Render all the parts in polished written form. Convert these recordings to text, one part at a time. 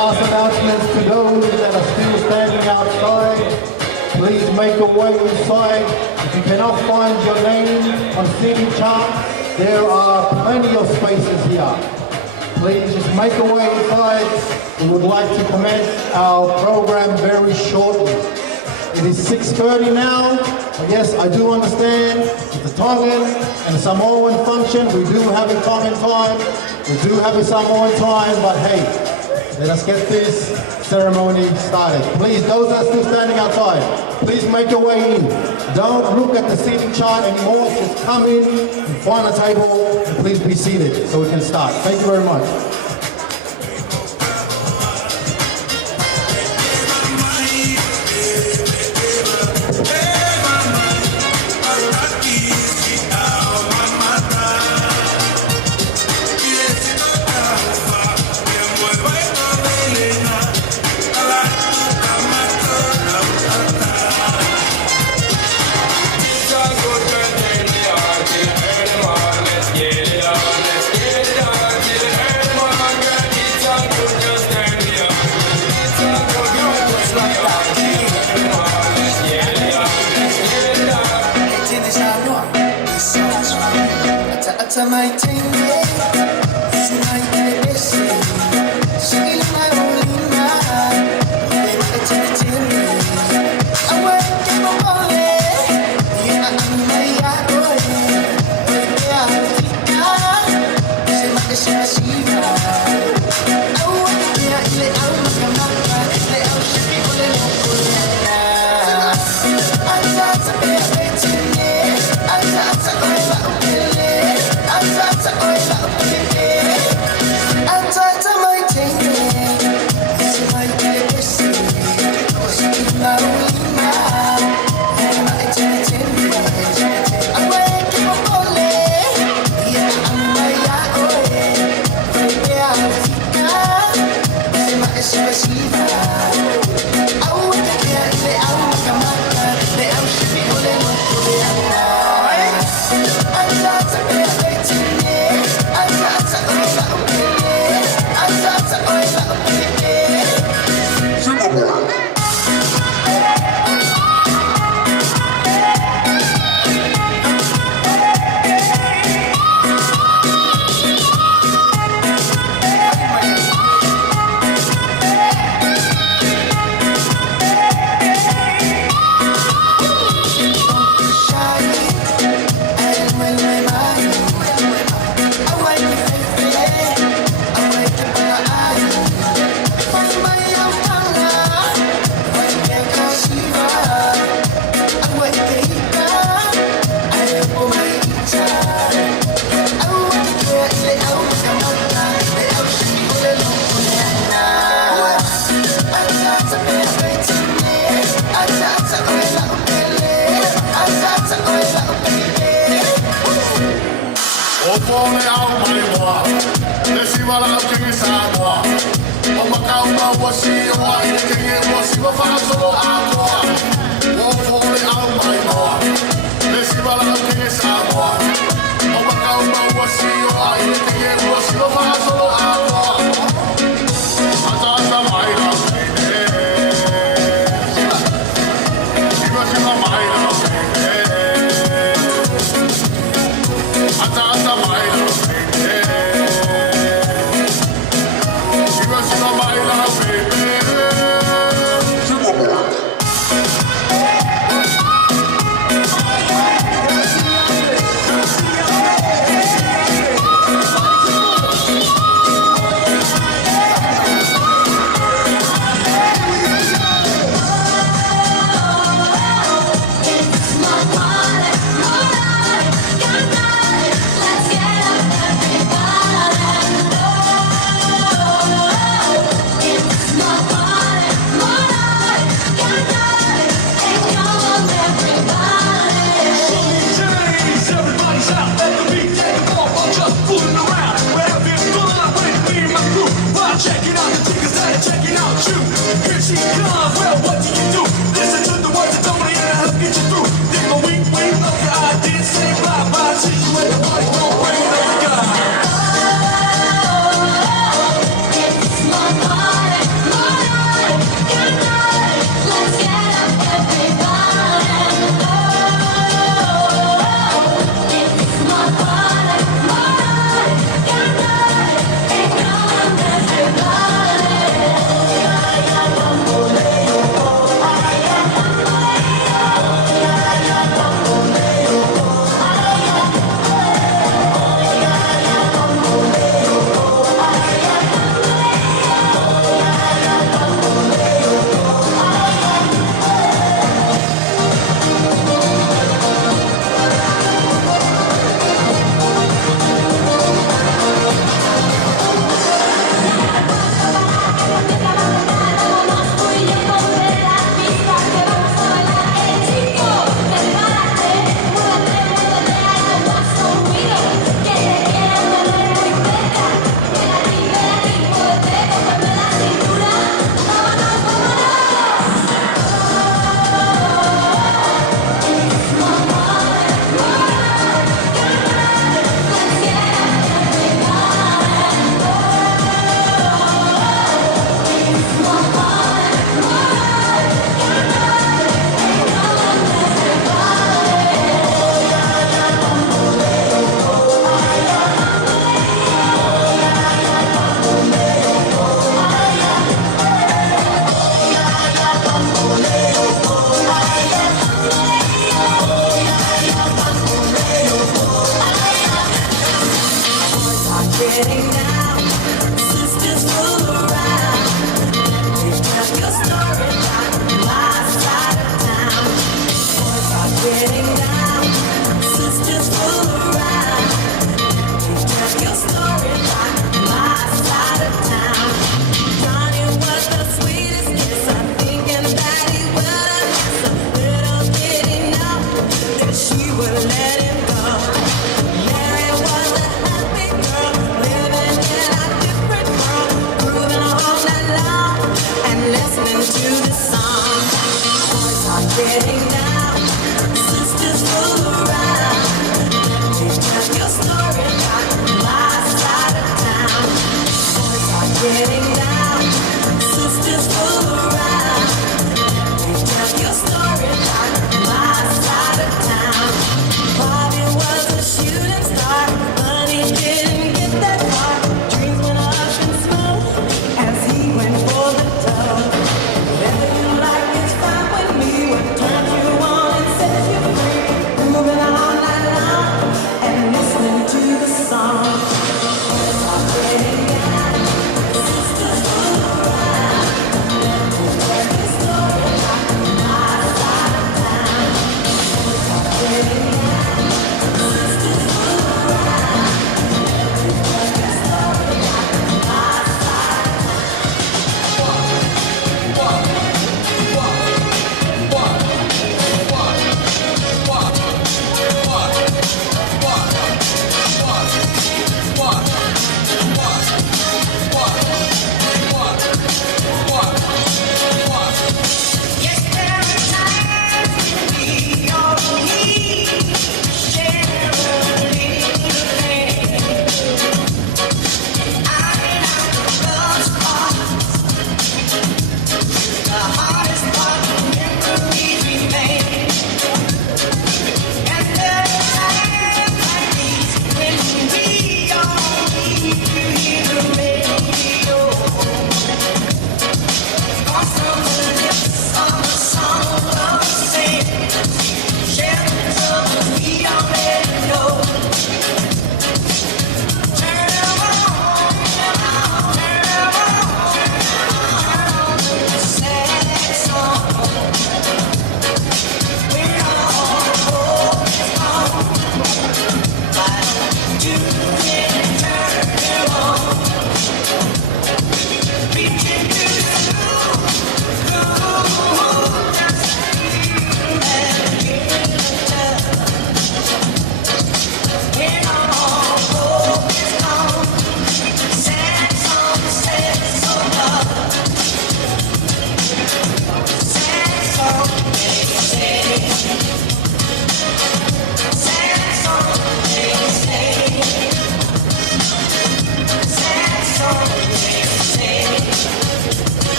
last announcements to those that are still standing outside. Please make your way inside. If you cannot find your name on seating chart, there are plenty of spaces here. Please just make your way inside. We would like to commence our program very shortly. It is 6:30 now. Yes, I do understand it's a Tongan and a Samoan function. We do have a Tongan time. We do have a Samoan time, but hey, let us get this ceremony started. Please, those that are still standing outside, please make your way in. Don't look at the seating chart anymore. Just come in and find a table and please be seated so we can start. Thank you very much.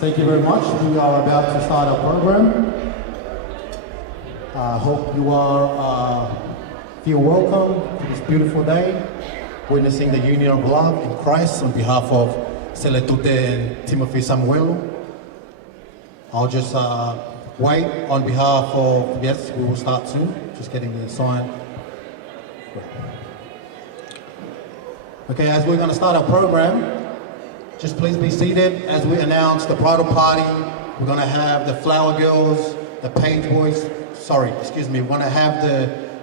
Thank you very much. We are about to start our program. I hope you are feel welcome to this beautiful day, witnessing the union of love in Christ on behalf of Seletute and Timothy Samuel. I'll just wait on behalf of, yes, we will start soon, just getting the sign. Okay, as we're going to start our program, just please be seated as we announce the bridal party. We're going to have the flower girls, the page boys, we're going to have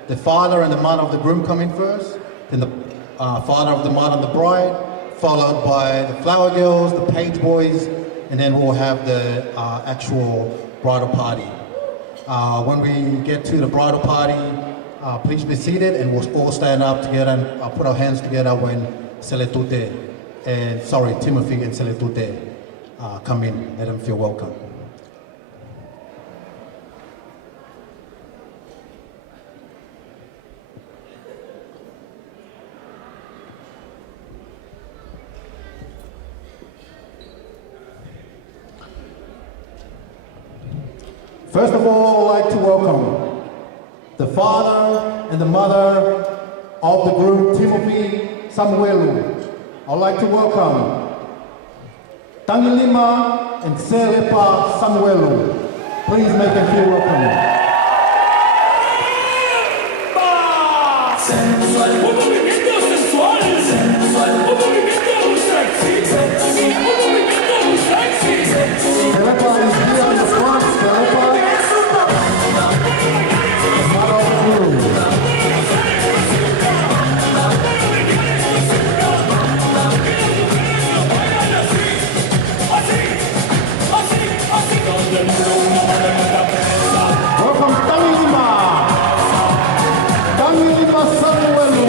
the father and the mother of the groom come in first, then the father of the mother and the bride, followed by the flower girls, the page boys, and then we'll have the actual bridal party. When we get to the bridal party, please be seated and we'll all stand up together and put our hands together when Timothy and Seletute come in, let them feel welcome. First of all, I'd like to welcome the father and the mother of the group, Timothy Samuelu. I'd like to welcome Tangilima and Selepa Samuelu. Please make them feel welcome. Selepa is here on the front. Selepa. Welcome Tangilima Samuelu.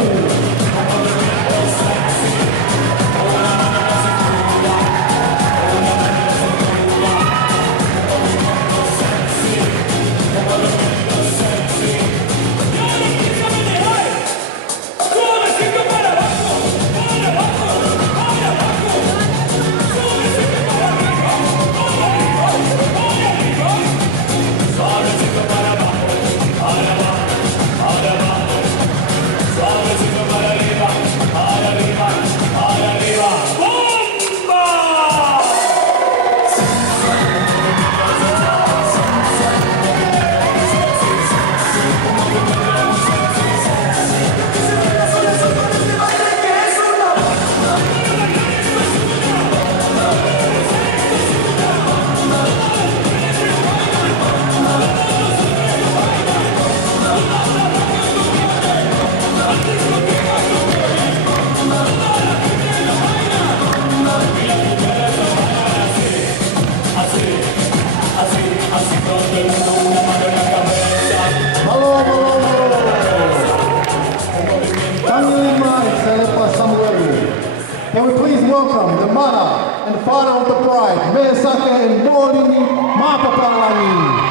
Can we please welcome the mother and the father of the bride, Mayor Saka and Molini Mapapalangi.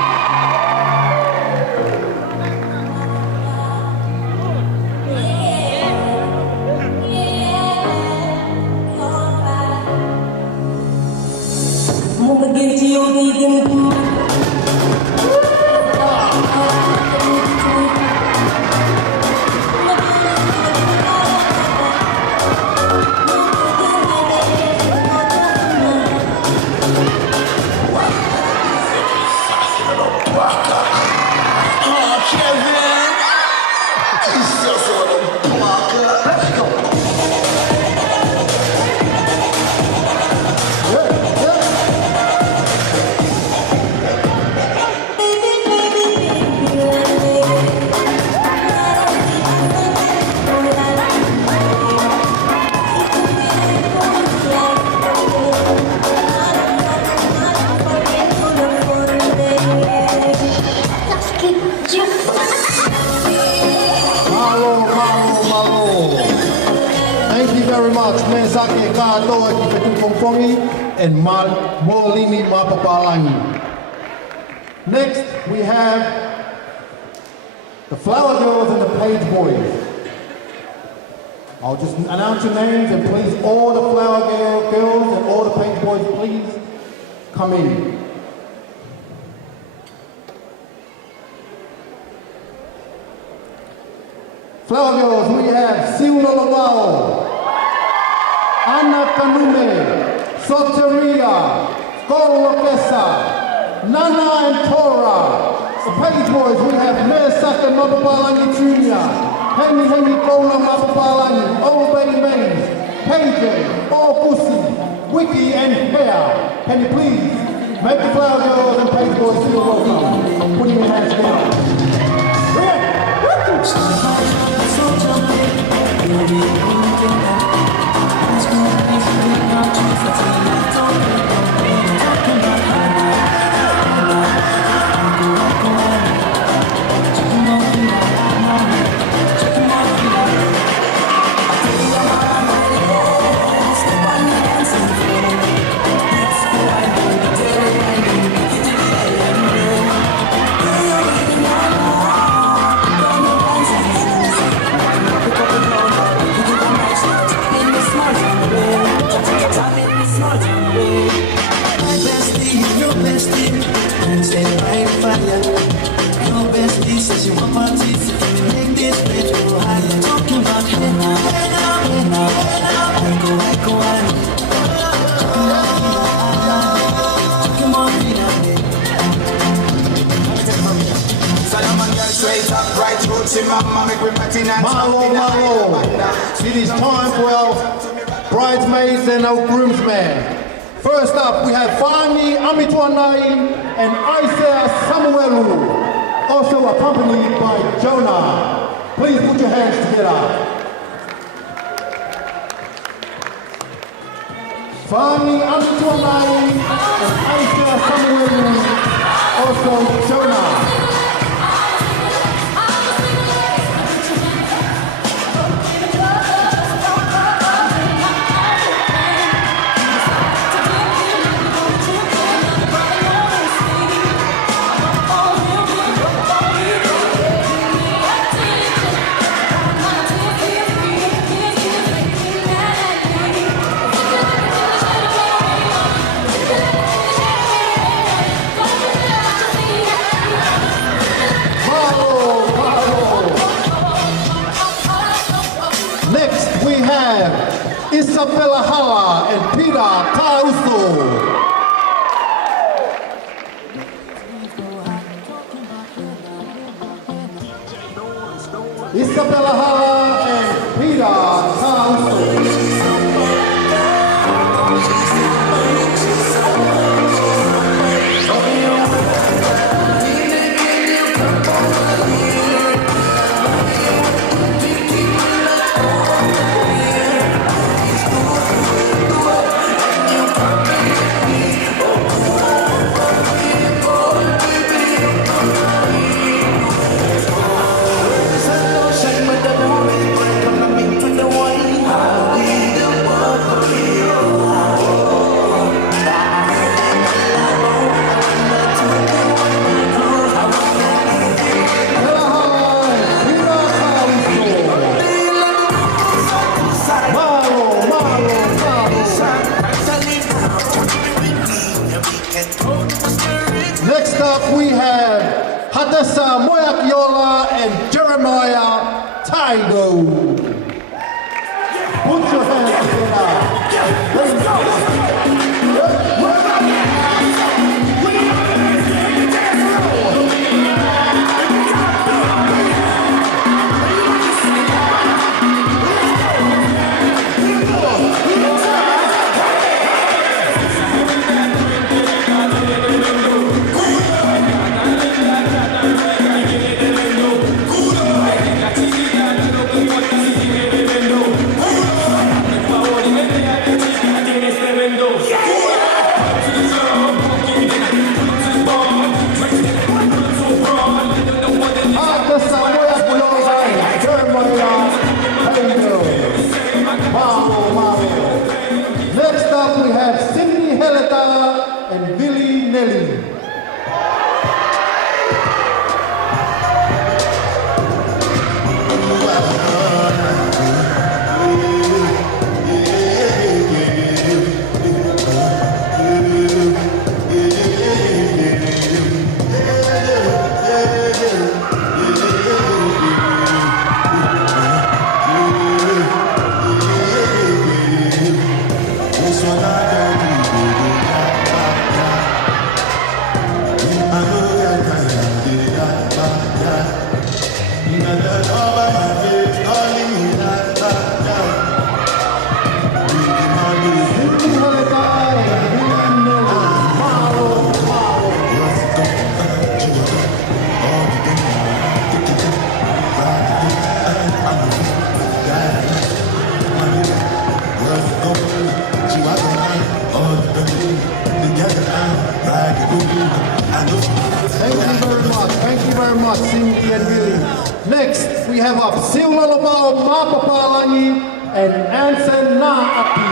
Very much, Mensake Katoa Kifetufongi and Molini Mapapalangi. Next, we have the Flower Girls and the Page Boys. I'll just announce your names and please all the Flower Girls and all the Page Boys, please come in. Flower Girls, we have Siuno Lawao, Ana Kanume, Soteria, Gorokesa, Nana and Tora. The Page Boys, we have Mayor Saka Mapapalangi Jr., Henry Gola Mapapalangi, Obey Mays, Paige, Pussy, Wiki and Bear. Can you please make the Flower Girls and Page Boys feel welcome? Put your hands together. Let's go. bestie, and say right fire. Your bestie says you want my teeth, so can we make this bed go higher? Talking about hey now, hey now, hey now, hey now, echo, talking about me now, Salaman girl straight up, right roots in mama, make we matting and Malo. It is time for our bridesmaids and our groomsmen. First up, we have Fani Amitwanai and Isaiah Samuelu, also accompanied by Jonah. Please put your hands together. Fani Amitwanai and Isaiah Samuelu, also Jonah. Next, we have Isabella Hala and Peter Tauso. Isabella Hala and Peter Tauso. Next up, we have Hadessa Moyakiola and Jeremiah Taigo. Put your hands together. Next up, we have Cindy Heleta and Billy Nelly. Thank you very much, Cindy and Billy. Next, we have up Siulalabao Mapapalangi and Anson Na'api.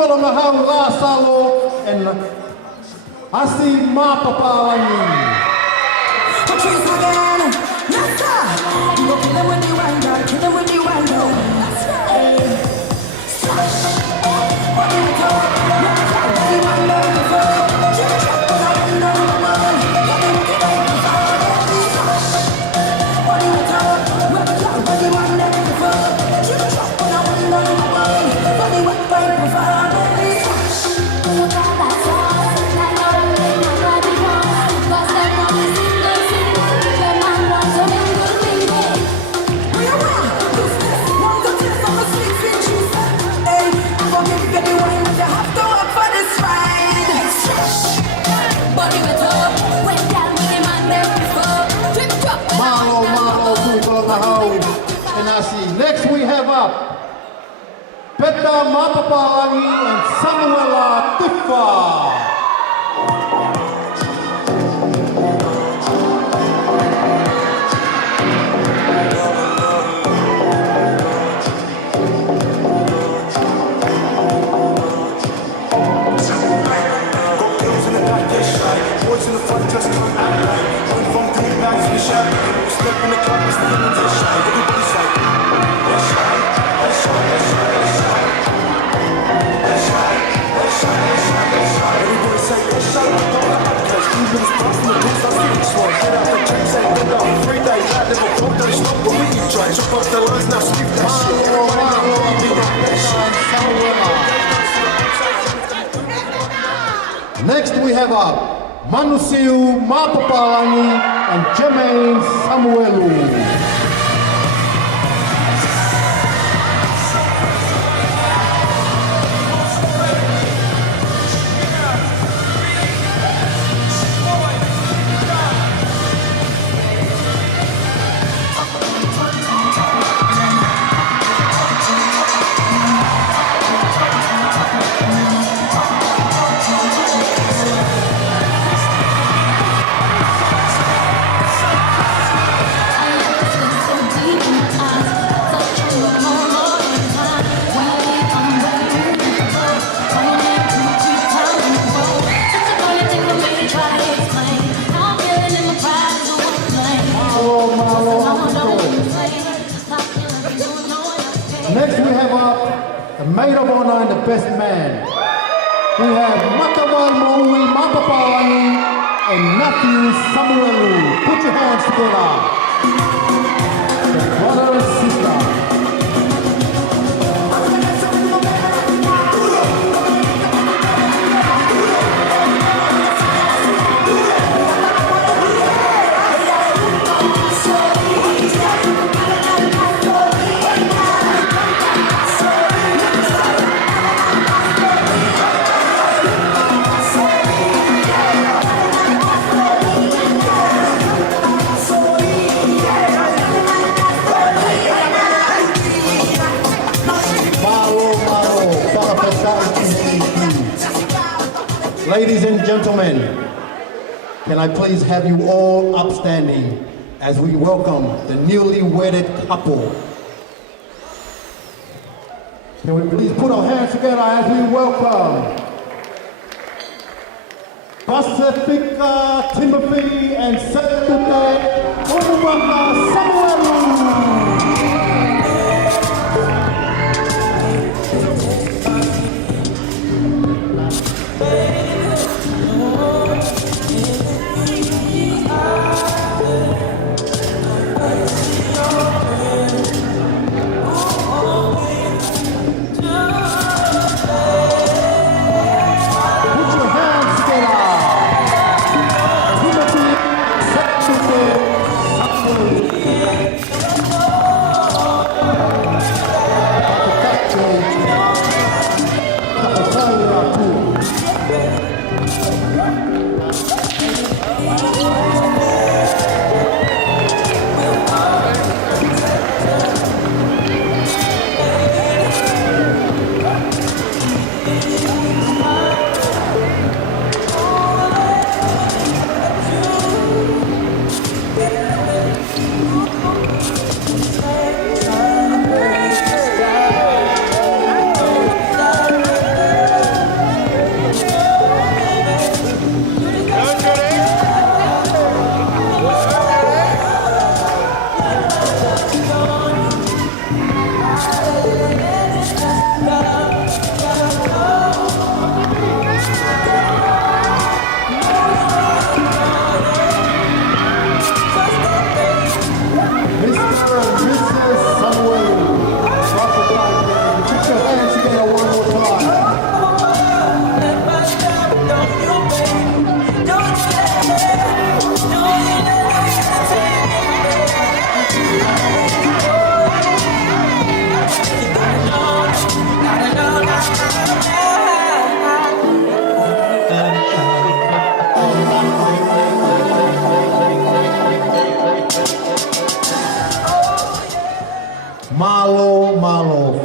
Tukalongahau La Salo and Asi Mapapawangi. Patrice again. Yes, sir. You go kill him with the wind down, kill him with the wind down. That's right. Body with her, let me try to see my love before. Check it out, but I don't know my man. Body with her, body with her, let me try to see my love before. Check it out, but I don't know my man. Body with her, before. Malo Tukalongahau and Asi. Next we have up Peta Mapapawangi and Samuela Tifa. Boys in the front just come out like Went from green bags in the shop Step in the club, it's the women's that shine Everybody's like, let's shine, let's shine, let's shine, let's shine Let's shine, let's shine, let's shine, let's shine Everybody say, let's shine, I'm going to cause even it's past the boots, I'm feeling smart Get out the check, say, get out 3 days, that never broke, don't stop But we can try, chop up the lines, now sleep that shit Everybody know what we do, let's shine Next we have up Manusiu Mapapawangi and Jermaine Samuelu. Next we have up the maid of honor and the best man. We have Makawal Maui Mapapawangi and Matthew Samuelu. Put your hands together. The brother and sister. Ladies and gentlemen, can I please have you all upstanding as we welcome the newly wedded couple. Can we please put our hands together as we welcome Pacifica Timothy and Setute Omubanga Samuelu.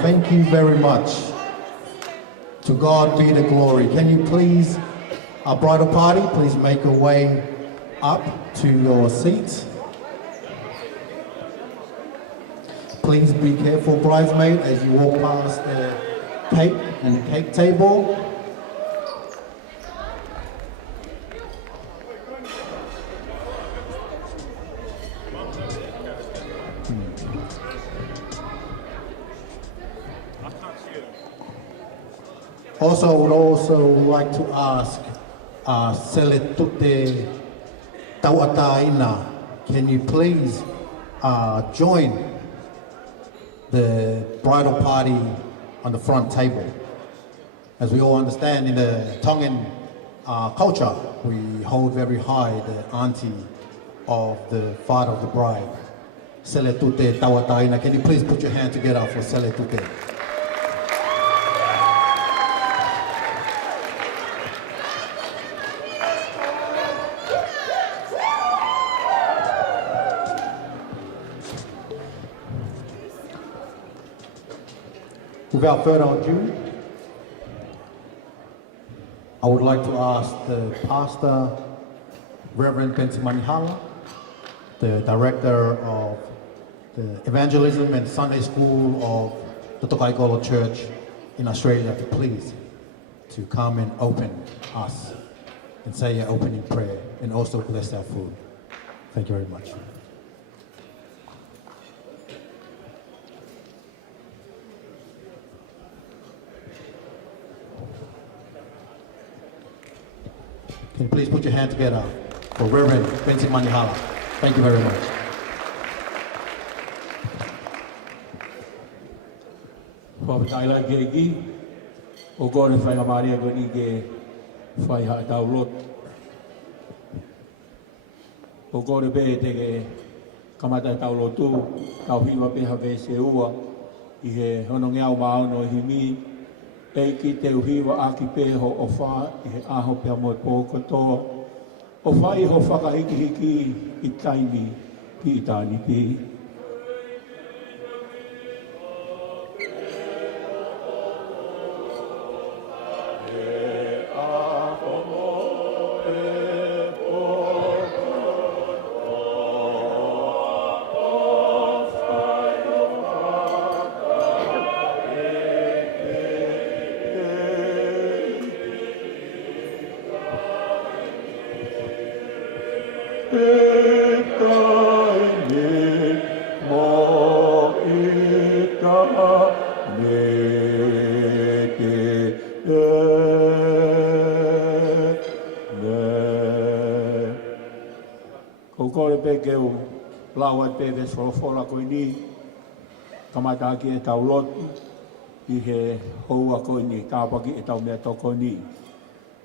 Thank you very much. To God be the glory. Can you please, our bridal party, please make your way up to your seats. Please be careful, bridesmaid, as you walk past the cake and the cake table. Also, I would also like to ask Seletute Tauataina, can you please join the bridal party on the front table? As we all understand, in the Tongan culture, we hold very high the auntie of the father of the bride. Seletute Tauataina, can you please put your hand together for Seletute? Without further ado, I would like to ask the pastor, Reverend Pensimanihala, the director of the Evangelism and Sunday School of the Tokai Golo Church in Australia, to please to come and open us and say an opening prayer and also bless our food. Thank you very much. Can you please put your hand together for Reverend Benson Manihala? Thank you very much. Whapataila gegi, o kore whai amaria ko ni ke whai ha taulot. O kore pe te ke kamata taulotu, tau hiwa pe hawe se ua, i he hono ngeau maono himi, e ki te uhiwa a ki peho o wha i he aho pia moe pōkotoa. O whai ho whakahiki hiki i taimi ki i tāni pi. Wholofola koe ni, kamata ki e tau lotu, i he houa koe ni, tāpaki e tau mea toko ni.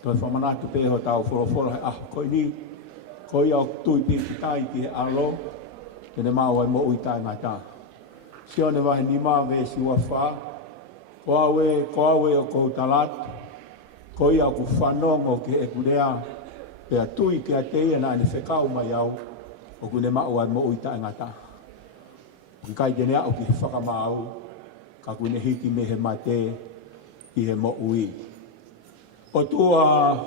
Toi whamanatu pēho tau wholofola he aho koe ni, koe au tui piki tai ki he alo, tene māua e mo ui tai mai tā. Sione wahe ni mā ve siwa wha, ko awe o kou talat, koe au ku whanongo ki e kurea, pēa tui ki a te ia na ni whekau mai au, o kune māua e mo ui tai mai tā. Ki kai tene au ki whakamau, ka kune hiki me he mate i he mo ui. O tua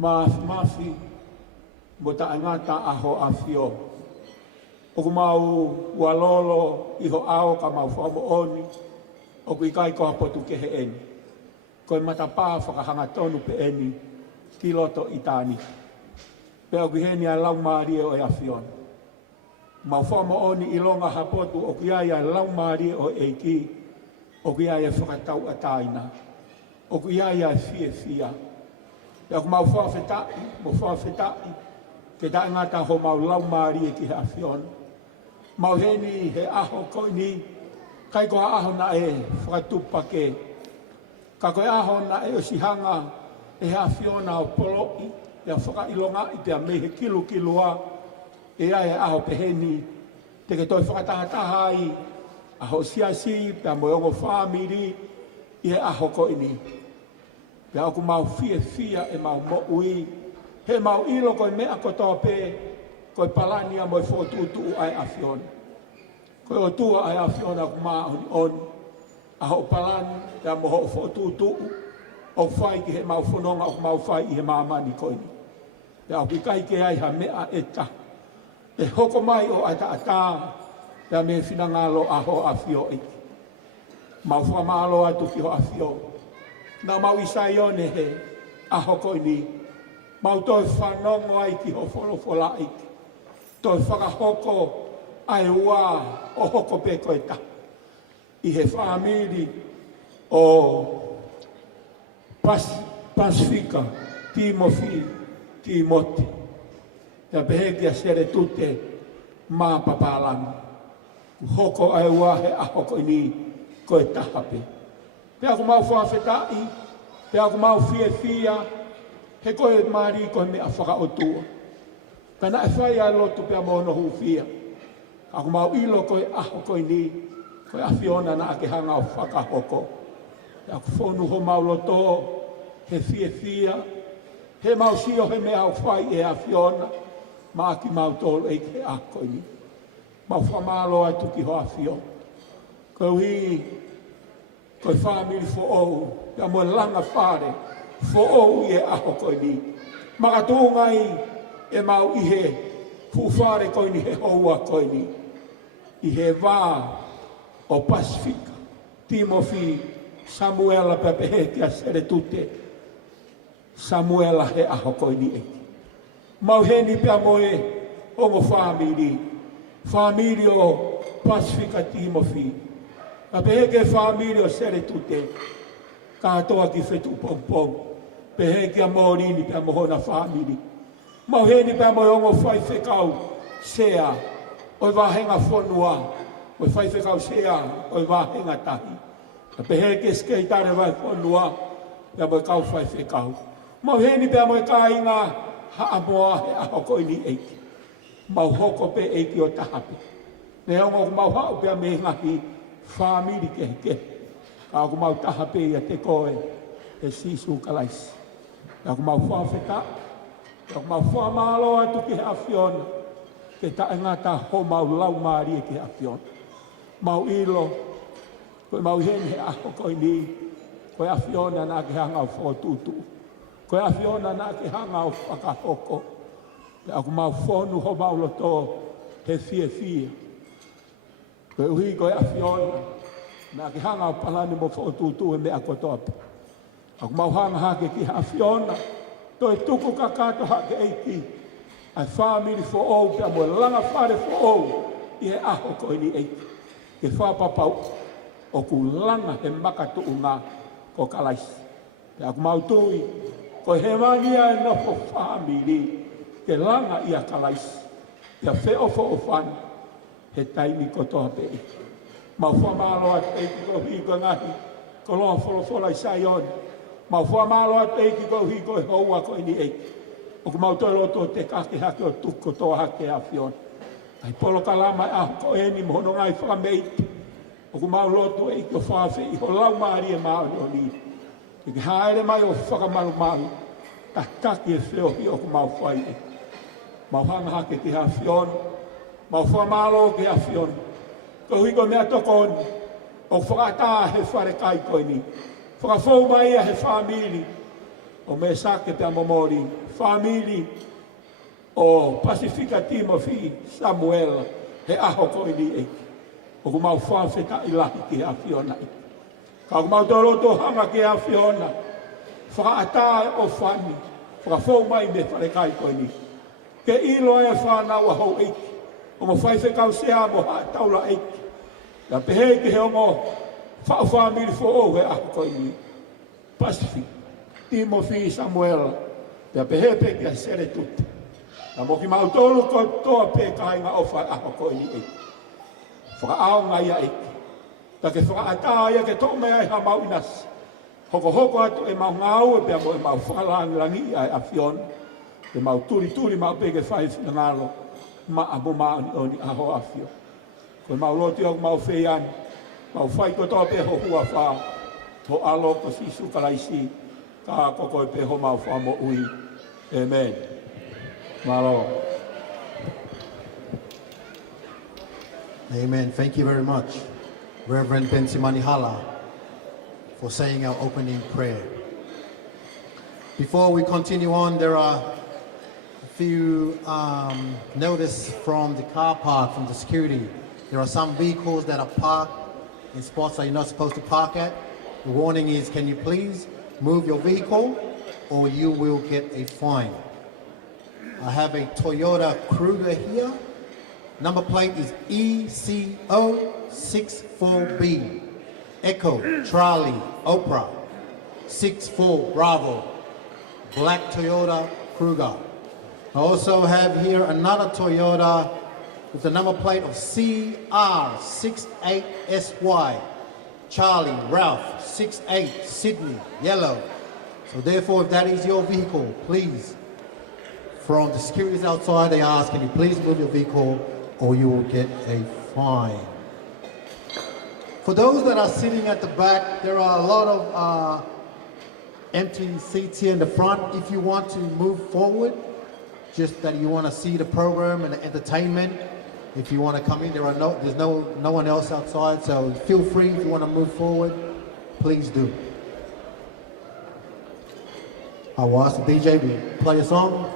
mafi, mo ta ngata aho a fio. O ku mau walolo i ho ao ka mau whamo oni, o ku i kai koha potu ke he eni. Koe mata pā whakahanga tonu pe eni, ki loto i tāni. Pe o ku heni a lau maari o e a fiona. Mau whama oni i longa hapotu o ki aia lau maari o eiki, o ki aia whakatau a taina, o ki aia fie fia. Pea ku mau whawhetai, ke ta ngata ho mau lau maari e ki he awhion. Mau heni he aho koi ni, kai koha aho na e whakatupake. Ka koe aho na e o sihanga e he awhiona o poloi, e a whakailonga i te a me he kilua, e ai aho peheni, te ke toi whakatahataha ai, aho siasi, pea moiongo whamiri, i he aho koe ni. Pea aku mau fia e mau mo ui, he mau ilo koe mea kotoa pe, koe palania moi whotutu ai awhion. Koe o tua ai awhion aku maa honi on, Aho palani, te a moho o tutu, o whai ki he mau whanonga o mau whai i he mamani koini. Te au kai ke ai ha mea e ta. E hoko mai o ata ata, te a me whinangalo aho a whio e. Mau whamalo atu ki ho a whio. Nā mau isai o ne he aho koini. Mau toi whanongo ai ki ho wholofola ai. Toi whakahoko ai wā o hoko pe koe ta. I he whamiri o Pasifika, Timoti. Te pehekia sere tute mā papalanga. Hoko ai wā he aho koini koe tahape. Pe ako mau whawhetai, pe ako mau whia, he koe maari koe mea whakaotua. Kana e whai ai lotu pe a mono hu whia. Ako mau ilo koe aho koe ni, koe awhiona na ake hanga o whakahoko. Pe ako whonu ho mau loto, he whia, he mau sio he mea o whai e awhiona, ma ki mau tolu e ke aho koe ni. Mau whamalo ai tuki ho awhio. Koe ui, koe whamiri fo ou, pia moe langa whare, fo ou i e aho koe ni. Makatunga e mau i he whare koe ni he houa koe ni. I he wā o Pasifika, Timothy, Samuela pepehetia sere tute, Samuela he aho koe ni eki. Mau heni pia moe ongo whamiri o Pasifika Timothy, ka peheke whamiri o sere tute, katoa ki whetu pompong, peheke a morini pia mohona whamiri. Mau heni pia moe ongo whai whekau sea, oi wahenga whonua, oi whai whekau sea, oi wahenga tahi. Ka peheke skeitare vai whonua, pia moe kau whai whekau. Mau heni pia moe ka inga haa moa he aho koini eiki. Mau hoko pe eiki o tahape. Ne ongo mau hao pia me ngahi whamiri ke. Ka aku mau tahape ia te koe e sisu kalaisi. Ka aku mau whawheta. Ka aku mau whamalo atu ki he awhiona. Ke ta ngata ho mau lau maari ki he awhiona. Mau ilo. Koe mau heni he aho koini. Koe awhiona na ke hanga o whotutu. Koe awhiona na ke hanga o whakahoko. Pe aku mau whonu ho mau loto he whia. Koe uhi koe awhiona na ke hanga o palani mo whotutu e mea kotoape. Aku mau hanga hake ki awhiona. Toi tuku kakato hake eiki. Ai whamiri fo ou pia mo langa whare fo ou i he aho koe ni eiki. Ke whapapau o ku langa he makatu unga ko kalaisi. Pe aku mau tui ko he mangia e nofo whamiri ke langa ia kalaisi. Pia wheofo o whani he taimi kotoa pe eiki. Mau whamalo at eiki ko hiko ngahi ko loa wholofola i saioni. Mau whamalo at eiki ko hiko e houa ko ini eiki. O ku mau toi loto te kake hake o tuko toa hake a whiona. Ai polo kalama e aho ko eni mohono ngai whameiti. O ku mau loto eiki o whawhi i ho lau maari e maari o ni. I ke haere mai o whakamaru maru. Ta kake e whiohi o ku mau whai e. Mau hanga hake ki ha whiona. Mau whamalo ki ha whiona. Ko hiko mea toko oni. O whakata he whare kai koini. Whakafou mai a he whamiri. O me sake pia momori. Whamiri o Pasifika Timothy Samuela he aho koini eiki. O ku mau whawheta i lahi ki ha whiona eiki. Ka ku mau toroto hanga ki ha whiona. Whakata o whani. Whakafou mai me whare kai koini. Ke ilo e whanau a hou eiki. O mo whai whekau sea mo ha taula eiki. Ka pehe ki he ongo whamiri fo o he aho koini. Pasifika Timothy Samuela. Ka pehe pe ki a sere tuta. Ka mo ki mau tolu ko toa pe kainga o whai aho koini eiki. Whakaao ngai a eiki. Ta ke whakaata ia ke tō mea i ha mau inasi. Hoko atu e mau ngau e pia mo e mau whakalangi ai a whiona. E mau turi mau peke whai ngalo. Ma abo maani oni aho a whio. Koe mau loti au mau wheiani. Mau whai ko tō pe ho hua wha. Ho alo ko sisu karaisi. Ka koko e pe ho mau wha mo ui. Amen. Malo. Amen. Thank you very much, Reverend Pensimani Hala. for saying our opening prayer. Before we continue on, there are a few notice from the car park, from the security. There are some vehicles that are parked in spots that you're not supposed to park at. The warning is, can you please move your vehicle or you will get a fine. I have a Toyota Kruger here. Number plate is ECO64B. Echo, Charlie, Oprah, 64 Bravo. Black Toyota Kruger. I also have here another Toyota with the number plate of CR68SY. Charlie, Ralph, 68, Sydney, yellow. So therefore, if that is your vehicle, please, from the securities outside, they ask, can you please move your vehicle or you will get a fine. For those that are sitting at the back, there are a lot of empty seats here in the front. If you want to move forward, just that you want to see the program and the entertainment, if you want to come in, there's no one else outside, so feel free if you want to move forward, please do. I will ask the DJ to play a song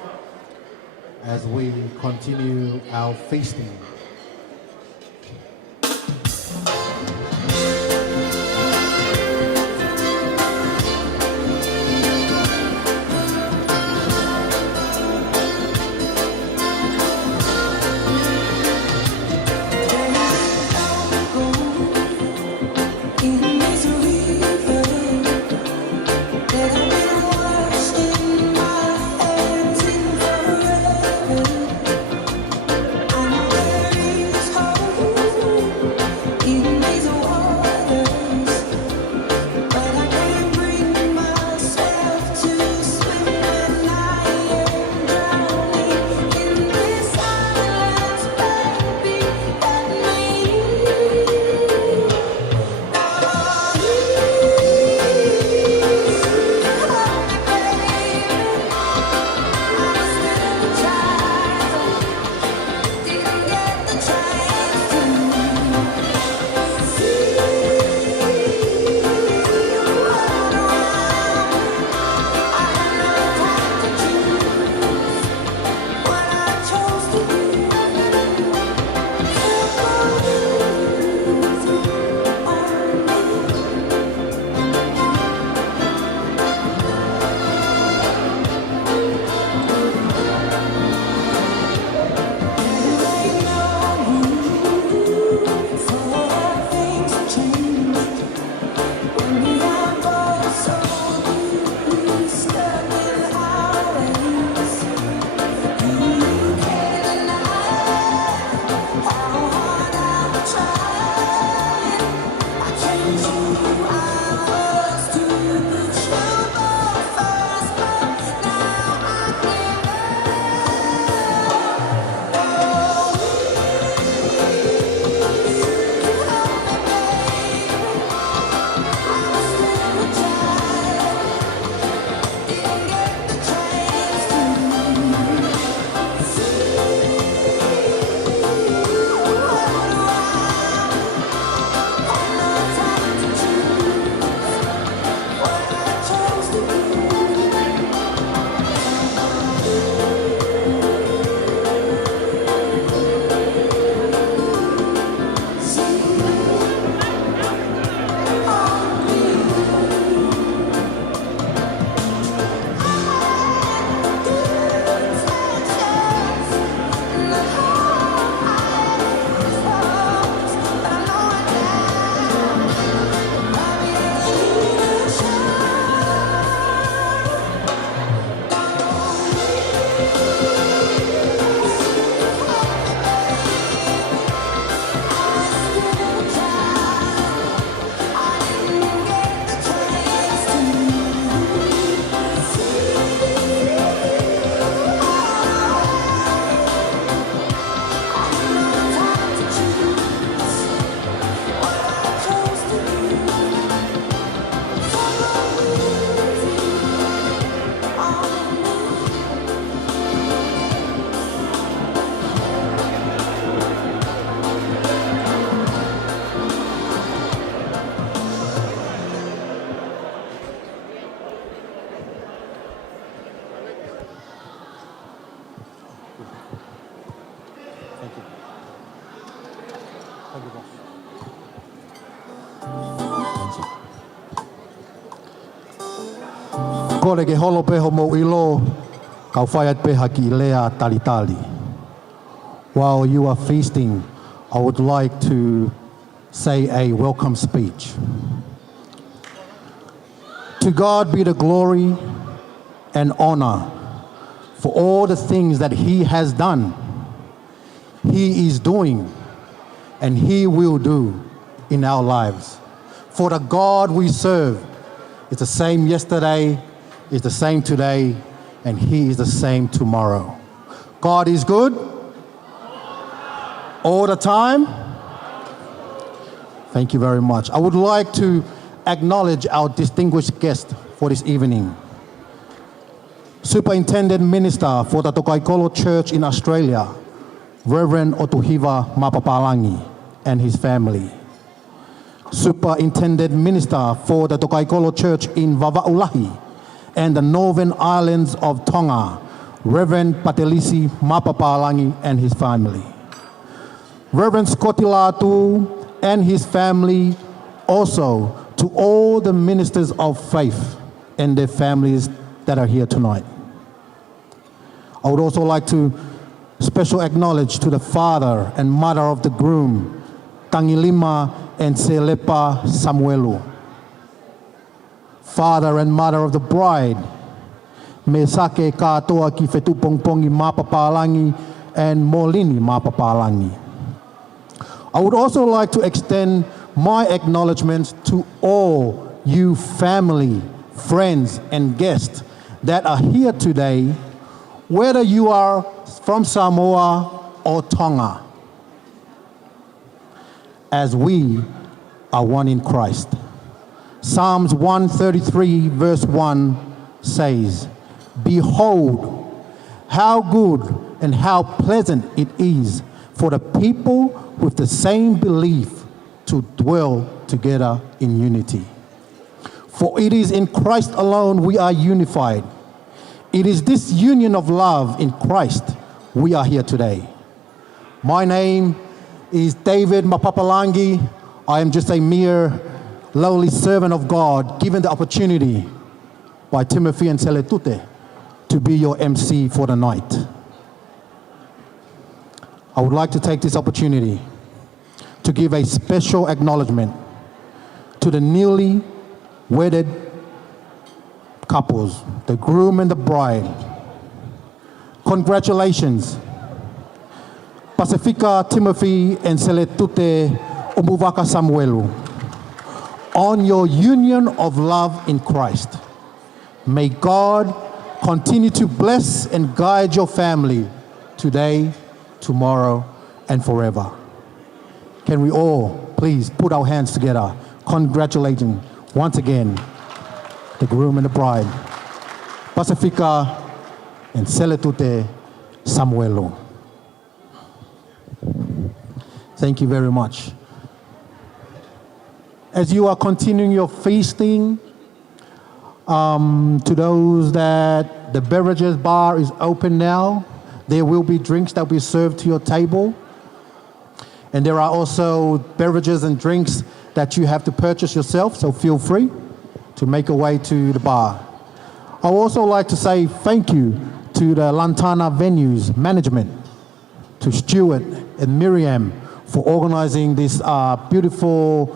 as we continue our feasting. I'm Thank you. Thank you, boss. Kore ke holo peho mo ilo, kau whaiat peha ki lea tali tali. While you are feasting, I would like to say a welcome speech. To God be the glory and honor for all the things that He has done, He is doing, and He will do in our lives. For the God we serve is the same yesterday, is the same today, and He is the same tomorrow. God is good all the time. Thank you very much. I would like to acknowledge our distinguished guest for this evening. Superintendent Minister for the Tokaikolo Church in Australia, Reverend Otuhiva Mapapalangi and his family. Superintendent Minister for the Tokaikolo Church in Vavaulahi and the Northern Islands of Tonga, Reverend Patelisi Mapapalangi and his family. Reverend Scotty Latu and his family, also to all the ministers of faith and their families that are here tonight. I would also like to special acknowledge to the father and mother of the groom, Tangilima and Selepa Samuelu. Father and mother of the bride, me sake katoa ki Fetupongpongi Mapapalangi and Molini Mapapalangi. I would also like to extend my acknowledgements to all you family, friends, and guests that are here today, whether you are from Samoa or Tonga, as we are one in Christ. Psalms 133 verse 1 says, "Behold, how good and how pleasant it is for the people with the same belief to dwell together in unity. For it is in Christ alone we are unified. It is this union of love in Christ we are here today." My name is David Mapapalangi. I am just a mere lowly servant of God, given the opportunity by Timothy and Seletute to be your MC for the night. I would like to take this opportunity to give a special acknowledgement to the newly wedded couples, the groom and the bride. Congratulations, Pacifica Timothy and Seletute Umuvaka Samuelu, on your union of love in Christ. May God continue to bless and guide your family today, tomorrow, and forever. Can we all please put our hands together, congratulating once again the groom and the bride, Pacifica and Seletute Samuelu. Thank you very much. As you are continuing your feasting, to those that the beverages bar is open now, there will be drinks that will be served to your table. And there are also beverages and drinks that you have to purchase yourself, so feel free to make your way to the bar. I would also like to say thank you to the Lantana Venues management, to Stuart and Miriam for organizing this beautiful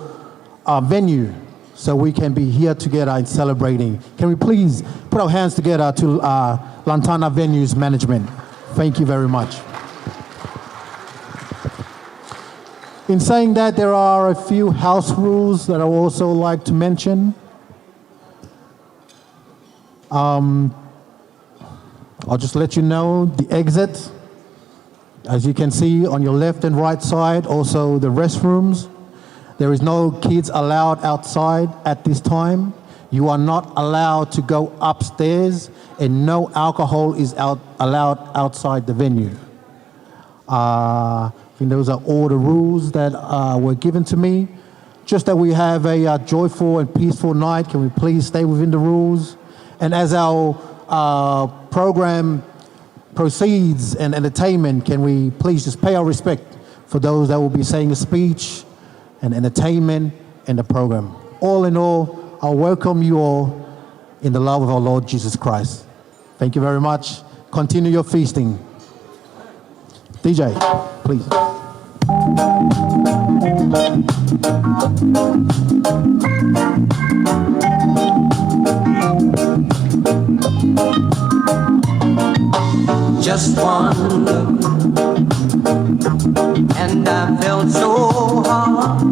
venue so we can be here together and celebrating. Can we please put our hands together to Lantana Venues management? Thank you very much. In saying that, there are a few house rules that I would also like to mention. I'll just let you know the exit. As you can see on your left and right side, also the restrooms. There is no kids allowed outside at this time. You are not allowed to go upstairs, and no alcohol is allowed outside the venue. I think those are all the rules that were given to me. Just that we have a joyful and peaceful night. Can we please stay within the rules? And as our program proceeds and entertainment, can we please just pay our respect for those that will be saying a speech and entertainment and the program. All in all, I welcome you all in the love of our Lord Jesus Christ. Thank you very much. Continue your feasting. DJ, please. Just one look, and I felt so hard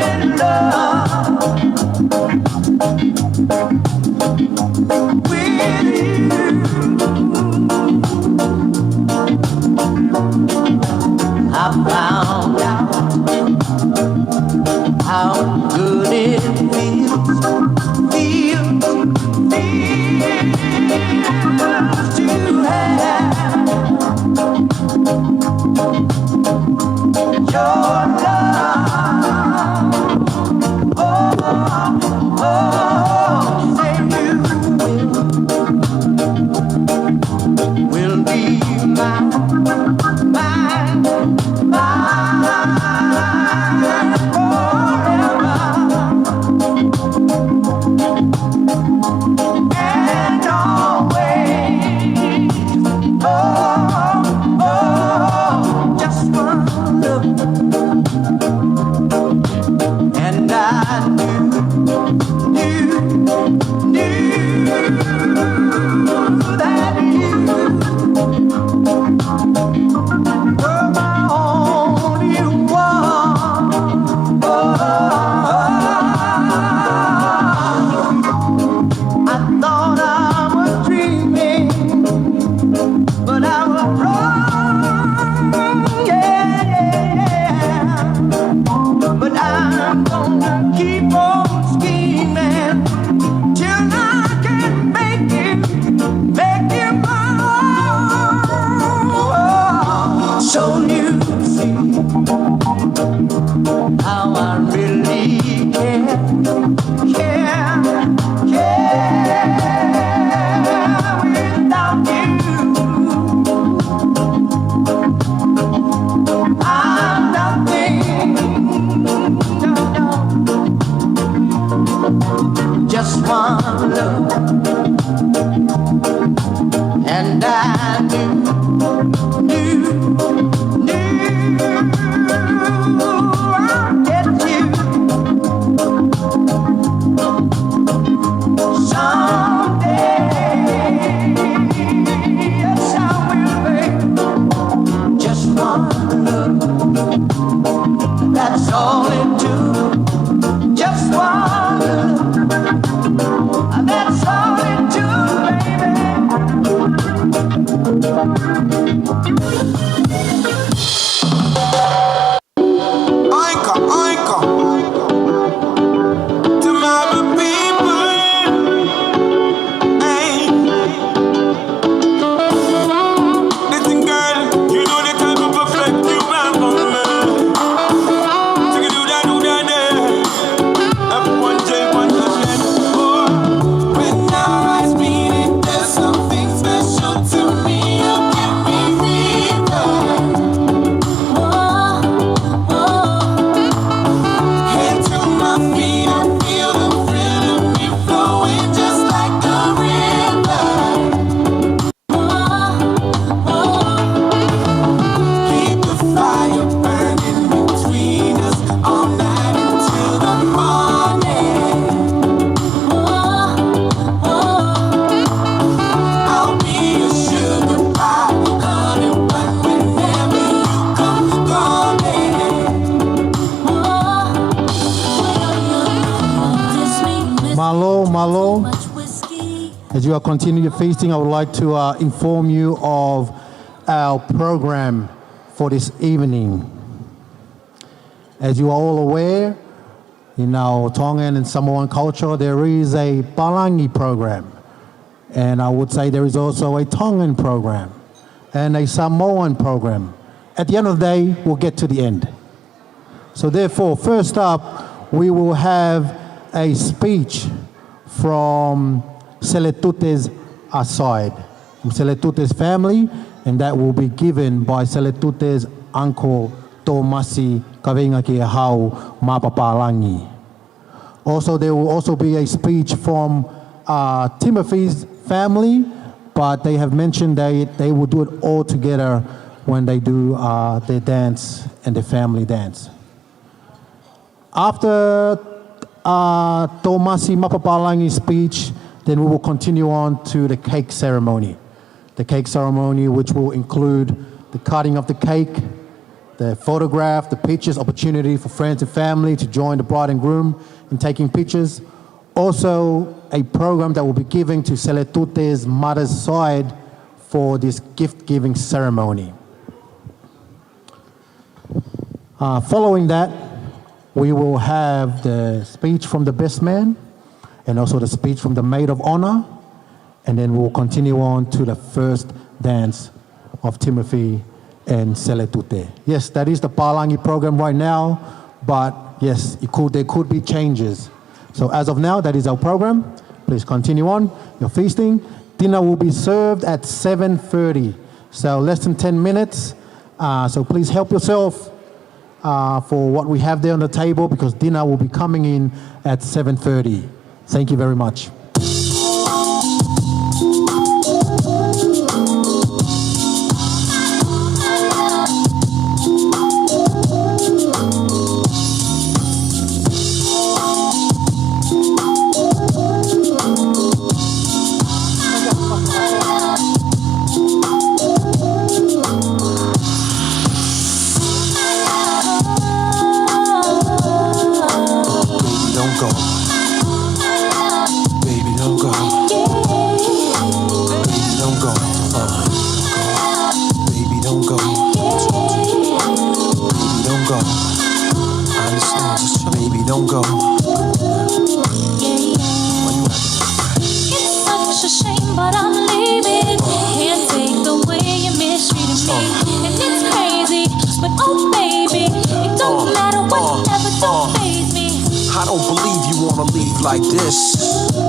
in love with you. I found out how good it feels to have your love. Oh, say you will be mine forever. And always, just one look, and I knew that you were my only one. I thought I was dreaming, but I was wrong, yeah. But I'm gonna keep on scheming till I can make you mine. So you see how I really care without you. I'm nothing, no. Just one look, and I knew I'd get you someday. Yes, I will, babe. Just one look, that's all it took. Just one look, that's all it took, baby. Oinka, to my people, hey. Listen, girl, you know the type of perfect you have on me. So you do that, there. Everyone take one time, oh. When our eyes meet, there's something special to me. You give me fever. Head to my feet, I feel the thrill of me flowing just like a river. Keep the fire burning between us all night until the morning. I'll be your sugar pie, honey bun whenever you come calling. Malo, as you are continuing your feasting, I would like to inform you of our program for this evening. As you are all aware, in our Tongan and Samoan culture, there is a Palangi program. And I would say there is also a Tongan program and a Samoan program. At the end of the day, we'll get to the end. So therefore, first up, we will have a speech from Seletute's side, from Seletute's family, and that will be given by Seletute's uncle Tomasi Kavenga ki hau Mapapalangi. Also, there will also be a speech from Timothy's family, but they have mentioned they will do it all together when they do their dance and their family dance. After Tomasi Mapapalangi's speech, then we will continue on to the cake ceremony. The cake ceremony, which will include the cutting of the cake, the photograph, the pictures, opportunity for friends and family to join the bride and groom in taking pictures. Also, a program that will be given to Seletute's mother's side for this gift-giving ceremony. Following that, we will have the speech from the best man and also the speech from the maid of honor, and then we'll continue on to the first dance of Timothy and Seletute. Yes, that is the Palangi program right now, but yes, there could be changes. So as of now, that is our program. Please continue on your feasting. Dinner will be served at 7:30, so less than 10 minutes. So please help yourself for what we have there on the table, because dinner will be coming in at 7:30. Thank you very much. Like this,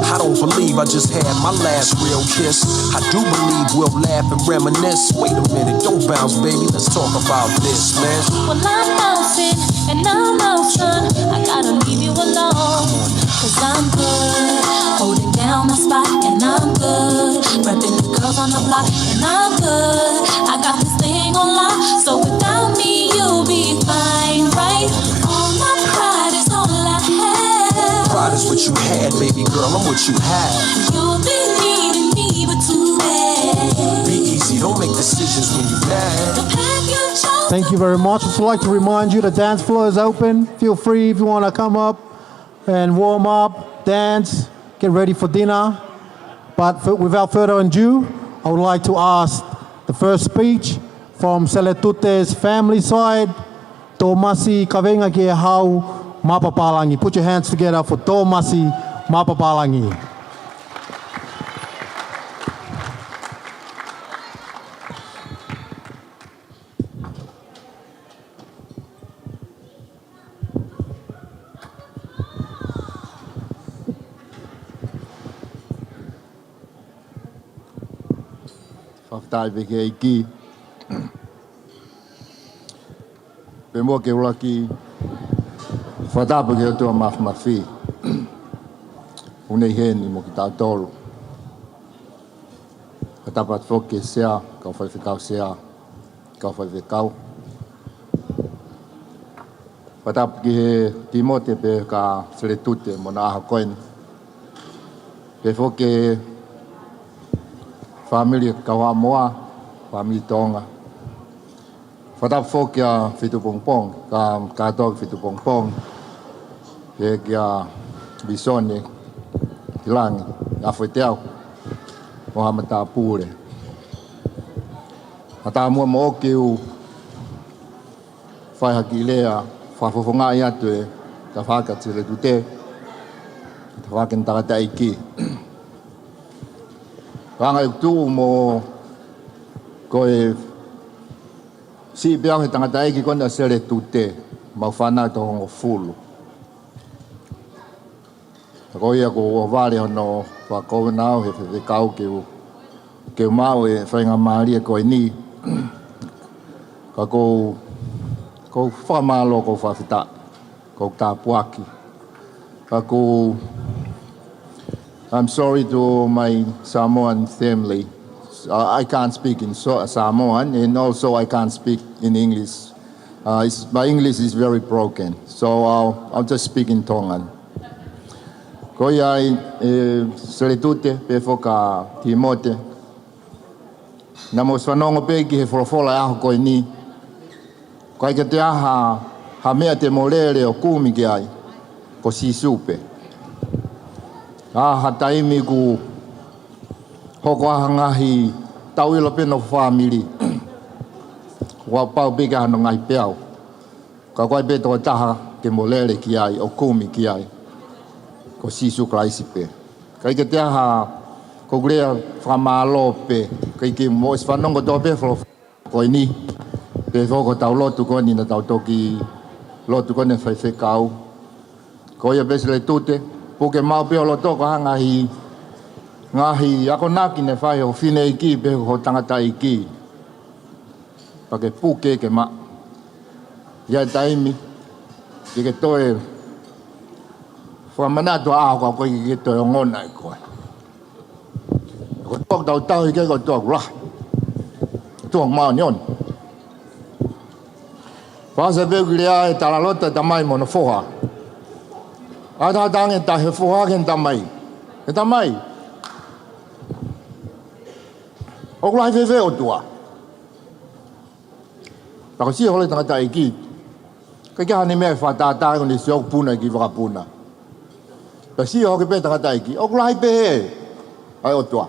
I don't believe I just had my last real kiss. I do believe we'll laugh and reminisce. Wait a minute, don't bounce, baby, let's talk about this, man. Well, I'm bouncing and I'm out, son. I gotta leave you alone, cause I'm good, holding down my spot, and I'm good, repping the girls on the block, and I'm good. I got this thing on lock, so without me you'll be fine, right? All my pride is all I have. Pride is what you had, baby girl, I'm what you have. You'll be needing me, but too bad. Be easy, don't make decisions when you're mad. The path you chose. Thank you very much. I'd like to remind you the dance floor is open. Feel free if you want to come up and warm up, dance, get ready for dinner. But without further ado, I would like to ask the first speech from Seletute's family side, Tomasi Kavenga ki hau Mapapalangi. Put your hands together for Tomasi Mapapalangi. Whaftai weke iki. Pe mua ke ulaki. Whatapu ke otua mawhi. Unei heni mo ki tātolu. Whatapu at whoke sea, kau whaiwhikau sea, kau whaiwhikau. Whatapu ki he Timote pe ka Seletute mo na aha koen. Pe whoke familia kawa moa, familia tonga. Whatapu whoke a whitu pongpong, ka kātoa whitu pongpong. Pe kia bisone, kilangi, awhai teau, o hamata pūre. Ata mua mo oke u, whai haki lea, whawhawhonga i atu e, ka whaka Seletute, ka whaken takata iki. Wanga i tū mo koe si peang he tangata iki kona Seletute, mau whanau to hongo fulu. Ko ia ko vale no fa ko nao he fe kau ke mau e whainga maari e koe ni. Ka ko whamalo ko whawhita, ko tā puaki. Ka ko, I'm sorry to my Samoan family. I can't speak in Samoan, and also I can't speak in English. My English is very broken, so I'll just speak in Tongan. Ko iai seletute pe foka Timote. Na mo whanongo pe ki he wholofola aho koe ni. Koe ke te aha ha mea te morere o kūmi ki ai, ko si supe. Ha taimi ku hoko aha ngahi tau ilo peno whamiri. Wa pau pika hano ngai peau. Ka koe pe toa taha ke morere ki ai, o kūmi ki ai, ko si su kraisi pe. Koe ke te aha ko grea whamalo pe, kai ki mo is whanongo tō pe koe ni. Pe whoko tau lotu koe ni na tau toki lotu koe ne whai kau. Ko ia pese le tute, puke mau pe o lo toko ha ngahi ako naki ne whai o whine iki pe ho tangata iki. Pake puke ke ma. Ia taimi, ke toe whamanatua aho koe ke toe o ngona i koe. Ko tok tau tau i ke ko tok rah. Tok mau nyon. Pasa pe kulia e talalota tamai mo na foha. Ata tange ta he foha ken tamai. E tamai. O kulai fe o tua. Tako si hole tangata iki. Kai ka hane mea whatata ko ni siok puna ki wakapuna. Pa si hoke pe tangata iki. O kulai pe he. Ai o tua.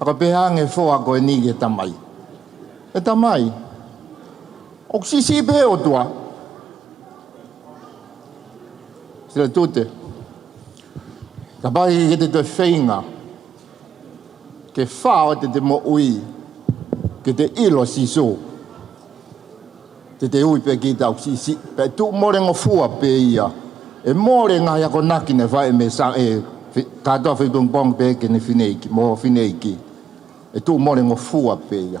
Ako pehange foa koe ni ke tamai. E tamai. O si pe o tua. Sila tute. Ka pai ke te whainga. Ke whao te mo ui. Ke te ilo siso. Te ui pe ki tau si. Pe tu more ngo fua pe ia. E more nga yako naki ne whae me sa e. Katoa whipungpong pe ke ne whineiki. Mo whineiki. E tu more ngo fua pe ia.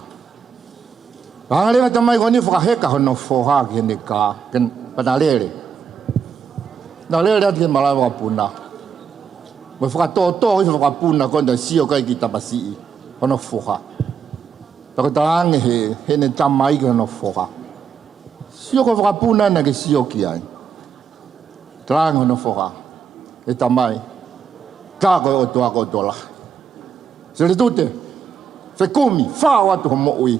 Pangalenga tamai ko ni whakaheka hono whoha ki hene ka. Ken panalere. Nalere ati ke malai wakapuna. Mo whakatoto i wakapuna konda sio kai ki tapasi. Hono whoha. Tako taange he hene tamai ki hono whoha. Sio ko wakapuna na ke sio ki ai. Taange hono whoha. E tamai. Kako e otoa ko otola. Sere tute. Whekumi. Whao atu homo ui.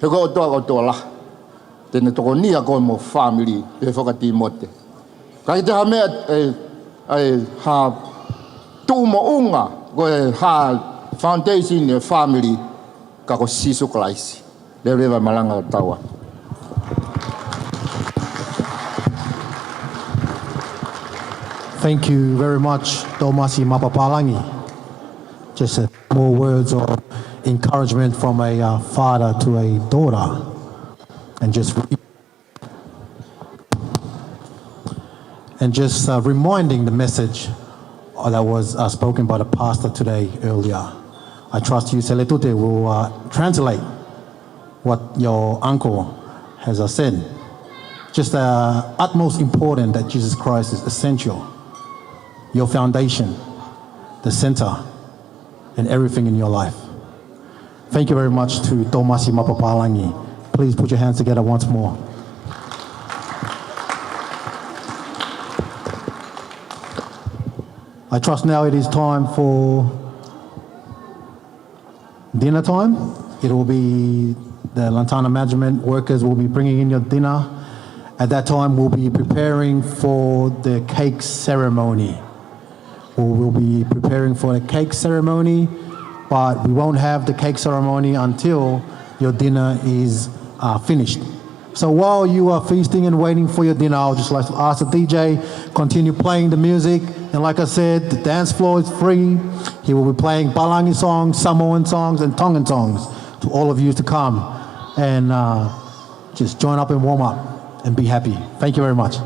He ko otoa ko tola. Tene toko nia koe mo family. He whakati mote. Kai te ha mea ha tu mo unga. Koe ha foundation e family. Ka ko sisu kalaisi. Le rewa malanga o taua. Thank you very much, Tomasi Mapapalangi. Just more words of encouragement from a father to a daughter. And just reminding the message that was spoken by the pastor today earlier. I trust you, Seletute, will translate what your uncle has said. Just utmost important that Jesus Christ is essential. Your foundation, the center, and everything in your life. Thank you very much to Tomasi Mapapalangi. Please put your hands together once more. I trust now it is time for dinner time. It will be the Lantana management workers will be bringing in your dinner. At that time, we'll be preparing for the cake ceremony. We'll be preparing for the cake ceremony, but we won't have the cake ceremony until your dinner is finished. So while you are feasting and waiting for your dinner, I would just like to ask the DJ, continue playing the music. And like I said, the dance floor is free. He will be playing Palangi songs, Samoan songs, and Tongan songs to all of you to come and just join up and warm up and be happy. Thank you very much.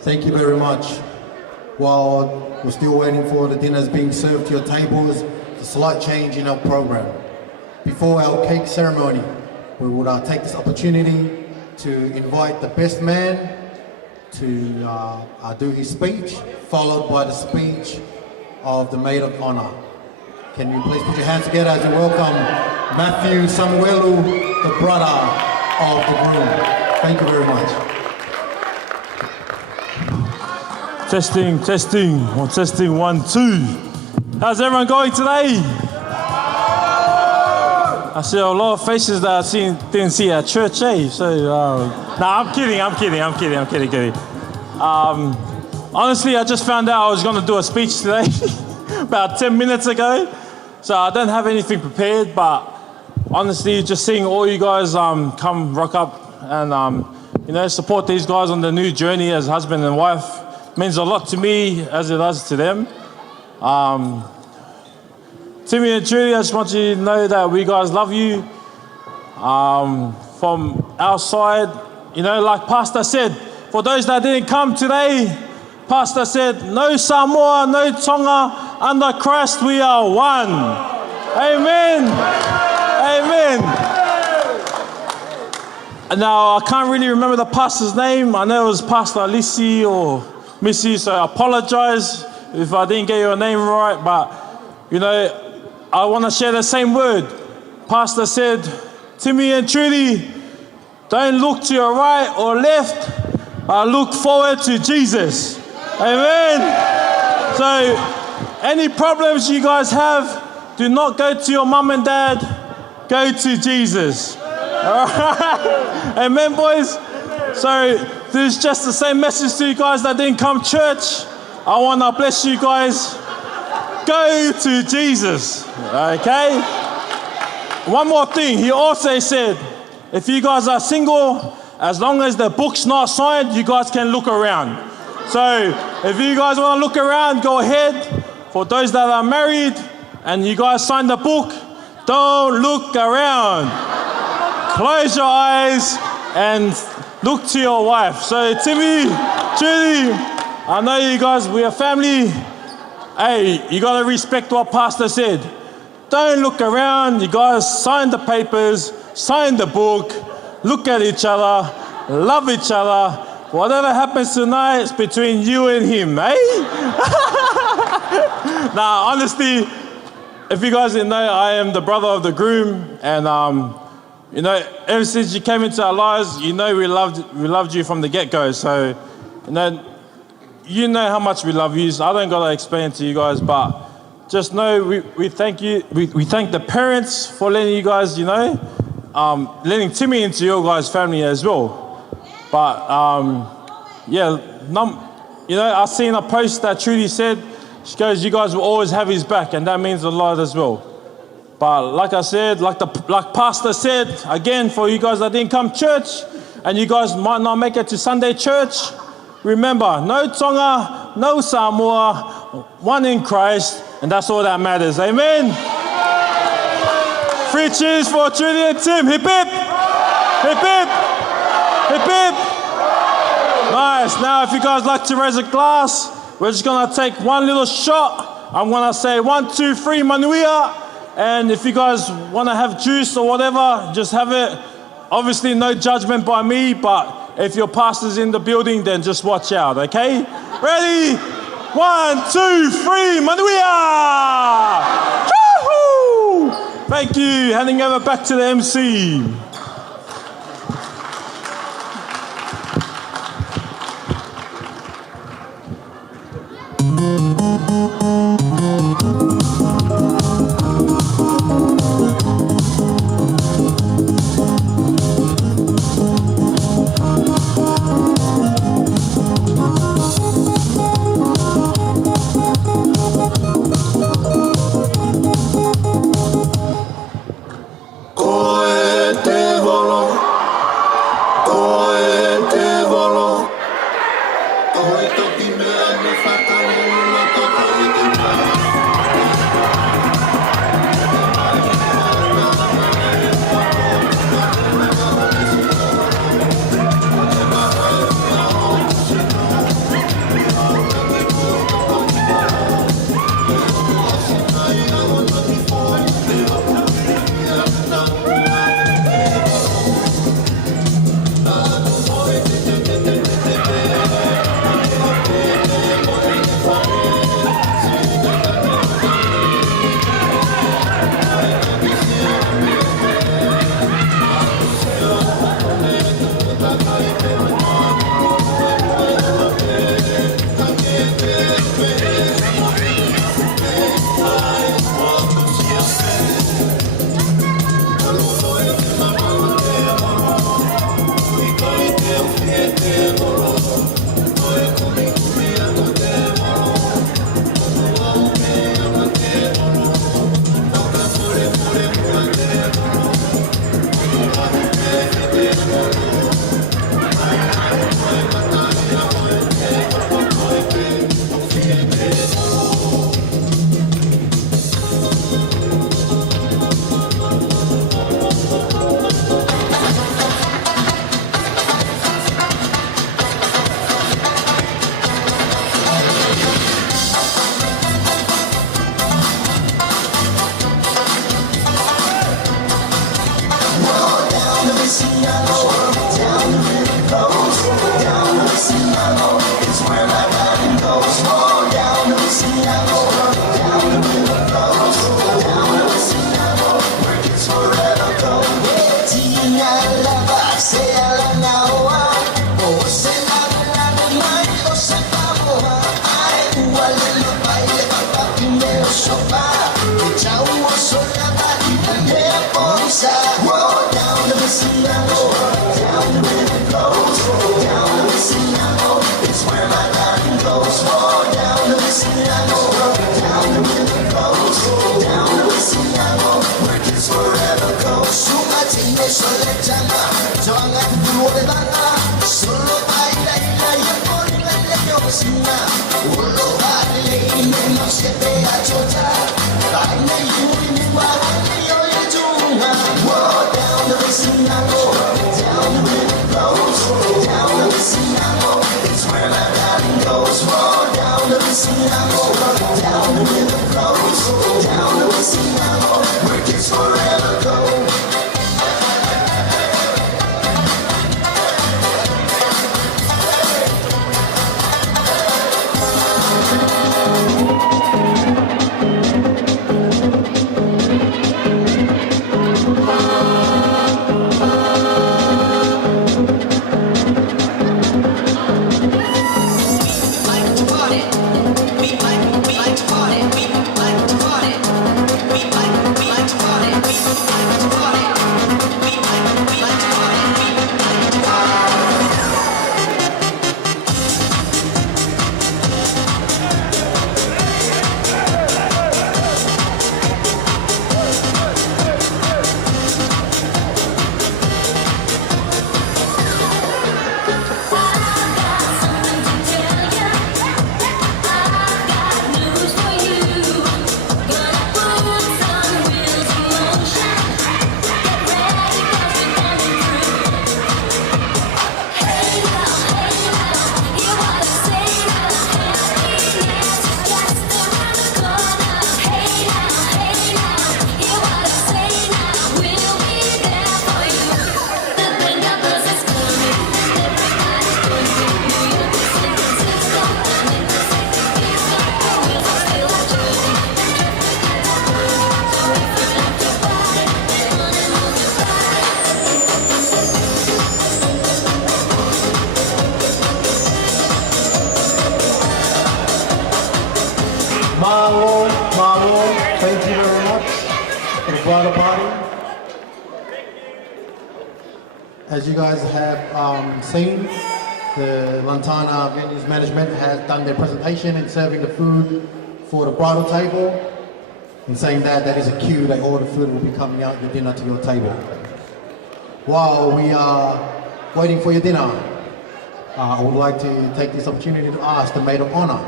Thank you very much. While we're still waiting for the dinners being served to your tables, a slight change in our program. Before our cake ceremony, we would take this opportunity to invite the best man to do his speech, followed by the speech of the maid of honor. Can you please put your hands together as we welcome Matthew Samuelu, the brother of the groom. Thank you very much. Testing, well, testing 1, 2. How's everyone going today? I see a lot of faces that I didn't see at church, eh? So, I'm kidding. Honestly, I just found out I was going to do a speech today about 10 minutes ago. So I don't have anything prepared, but honestly, just seeing all you guys come rock up and, support these guys on the new journey as husband and wife means a lot to me as it does to them. Timmy and Julie, I just want you to know that we guys love you. From our side, like Pastor said, for those that didn't come today, Pastor said, no Samoa, no Tonga, under Christ we are one. Amen. Now, I can't really remember the pastor's name. I know it was Pastor Alisi or Missy, so I apologize if I didn't get your name right. But, you know, I want to share the same word. Pastor said, Timmy and Trudy, don't look to your right or left, but look forward to Jesus. Amen. So, any problems you guys have, do not go to your mum and dad, go to Jesus. All right. Amen, boys. So this is just the same message to you guys that didn't come to church. I want to bless you guys. Go to Jesus. Okay? One more thing. He also said, if you guys are single, as long as the book's not signed, you guys can look around. So if you guys want to look around, go ahead. For those that are married and you guys sign the book, don't look around. Close your eyes and look to your wife. So Timmy, Judy, I know you guys, we're a family. Hey, you got to respect what Pastor said. Don't look around. You guys sign the papers, sign the book, look at each other, love each other. Whatever happens tonight is between you and him, eh? Nah, honestly, if you guys didn't know, I am the brother of the groom, and you know, ever since you came into our lives, you know we loved you from the get-go. So, you know how much we love you. So I don't gotta explain it to you guys, but just know we thank you. We thank the parents for letting you guys, letting Timmy into your guys' family as well. But I seen a post that Trudy said. She goes, you guys will always have his back, and that means a lot as well. But like I said, like Pastor said, again, for you guys that didn't come to church, and you guys might not make it to Sunday church, remember, no Tonga, no Samoa, one in Christ, and that's all that matters. Amen? 3 cheers for Trudy and Tim. Hip hip! Hip hip! Hip hip! Nice. Now, if you guys like to raise a glass, we're just going to take one little shot. I'm going to say 1, 2, 3, Manuia. And if you guys want to have juice or whatever, just have it. Obviously, no judgment by me, but if your pastor's in the building, then just watch out, okay? Ready? 1, 2, 3, Manuia! Woo-hoo! Thank you. Handing over back to the MC. Let me see your 내 설렜잖아 저항 같은 불호에다가 솔로 바이라이라 옆머리가 내려 신나 홀로 바릴레이 내 몫에 빼앗조자 나의 유리는 바람에 여유 중아 down the listen now down the rhythm flows down the listen now it's where my darling goes down the listen now down the rhythm flows down the listen now where kids forever go. Marlo, thank you very much for the bridal party. As you guys have seen, the Lantana Venues Management has done their presentation in serving the food for the bridal table. In saying that, that is a cue that all the food will be coming out, your dinner to your table. While we are waiting for your dinner, I would like to take this opportunity to ask the Maid of Honor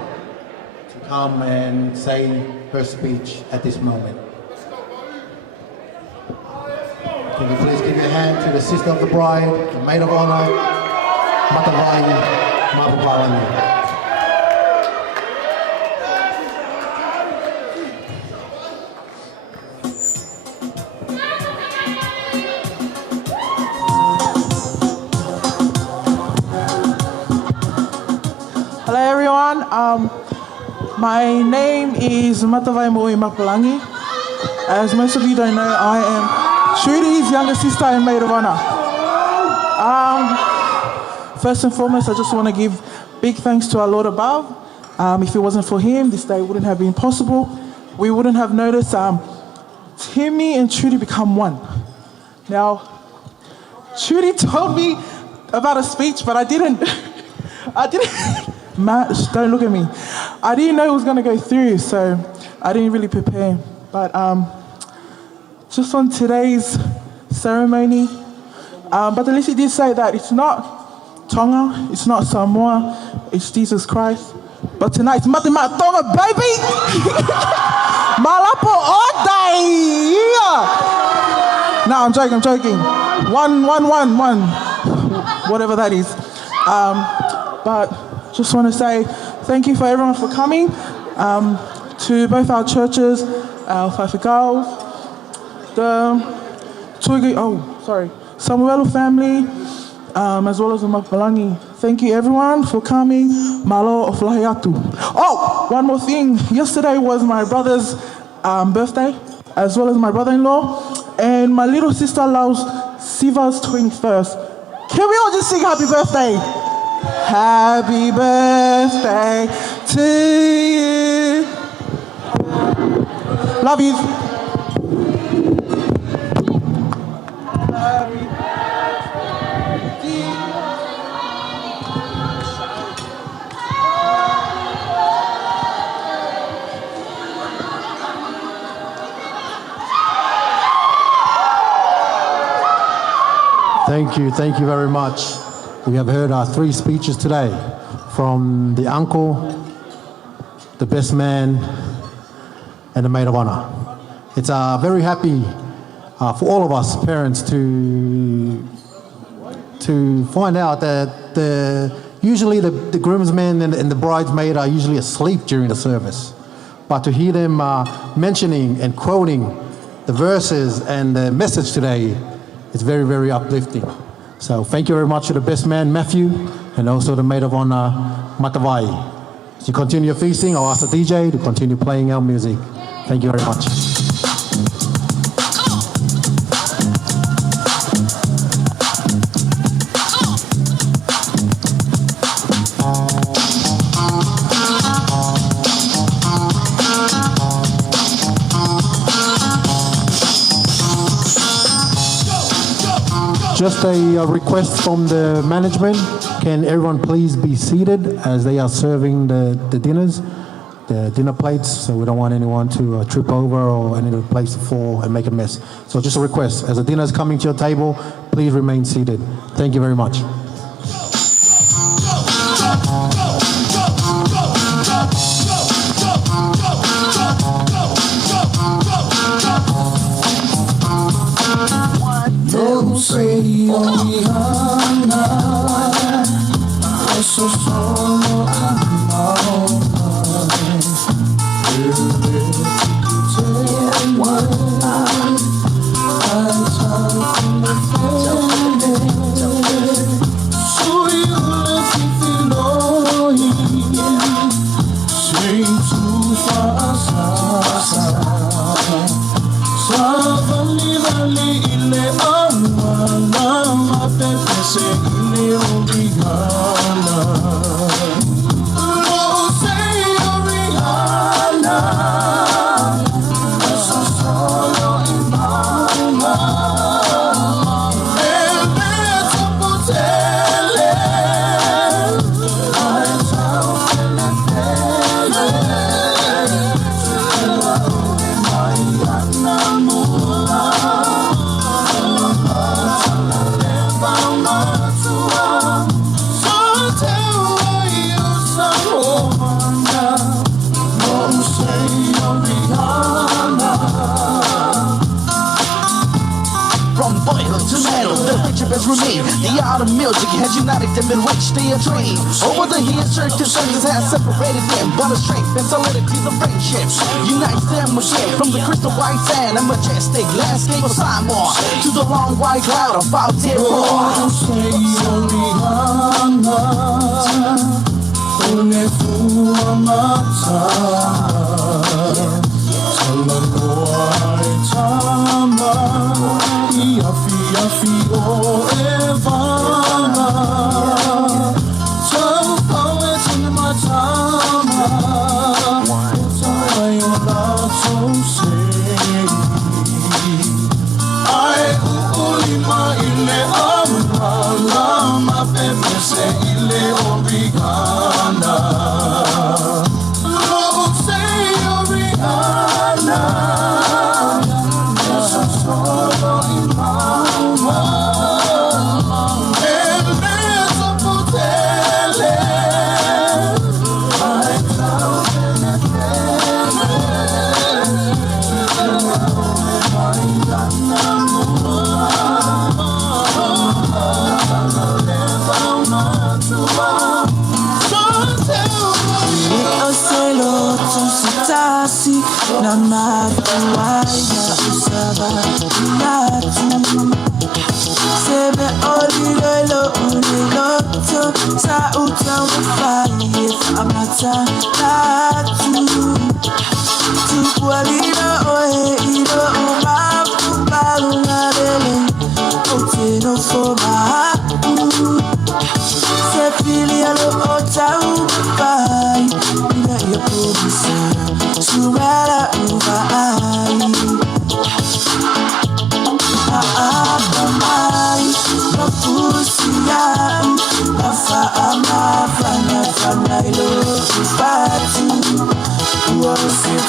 to come and say her speech at this moment. Can you please give your hand to the sister of the bride, the Maid of Honor, Matavai Mapaparani. Hello everyone, my name is Matavai Mo'i Mapalangi. As most of you don't know, I am Trudy's younger sister and Maid of Honor. First and foremost, I just want to give big thanks to our Lord above. If it wasn't for him, this day wouldn't have been possible. We wouldn't have noticed Timmy and Trudy become one. Now, Trudy told me about a speech, but I didn't, Matt, don't look at me. I didn't know it was going to go through, so I didn't really prepare. But just on today's ceremony, but the list did say that it's not Tonga, it's not Samoa, it's Jesus Christ. But tonight it's Mate Mate Tonga, baby! Malapo all day! No, I'm joking. One. Whatever that is. But just want to say thank you for everyone for coming to both our churches, our Whaiwha girls, the Samuelu family, as well as the Mapalangi. Thank you everyone for coming. Malo of Lahiatu. Oh, one more thing. Yesterday was my brother's birthday, as well as my brother-in-law, and my little sister loves Siva's 21st. Can we all just sing happy birthday? Happy birthday to you. Love you. Happy birthday to you. Thank you very much. We have heard our 3 speeches today from the uncle, the best man, and the maid of honor. It's very happy for all of us parents to find out that usually the groomsmen and the bridesmaid are usually asleep during the service. But to hear them mentioning and quoting the verses and the message today, it's very, very uplifting. So thank you very much to the best man, Matthew, and also the maid of honor, Matavai. As you continue your feasting, I'll ask the DJ to continue playing our music. Thank you very much. Just a request from the management. Can everyone please be seated as they are serving the dinners, the dinner plates, so we don't want anyone to trip over or any of the plates to fall and make a mess. So just a request, as the dinner is coming to your table, please remain seated. Thank you very much. The art of music has united them in which they are trained. Over the years, circumstances has separated them, but the strength and solidity of friendship unites them again. From the crystal white sand and majestic landscape of Samoa to the long white cloud of Aotearoa.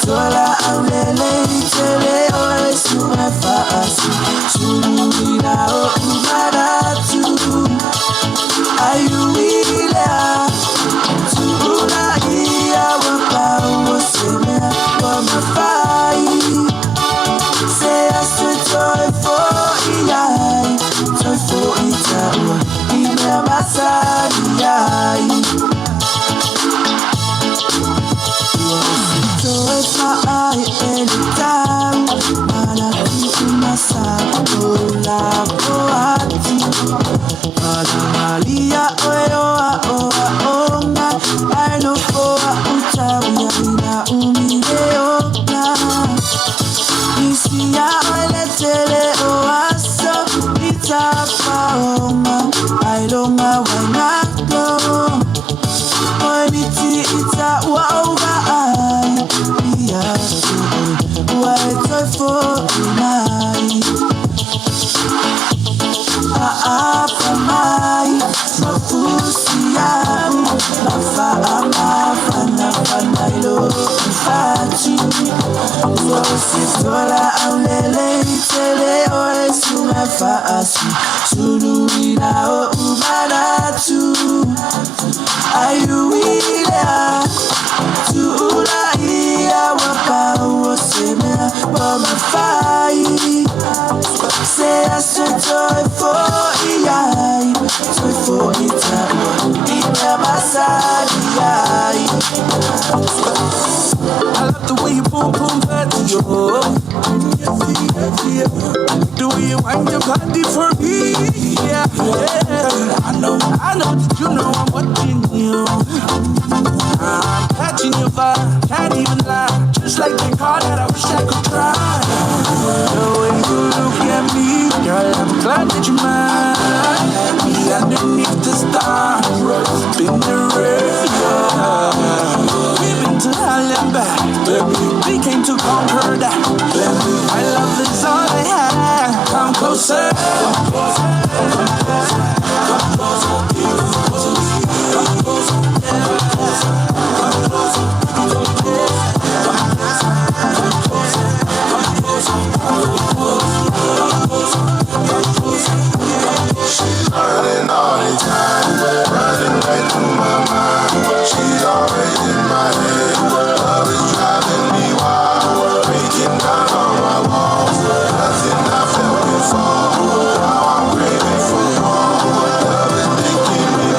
Tola aulele itele oe sume faasi. Sumina o umara. Tola aulele itele ore sunga faasi Suluina o umanatu Ayuila Tula ia waka uosemea Mama fai Say I said toy for iyai Toy for ita Ita masadi iyai I love the way you boom boom body, yo. The way you wind your body for me, yeah. I know that you know I'm watching you. I'm catching your vibe, can't even lie. Just like the car that I wish I could try. The way you look at me, girl, I'm glad that you're mine. Me underneath the stars, spin the radio. To hell and back, we came to conquer that. My love is all I have. Come closer, come closer, come closer, come closer, come closer, come closer, come closer. She's running all the time, running right through my mind. She's always in my head. Love is driving me wild, breaking down all my walls. Nothing I felt before. Now I'm craving for more. Love is making me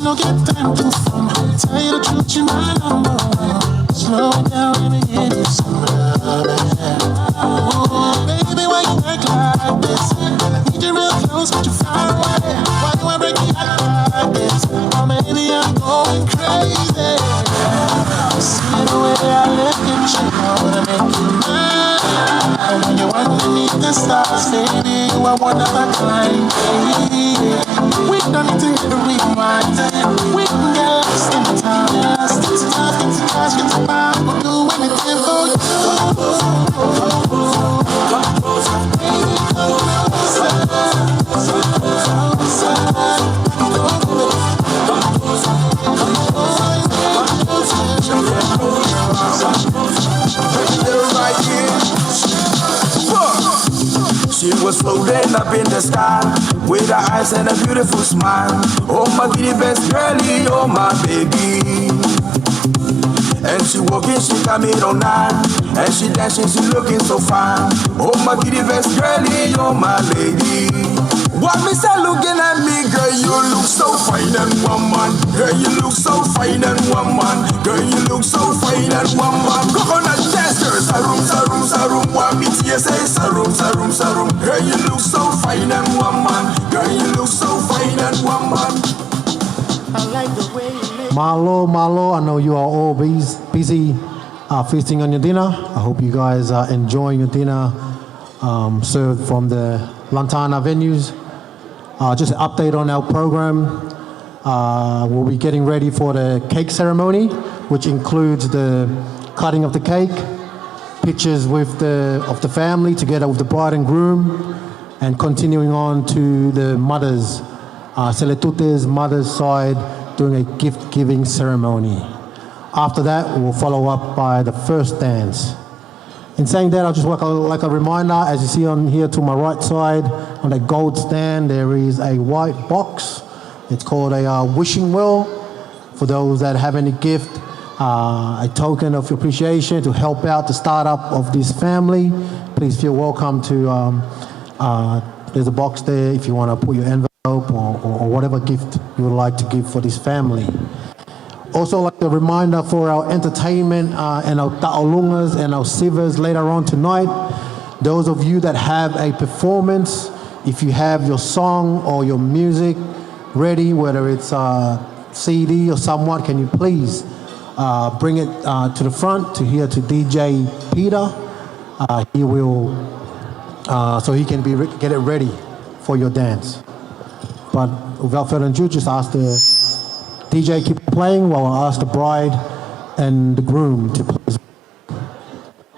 no get time to fun. Tell you the truth, you're my number one. Slow it down, let me give you some love. Oh, baby, why you act like this? I need you real close, but you're far away. Why you ever break it like this? Oh, maybe I'm going crazy. See the way I look at you, I wanna make you mine. And when you're underneath the stars, baby, you are one of a kind, baby. We don't need to hit the rewind. We can get lost in the time. Lost in time, get to cash, get to buy. We'll do anything for you. Come closer, baby, come closer. Come closer, She was floating up in the sky with her eyes and a beautiful smile. Oh my giddy best girlie, oh my baby. And she walking, she got me all night. And she dancing, she looking so fine. Oh my giddy best girlie, oh my lady. What me say looking at me, girl, you look so fine and woman. Girl, you look so fine and woman. Girl, you look so fine and woman. Coconut dancers, sarum, sarum, sarum. One beat, yes, say sarum, sarum, sarum. Girl, you look so fine and woman. Girl, you look so fine and woman. I like the way you make. Malo, I know you are all busy feasting on your dinner. I hope you guys are enjoying your dinner served from the Lantana venues. Just an update on our program. We'll be getting ready for the cake ceremony, which includes the cutting of the cake, pictures with of the family together with the bride and groom, and continuing on to the mothers, Seletute's mother's side, doing a gift-giving ceremony. After that, we'll follow up by the first dance. In saying that, I'll just like a reminder, as you see on here to my right side, on the gold stand, there is a white box. It's called a wishing well. For those that have any gift, a token of appreciation to help out the startup of this family, please feel welcome to, there's a box there if you want to put your envelope or whatever gift you would like to give for this family. Also, like a reminder for our entertainment and our ta'olungas and our sivas later on tonight, those of you that have a performance, if you have your song or your music ready, whether it's a CD or somewhat, can you please bring it to the front to here to DJ Peter. He will, so he can get it ready for your dance. But without further ado, just ask the DJ keep playing while I ask the bride and the groom to please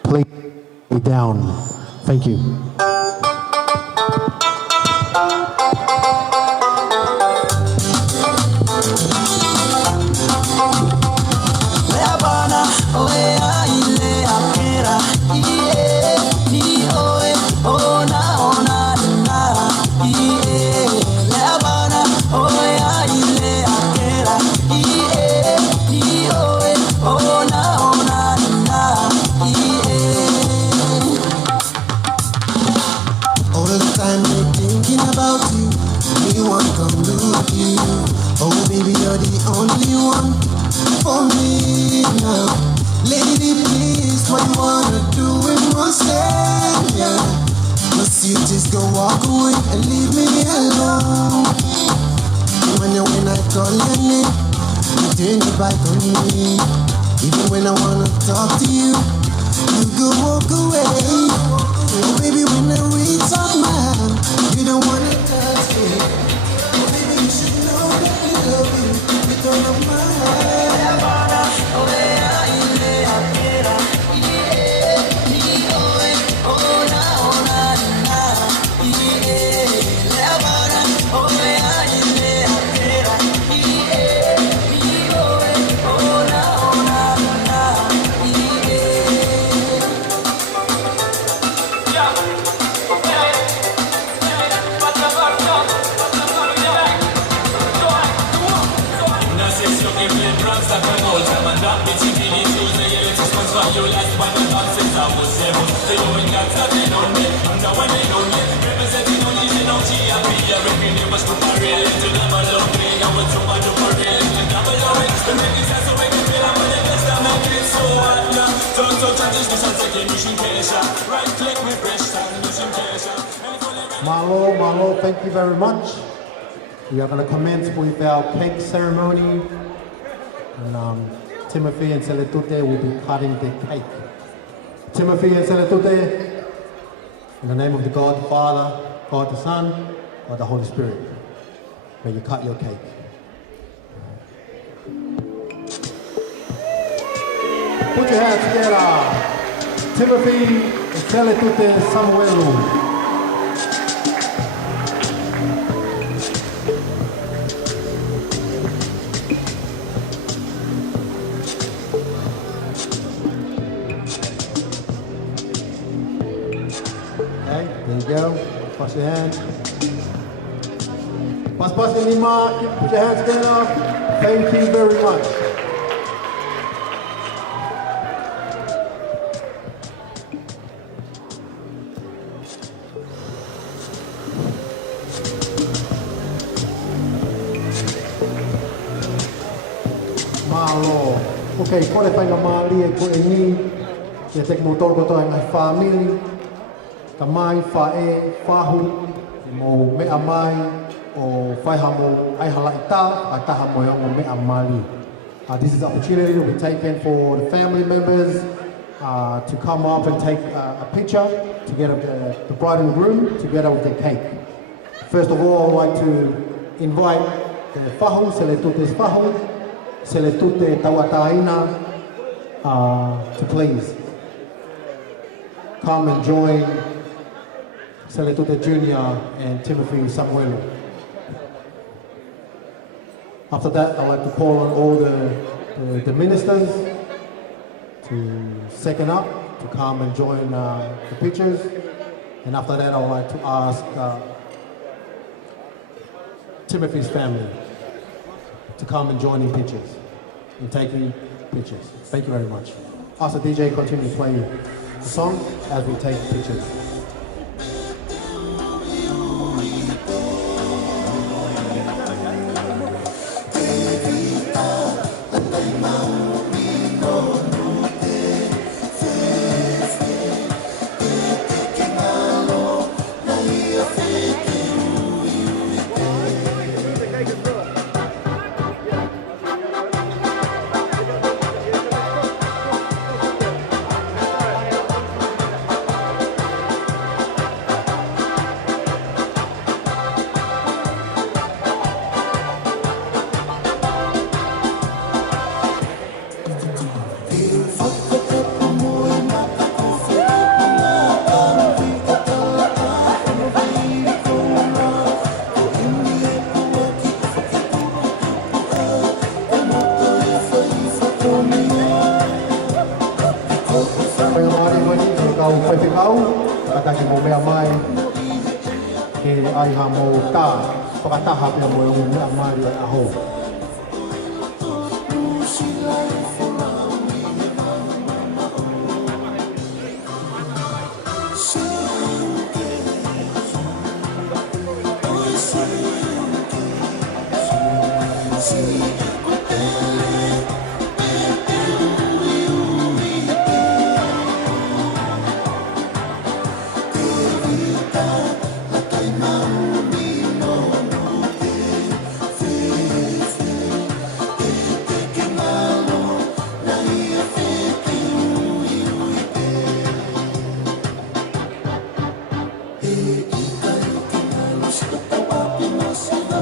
play down. Thank you. Oh baby, you're the only one for me now. Lady, please, what you wanna do in my stand, yeah. Must you just go walk away and leave me alone. When I call your name, you turn your back on me. Even when I wanna talk to you, you go walk away. Oh baby, when I reach out my hand, you don't wanna touch me. Oh baby, you should know that I love you with all of my heart. Malo, thank you very much. We are going to commence with our cake ceremony. And Timothy and Seletute will be cutting the cake. Timothy and Seletute, in the name of the God the Father, God the Son, God the Holy Spirit, may you cut your cake. Put your hands together. Timothy and Seletute Samuelu. There you go. Pass your hand. Pass your lima. Put your hands together. Thank you very much. Malo. Okay, kore whainga maali e koe ni. Ia tek motoro kotoa ngai family. Ka mai, whae, whahu, mo mea mai, o whaiha mo aihala i tā, a taha mo o mea mali. This is an opportunity to be taken for the family members to come up and take a picture together with the bride and groom, together with the cake. First of all, I'd like to invite the whahu, Seletutes whahu, Seletute tawataina, to please come and join Seletute Jr. and Timothy Samuel. After that, I'd like to call on all the ministers to second up, to come and join the pictures. And after that, I'd like to ask Timothy's family to come and join in pictures, in taking pictures. Thank you very much. Ask the DJ continue playing the song as we take pictures. au whaiwhikau, kataki mo mea mai, ke ai ha mo tā, whakataha pia mo e mea mai ai aho.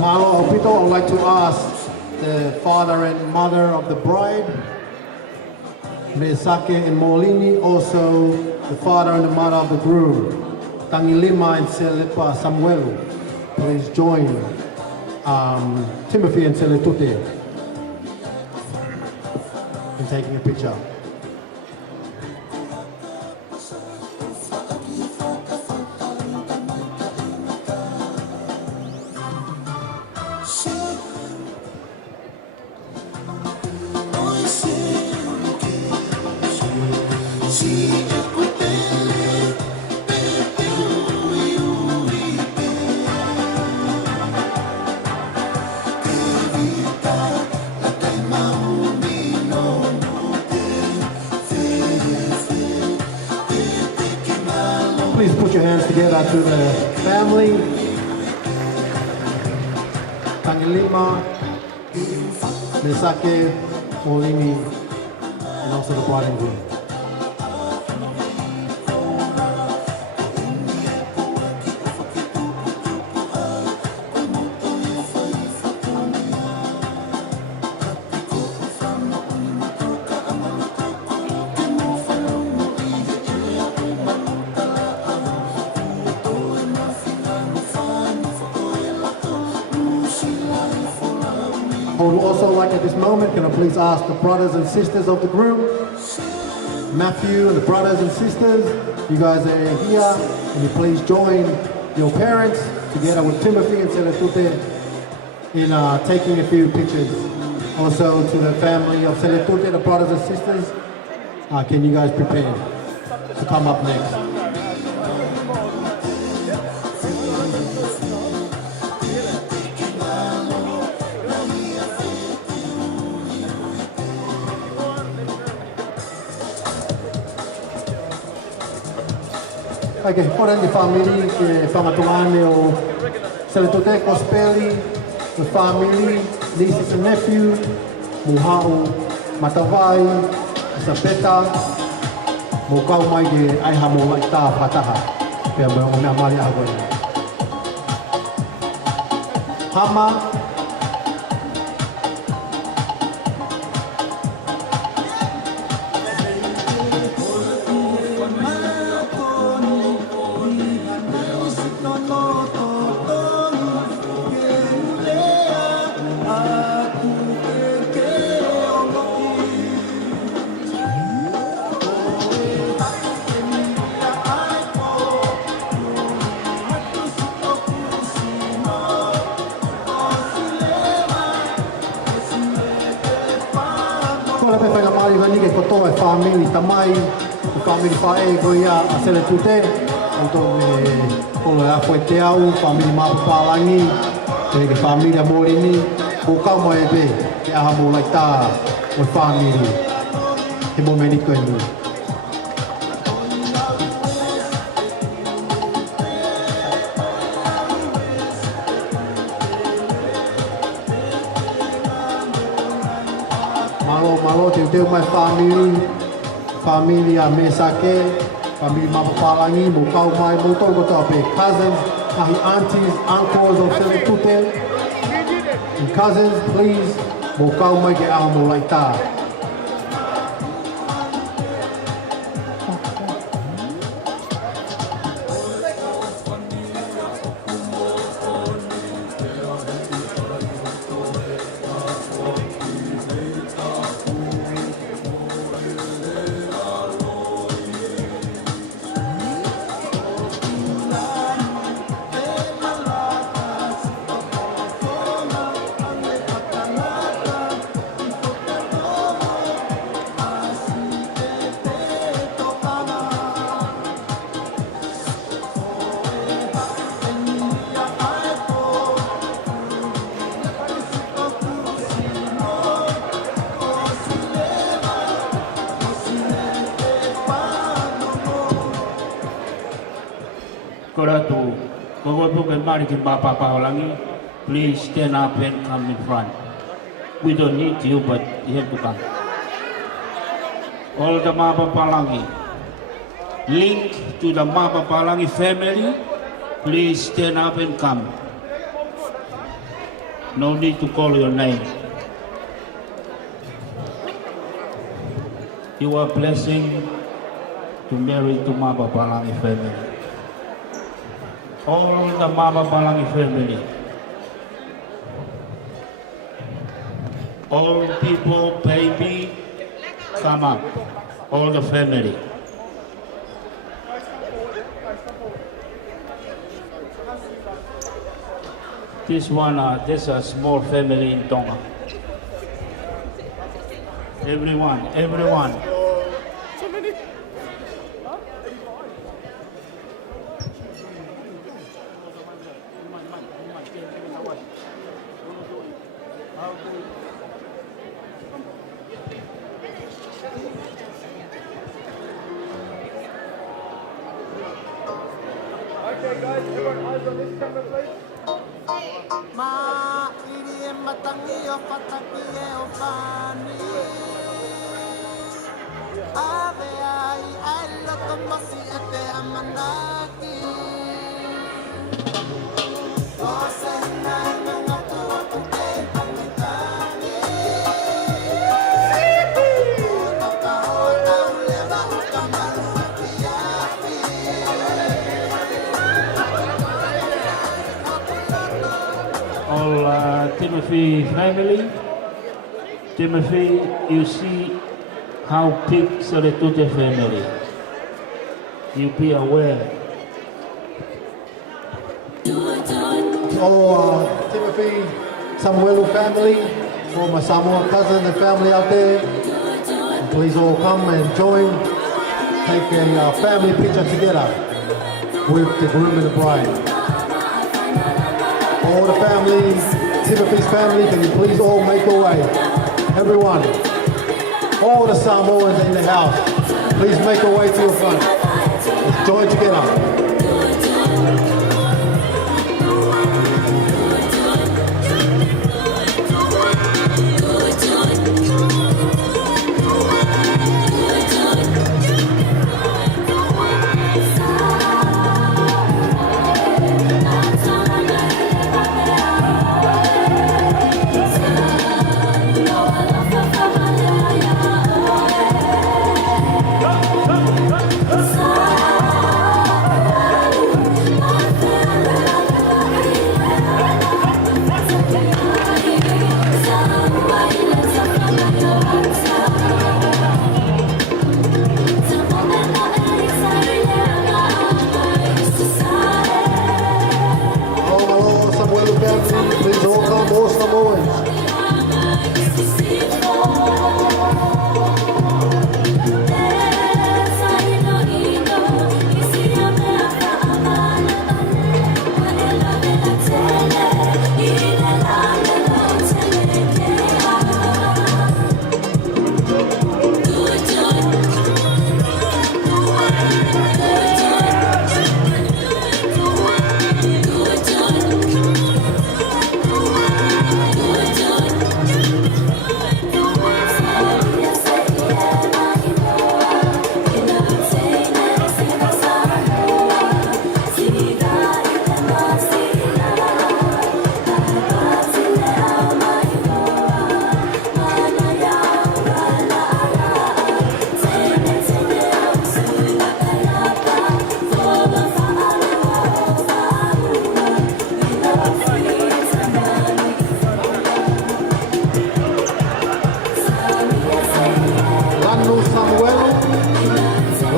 Malo Opito, I would like to ask the father and mother of the bride, Mesake and Molini, also the father and the mother of the groom, Tangilima and Selepa Samuelu, please join Timothy and Seletute in taking a picture. Please put your hands together to the family. Tangilima, Mesake, Molini, and also the bride and groom. I would also like at this moment, can I please ask the brothers and sisters of the groom, Matthew and the brothers and sisters, you guys are here, and you please join your parents together with Timothy and Seletute in taking a few pictures. Also to the family of Seletute, the brothers and sisters, can you guys prepare to come up next? Okay, ora di family che whangatungane o Seletute Kospeli, the family, nieces and nephew, Muhau, Matawai, Sapeta, Mokau mai ke aiha mo lai tā pataha, pia mo mea mari ahoi. Hama, Kola pe whainga mari gani ke koto e family tamai, e family whae ko ia a Seletute, auto me kola e afo e te au, family Mapapalangi, e ke family a Molini, ko kau mo e pe, ke aha mo lai tā o family, he mo me niko e nui. Malo te teu mai family a Mesake, family Mapapalangi, mo kau mai mo tau koto pe cousins, ahi aunties, uncles of Seletute, and cousins, please, mo kau mai ke aha mo lai tā. Koratu, Kogotu Mariki Papa Paolangi, please stand up and come in front. We don't need you, but you have to come. All the Mapa Palangi, link to the Mapa Palangi family, please stand up and come. No need to call your name. You are blessing to marry to Mapa Palangi family. All the Mapa Palangi family. All people, baby, come up. All the family. This one, there's a small family in Tonga. Everyone. Okay guys, everyone eyes on this camera please. Ma iri matangi o pataki e o pani. Ave ai loto masi e te amanaki. O se nai mga tua te pangitani. O tapa o tau leva o kamaru piapi. All Timothy family. Timothy, you see how big Soletute family. You be aware. All Timothy Samuelu family, all my Samoan cousin and family out there, please all come and join. Take a family picture together with the groom and the bride. All the families, Timothy's family, can you please all make your way? Everyone, all the Samoans in the house, please make your way to your front. Let's join together. Please all come, all Samoans.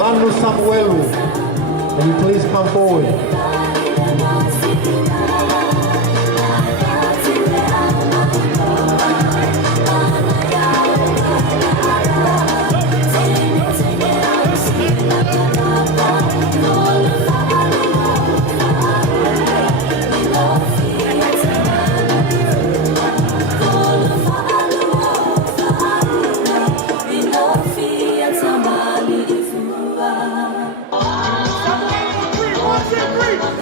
Lanu Samuelu, can you please come forward? One, two, three.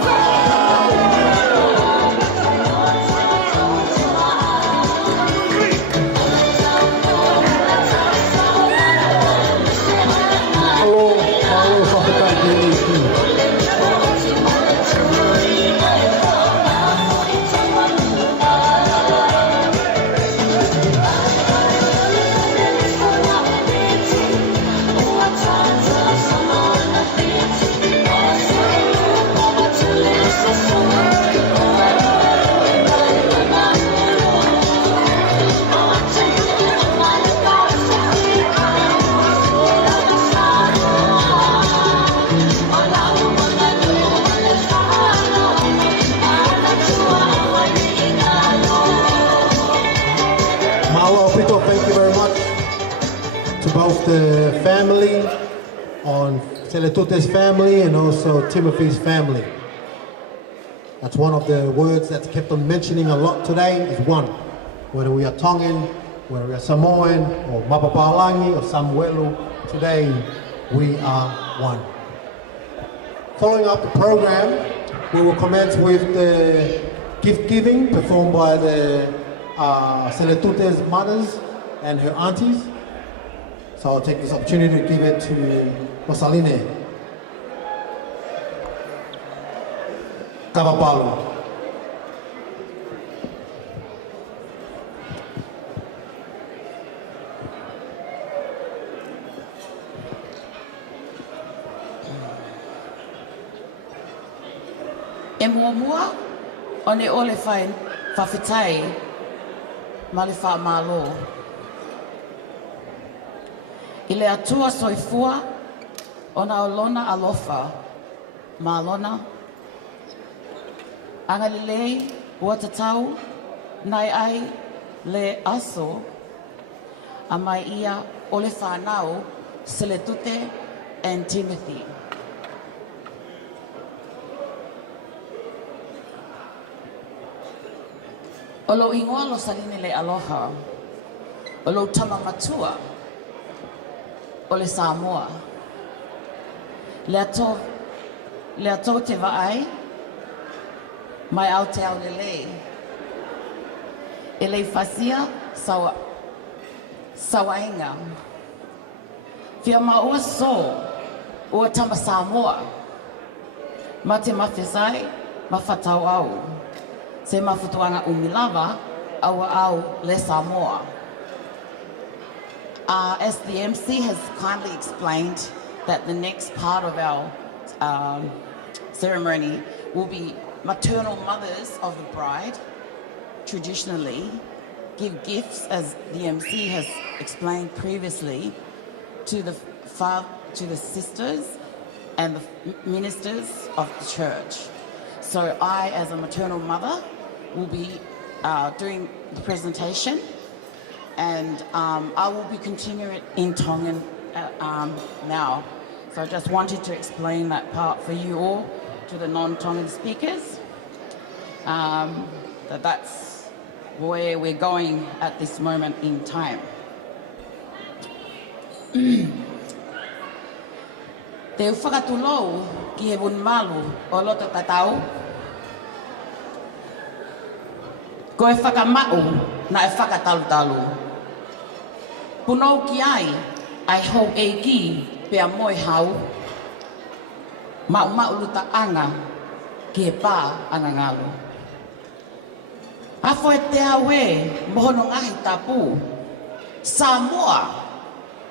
to both the family, on Seletute's family and also Timothy's family. That's one of the words that's kept on mentioning a lot today is one. Whether we are Tongan, whether we are Samoan, or Mapapalangi, or Samuelu, today we are one. Following up the program, we will commence with the gift giving performed by the Seletute's mothers and her aunties. So I'll take this opportunity to give it to Rosaline. Kavapalu. E muamua, o ne ole whawhitai, ma le whaamalo. I le atua soifua, o na olona alofa, ma alona. Anga lelei, ua tatau, nai ai, le aso, a mai ia o le whanau, Seletute and Timothy. O lo ingoa lo saline le aloha, o lo tama matua, o le Samoa. Le ato te vaai, mai au te au lelei. E lei fasia sawainga. Fia maua so, ua tama Samoa. Ma te mawhesai, ma whatau au. Se mafutuanga umilava, aua au le Samoa. As the MC has kindly explained that the next part of our ceremony will be maternal mothers of the bride, traditionally give gifts, as the MC has explained previously, to the sisters and the ministers of the church. So I, as a maternal mother, will be doing the presentation, and I will be continuing it in Tongan now. So I just wanted to explain that part for you all, to the non-Tongan speakers, that's where we're going at this moment in time. Te whakatulou ki he malu o loto tatau. Ko e whakamau na e whakatalu-talu. Punou ki ai hou e ki pea moe hau. Mau luta anga ki he pā anga ngalo. Afo e te awe mohono ngahi tapu. Samoa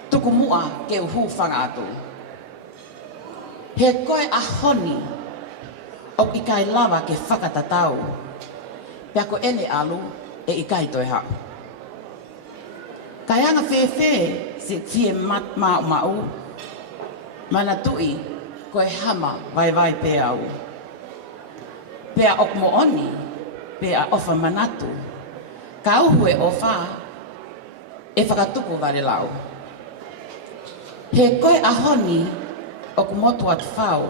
tuku mua ke uhu whangatu. He koe ahoni o i kai lava ke whakatatau. Pea ko ene alu e i kai toi hau. Kai anga whewhe se tie mau. Mana tui koe hama vai pe au. Pea ok mo oni, pea ofa manatu. Ka uhu e ofa e whakatuku vare lau. He koe ahoni o ku motu atu whao,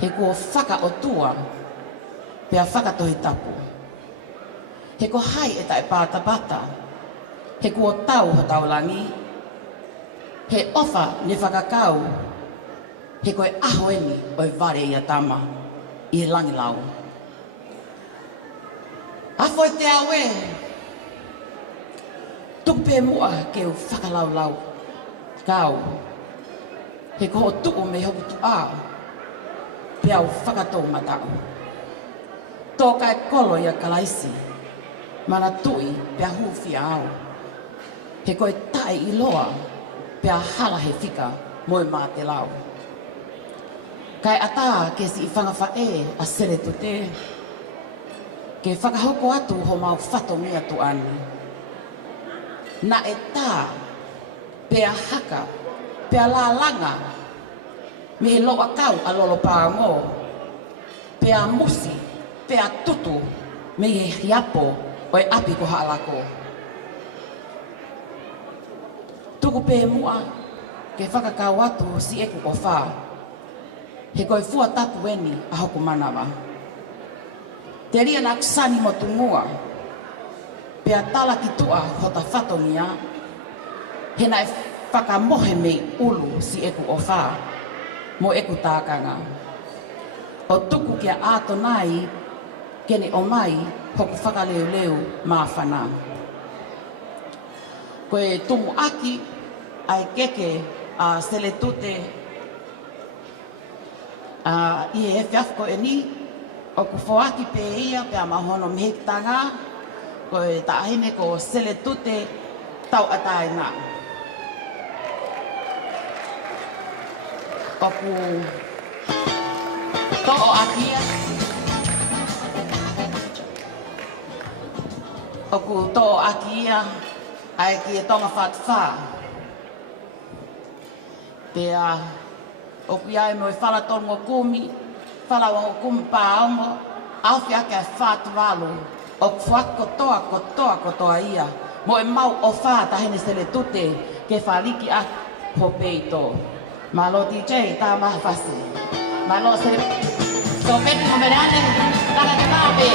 he kua whaka o tua, pea whakatohi tapu. He ko hai e tae pātapata, he kua tau ho taulangi, he ofa ne whakakau, he koe aho eni o e ware i a tama, i he langi lau. Afo e te awe, tupe mua ke u whakalau kau. He koho tuku me hoku tu a, pea u whakatou matau. Tō kai kolo ia kalaisi, mana tui pea huwhia au. He koe tae i loa, pea hala he whika moe mā te lau. Kai ata ke si i whangawhae a Seletute, ke whakahoko atu ho mau whato mea tu ani. Na e tā, pea haka, pea la langa, me he loa kau a lolo pāngo, pea musi, pea tutu, me he hiapo o e api ko haalako. Tu tuku pē mua, ke whakakau atu si eku o whā. He koe fua tapu eni a hoku manawa. Te ria nak sani mo tungua, pea tala ki tua ho ta whatongia, he nai whakamohe mei ulu si eku o whā, mo eku tākanga. O tuku kia āto nai, kene o mai, hoku whakaleu leu mā whana. Koe tumu aki, ai keke a Seletute, i he whiafko e ni, o ku whoaki pe ia, pe a mahono mihekitanga, koe taahine ko Seletute, tau atai ngā. O ku to'o akia, o ku to'o akia, ai ki e tonga whatwha. Pea, o ku iai mo e whala tonga kumi, whala wango kumi pāongo, awhi ake ai whātuwalu, o ku whako toa ia, mo e mau o whā tahene Seletute, ke whaliki a ho peito. Malo DJ, tā maha whasi. Malo Seletute, so peti mo merane, tala te māpe.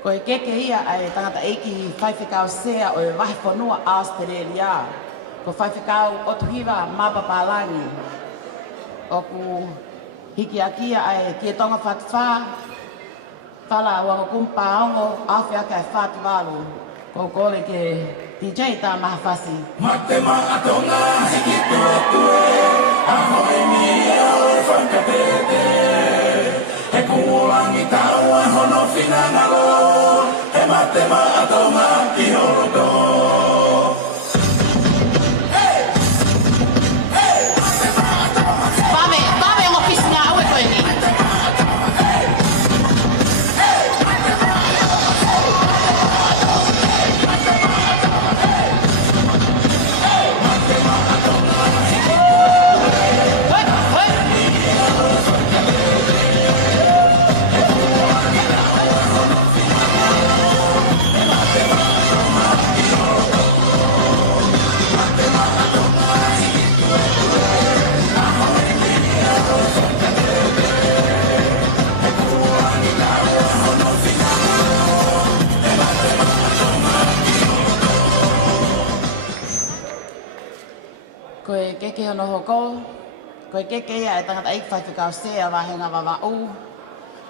Koe keke ia ai tangata eiki whaiwhikau sea o e wahi whanua Australia. Ko whaiwhikau otuhiwa Mapapalangi. O ku hiki akia ai kia tonga whatwha, whala wanga kumpaongo, awhi ake ai whātuwalu. Ko kore ke DJ tā maha whasi. Mate maatonga hiki tua tue, a hoi mi au e whankatete. He kungulangi taua hono whinangalo, he mate maatonga ki horoto. Vame o pisina au e koe ni. Koe keke ono hoko, koe keke ia e tangata eik whaiwhikau sea wahenga wawau,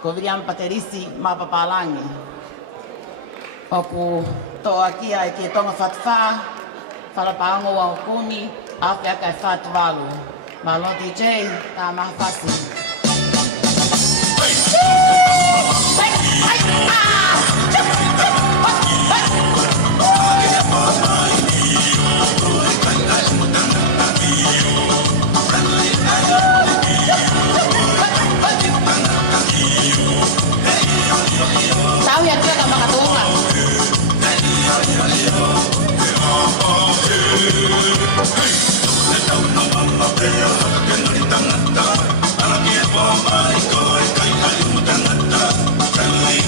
ko Viriam Paterisi Mapapalangi. O ku toa kia e ke tonga whatwha, whalapaongo wa hokumi, awhi aka e whātuwalu. Malo DJ, tā maha whasi. Tahu yang dia tak makan tulang.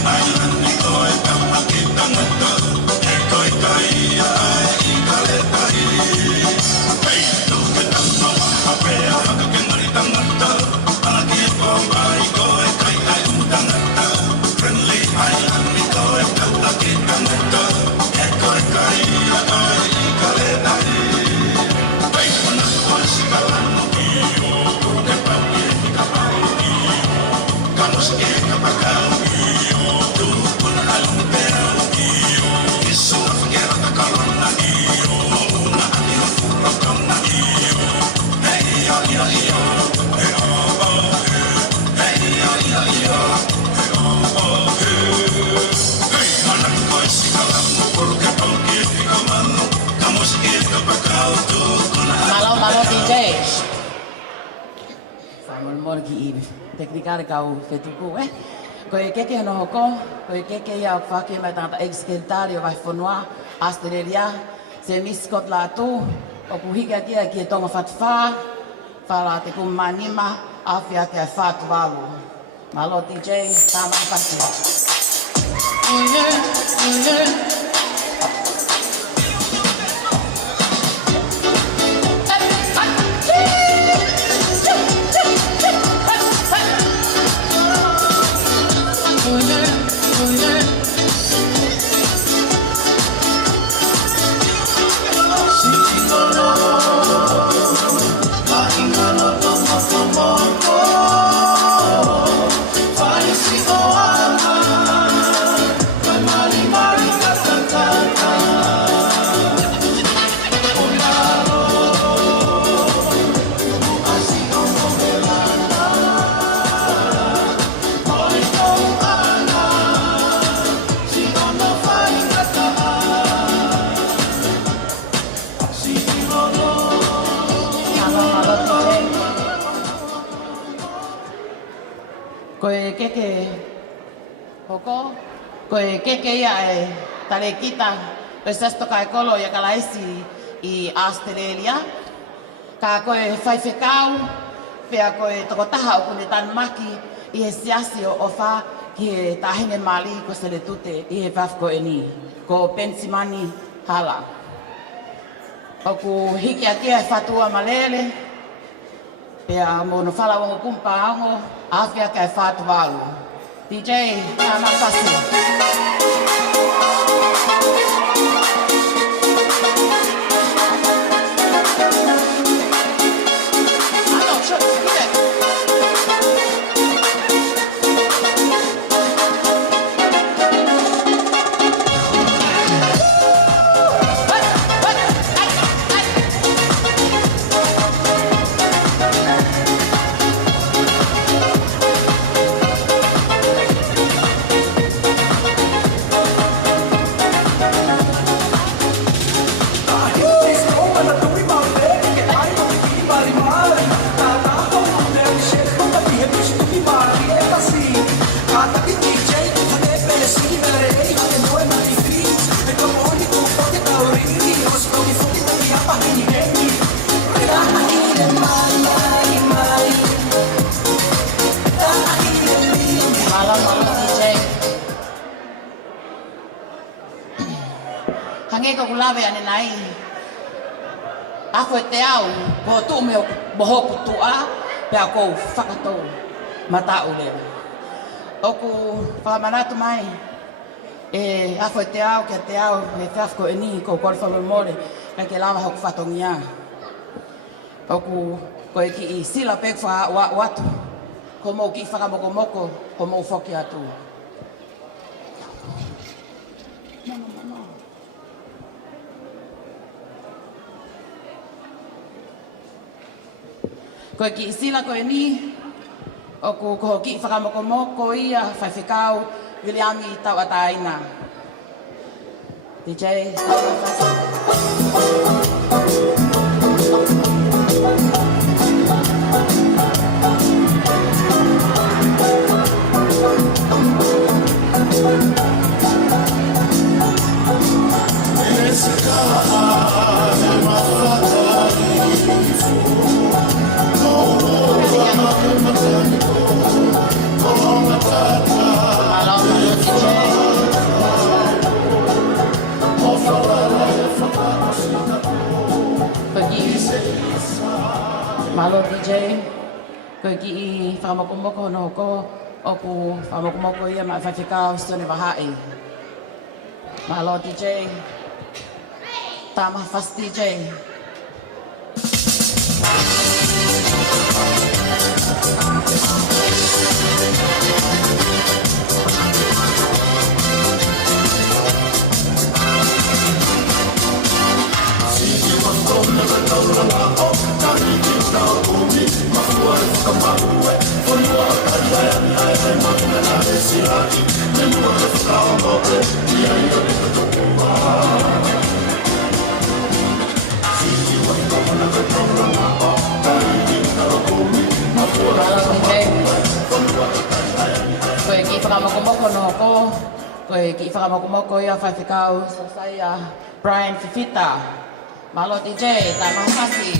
Hey! teknikare kau whetuku, Ko e keke no hoko, ko e keke ia whake mai tangata ex-secretario vai whanua, Australia, se miskot la tu, o kuhika kia ki e tonga whatwha, whala te kumanima, awhia kia whatu walu. Malo DJ, tāma pati. Koe keke hoko, koe keke ia e tare kita, koe sasto kai kolo ia kalaisi I Australia. Ka koe whaiwhekau, pia koe toko taha o kune tan maki I he siasi o wha ki he tahine mali ko se le tute I he whafko e ni, ko pensimani hala. O ku hiki a kia e whatua malele, pia mo no whala wango kumpa ango, awhia kai whatu walu. DJ, tāma kasi. Hange ko kulave ane nai. Ako e te au, ko tu me o bohoku tua, pe a kou whakatou mata ule. Oku whamanatu mai, ako e te au, e whiafko e ni, ko kore whamamore, kai ke lawa hoku whatongia. Oku ko e ki I sila pek watu, ko mou ki whakamokomoko, ko mou whoki atu. Ko ki sila ko ni o ko ki whakamokomoko ia whaiwhekau Williami tau ataina. DJ, Malo DJ, ko ki whakamokomoko no ko o ku whakamokomoko ia ma whaiwhekau stone wahai. Malo DJ, tama fast DJ. ki whakamokomoko ia whaiwhikau, so sai Brian Fifita, Malo DJ, tā mahakasi.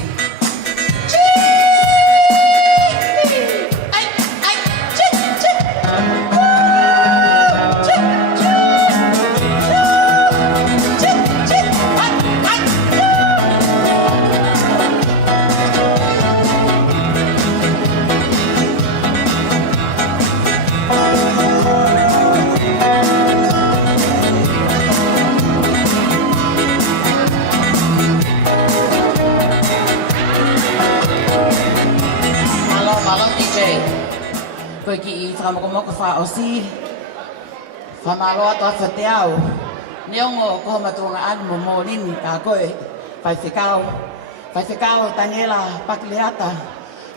Koe ki I whakamokomoko whaosi, whamalo ato awhate au. Neongo koho matunga anu mo mōrini ka koe, whaiwhikau Daniela Pakiliata.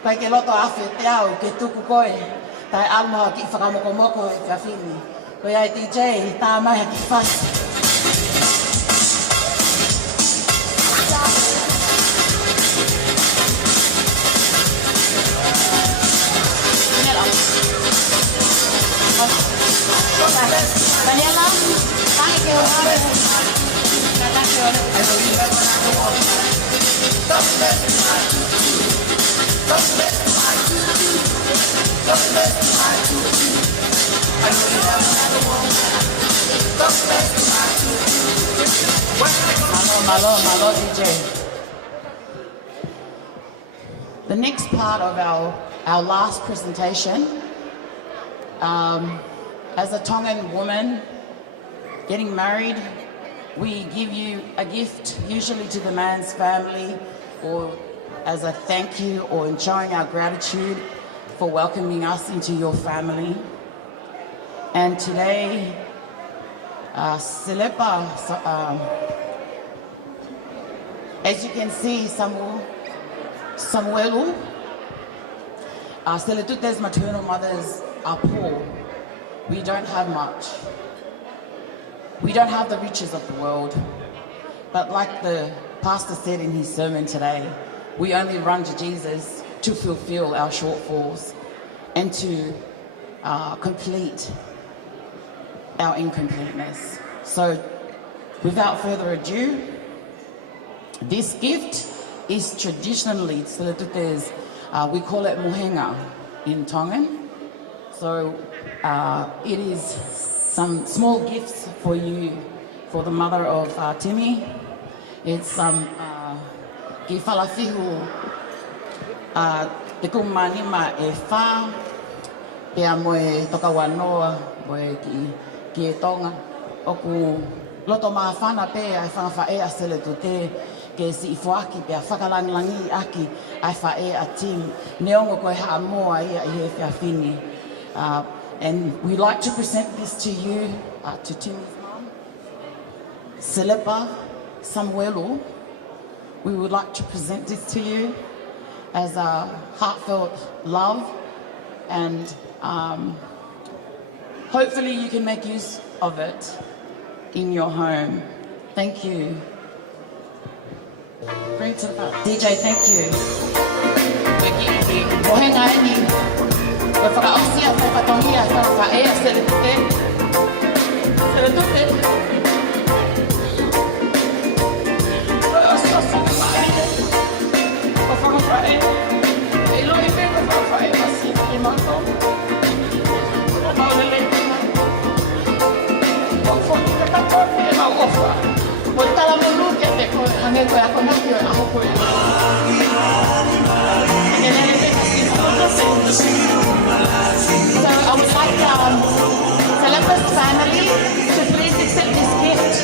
Koe ke loto awhate au ke tuku koe, tai almaha ki whakamokomoko e whiawhini. Koe ai DJ, tā mai haki whasi. Daniela, thank you. Malo DJ. The next part of our last presentation, as a Tongan woman getting married, we give you a gift, usually to the man's family, or as a thank you, or in showing our gratitude for welcoming us into your family. And today, Selepa, as you can see, Samuelu, Seletute's maternal mothers are poor. We don't have much. We don't have the riches of the world. But like the pastor said in his sermon today, we only run to Jesus to fulfill our shortfalls and to complete our incompleteness. So without further ado, this gift is traditionally, we call it mohenga in Tongan. So it is some small gifts for you, for the mother of Timmy. It's some ki whalafihu te kumanima e whā, pia moe toka wanoa, moe ki e tonga. Oku loto maa whana pe ai whangawha a Seletute, ke si i fuaki pia whakalangilangi aki ai wha a Tim. Neongo koe haa moa ia I he whiawhini. And we'd like to present this to you, to Timmy's mum, Selepa Samuelu. We would like to present this to you as a heartfelt love, and hopefully you can make use of it in your home. Thank you. Bring it to the front. DJ, thank you. Koe whakaosia, koe whatongia, koe whaea, Seletute. Seletute. Koe osiosi ka maere. Koe whakawhae. E lohi pe koe whakawhae masi ki mako. Koe maulele tina. Koe whoki ka kapone e mau ofa. Koe tala mulu ke te koe hange koe ako naki o e aho koe. E nene te kasi koe. So I would like Selepa's family to please accept this gift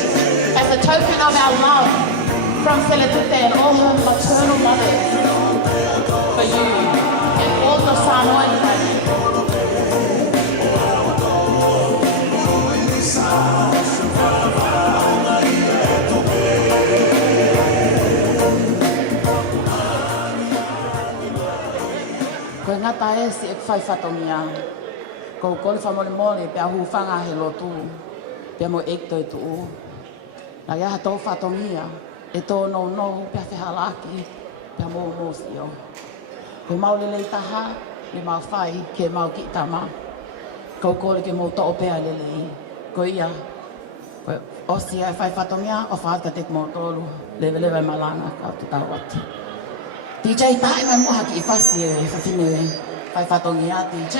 as a token of our love from Seletute and all her maternal mothers for you and all the Samoan family. Koe ngata e si e kwhai whatongia. Ko kone whamole mole pia hu whanga he lotu. Pia mo ekto e tuu. Na iaha tō whatongia. E tō no pia whihalaki. Pia mō mōsio. Ko maulele taha. Le mau whai ke mau ki tama. Ko kore ke mō tō pia lelei. Ko ia O sia e whai whatongia o whaata te kumotolu. Lewe lewe malanga kau te tau atu. DJ tae mai moha ki i whasi e whawhine whai whatongia DJ.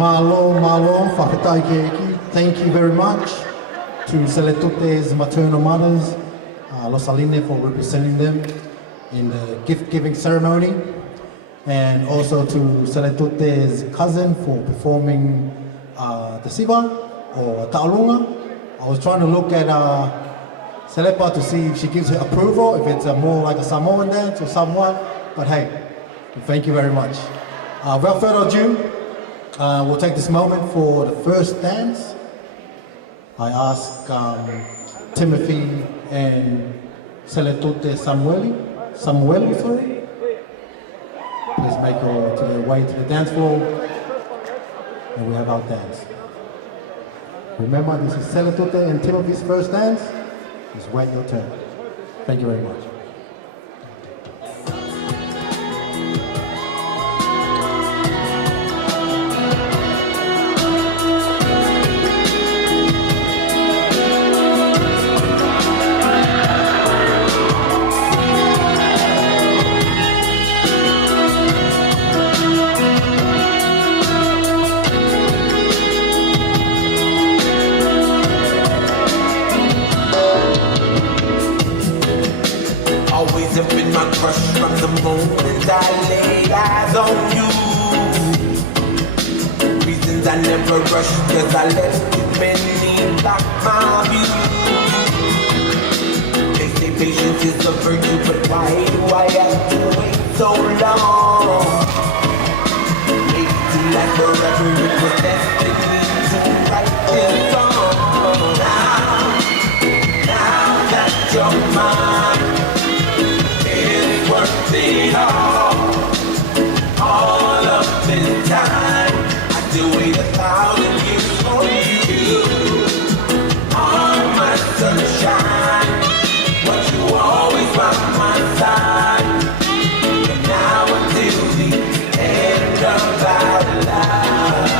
Malo, malo, whakatai ke eki. Thank you very much to Seletote's maternal mothers, Los Aline for representing them in the gift-giving ceremony, and also to Seletote's cousin for performing the siva or ta'alunga I was trying to look at Selepa to see if she gives her approval, if it's more like a Samoan dance or someone, but hey, thank you very much. Without further ado, we'll take this moment for the first dance. I ask Timothy and Seletute Samueli, sorry. Please make your way to the dance floor, and we have our dance. Remember, this is Seletute and Timothy's first dance. Just wait your turn. Thank you very much. Always have been my crush from the moment I laid eyes on you. Reasons I never rush, cause I let too many block my view. They say patience is a virtue, but why do I have to wait so long? Maybe to last forever, it was destiny to write this song. Now that you're mine, worth it all of this time. I still wait 1,000 years for you. On my sunshine, but you always by my side. From now until the end of our life.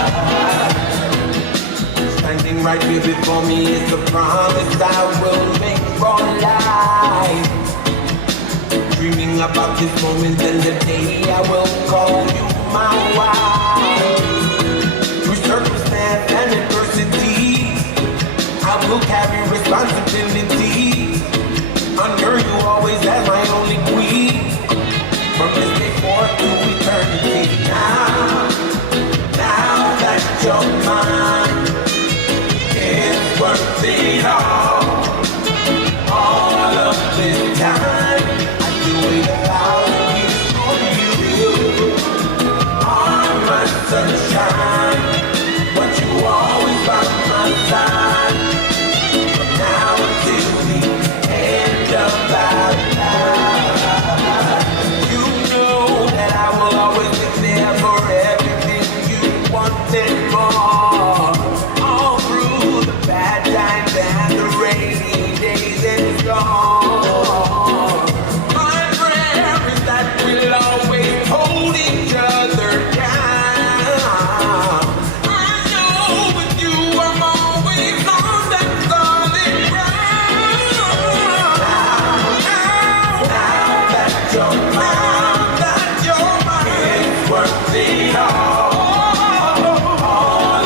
Standing right here before me is the promise I will make for life. Dreaming about this moment and the day I will call you my wife. Through circumstance and adversity, I will carry responsibility. Under you always as my only queen. From this day forth to eternity. Now that you're mine, it's worth it all of this time. Wait 1,000 years for you. On my sunshine, but you always by my side. From now until the end of our life. You know that I will always be there for everything you want and more. All through the bad times and the rainy days and storms. We'll always hold each other down. I know with you I'm always on that solid ground. Now that you're mine, it's worth it all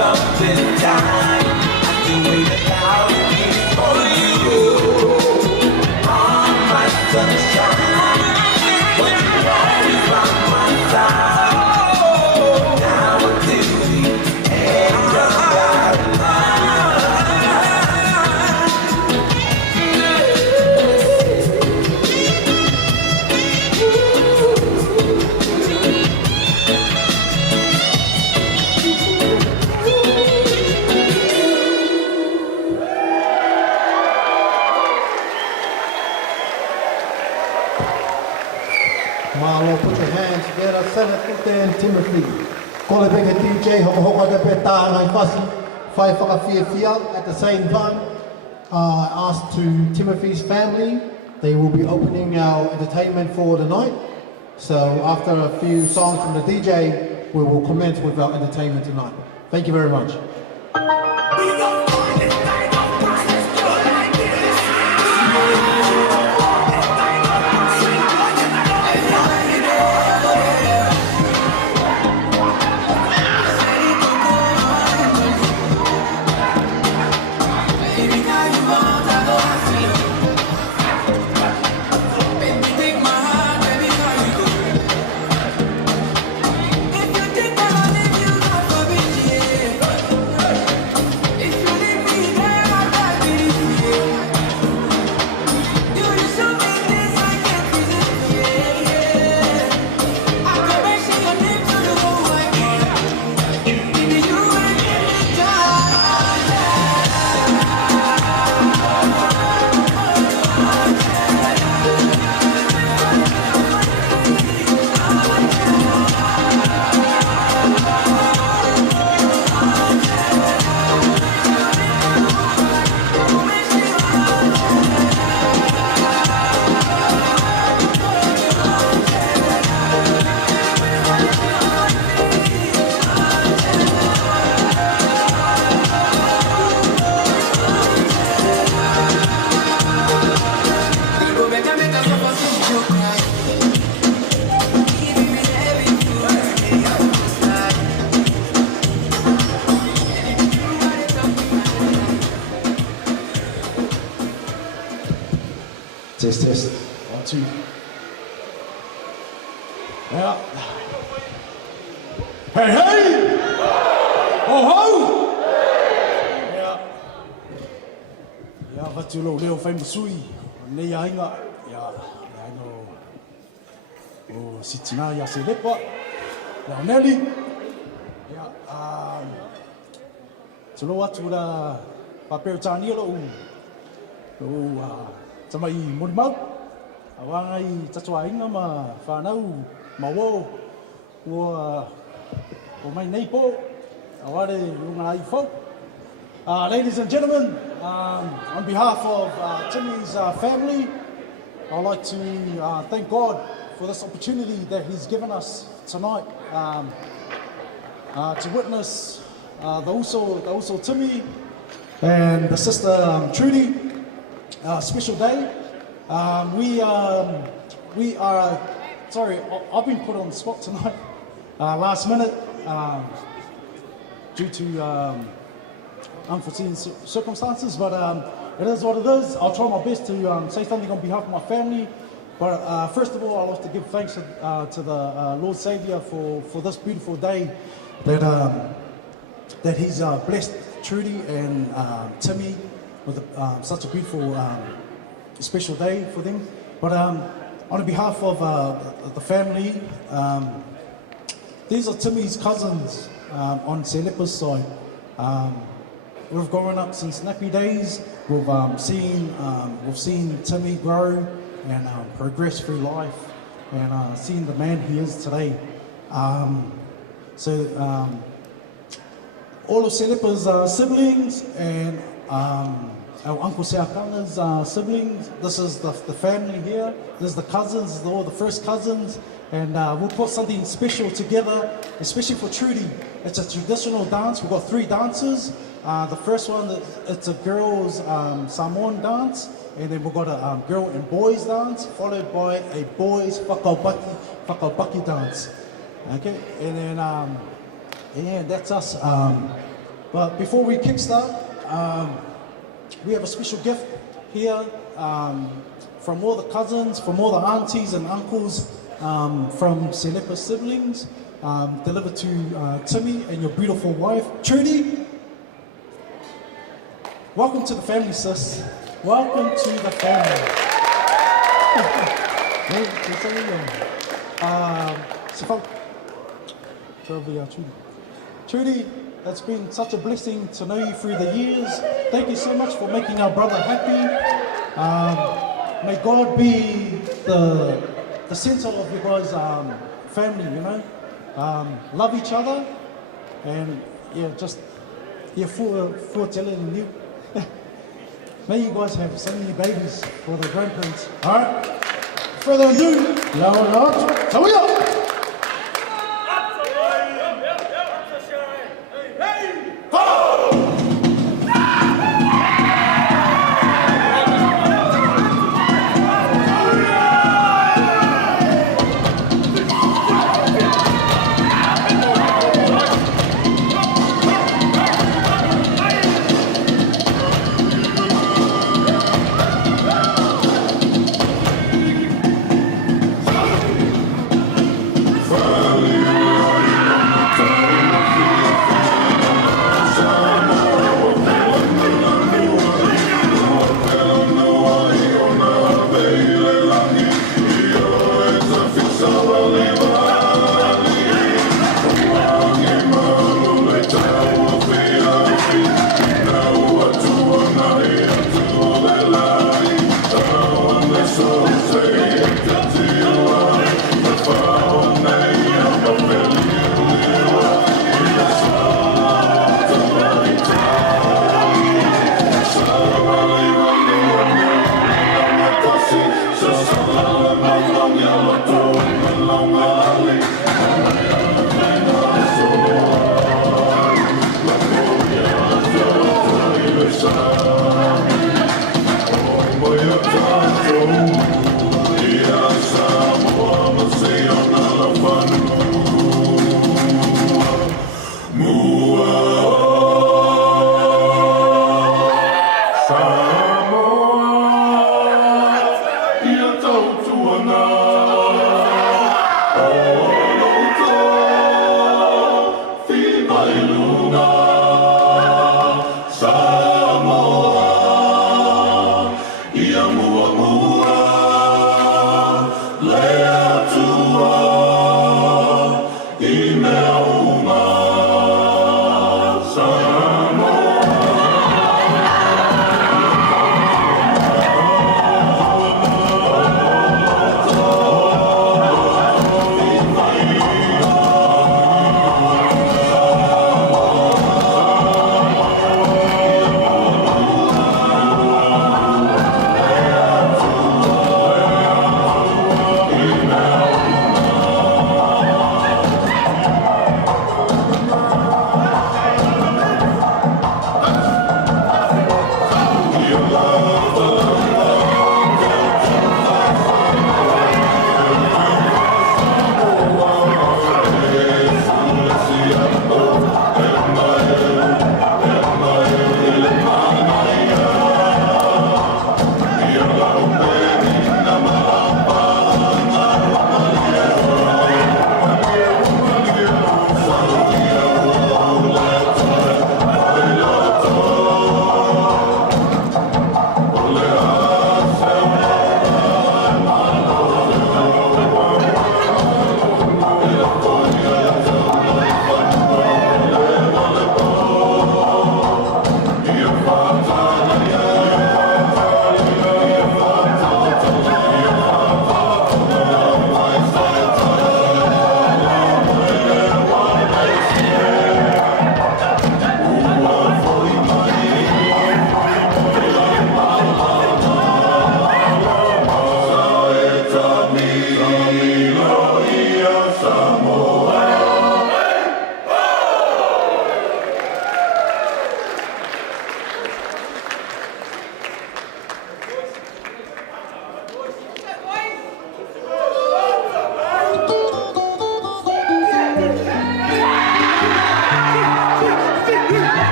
of this time. I can wait 1,000 years for you. On my sunshine. Marlo, put your hands together. Seletute and Timothy. Call it a DJ, hoka de peta ngai fasi. Fai whakawhiawhia at the same time. Ask to Timothy's family. They will be opening our entertainment for the night. So after a few songs from the DJ, we will commence with our entertainment tonight. Thank you very much. If you think that I leave you, God forbid, yeah. Test, test. 1, 2. Yeah. Hey, hey! Oh, ho! Yeah. Yeah, watu lo leo fai musui. Nei ainga. Yeah, I know. Oh, sitina ya selepa. Ya Nelly. Yeah, tolo watu la papel tani lo tamai morimau. Awangai tatua inga ma whanau ma wo o mai nei po aware runga ai fo. Ladies and gentlemen, on behalf of Timmy's family, I'd like to thank God for this opportunity that He's given us tonight to witness the also Timmy and the sister Trudy. Special day. We are sorry, I've been put on the spot tonight, last minute, due to unforeseen circumstances, but it is what it is. I'll try my best to say something on behalf of my family. But first of all, I'd like to give thanks to the Lord Saviour for this beautiful day that He's blessed Trudy and Timmy with such a beautiful special day for them. But on behalf of the family, these are Timmy's cousins on Selepa's side. We've grown up since nappy days. We've seen Timmy grow and progress through life, and seen the man he is today. All of Selepa's siblings and our Uncle Seakanga's siblings. This is the family here. This is the cousins, all the first cousins. And we'll put something special together, especially for Trudy. It's a traditional dance. We've got 3 dances. The first one, it's a girls' Samoan dance. And then we've got a girl and boys dance, followed by a boys' whakaupaki dance. Okay, and then, yeah, that's us. But before we kickstart, we have a special gift here from all the cousins, from all the aunties and uncles, from Selepa siblings, delivered to Timmy and your beautiful wife, Trudy. Welcome to the family, sis. Welcome to the family. Trudy, it's been such a blessing to know you through the years. Thank you so much for making our brother happy. May God be the center of your guys' family, you know. Love each other, and yeah, just for telling you. May you guys have so many babies for the grandparents. All right. Further ado, Tawia.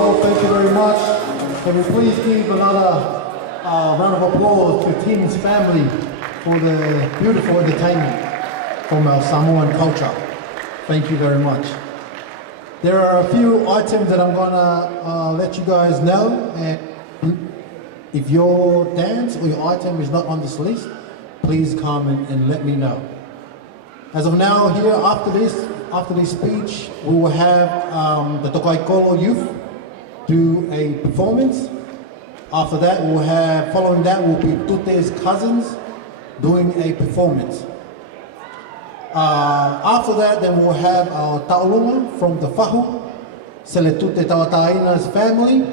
Samoa, thank you very much. Can we please give another round of applause to Tim's family for the beautiful entertainment from our Samoan culture. Thank you very much. There are a few items that I'm gonna let you guys know, and if your dance or your item is not on this list, please come and let me know. As of now, here after this speech, we will have the Tokai Kolo youth do a performance. After that, following that will be Tute's cousins doing a performance. After that, then we'll have our Taulunga from the Fahu, Seletute Tawataina's family.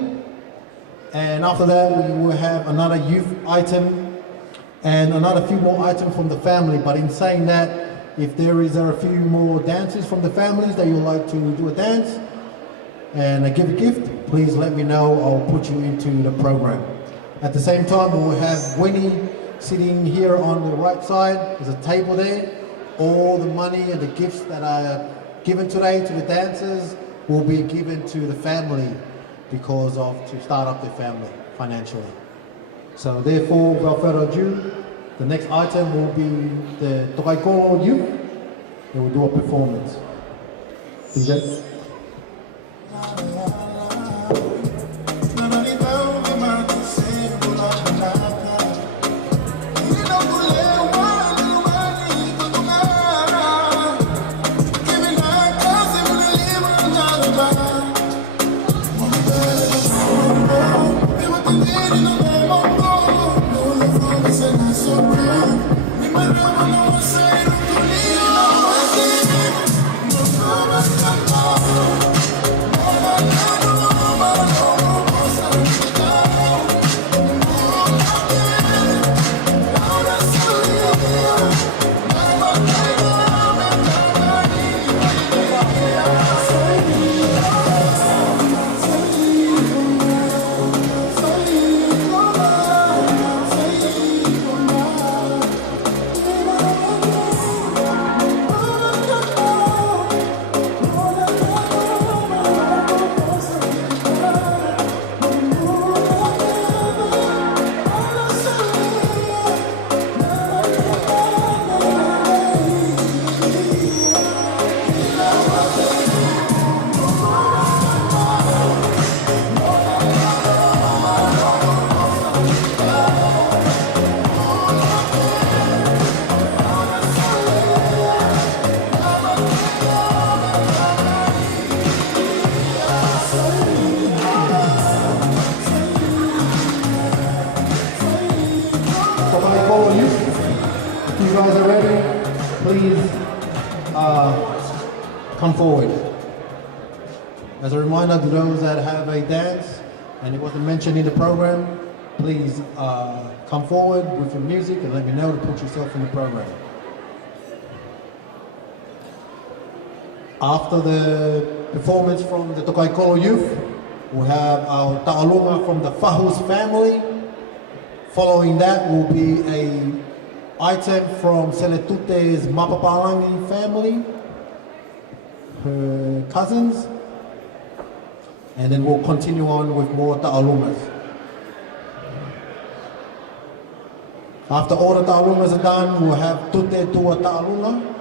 And after that, we will have another youth item and another few more items from the family. But in saying that, if there is a few more dances from the families that you'd like to do a dance and give a gift, please let me know. I'll put you into the program. At the same time, we'll have Winnie sitting here on the right side. There's a table there. All the money and the gifts that are given today to the dancers will be given to the family to start up their family financially. So therefore, without further ado, the next item will be the Tokai Kolo youth. They will do a performance. DJ. Come forward. As a reminder to those that have a dance and it wasn't mentioned in the program, please come forward with your music and let me know to put yourself in the program. After the performance from the Tokai Kolo youth, we'll have our Ta'alunga from the Fahu's family. Following that will be an item from Seletute's Mapapalangi family, her cousins, and then we'll continue on with more ta'alungas. After all the ta'alungas are done, we'll have Tute Tua Ta'alunga.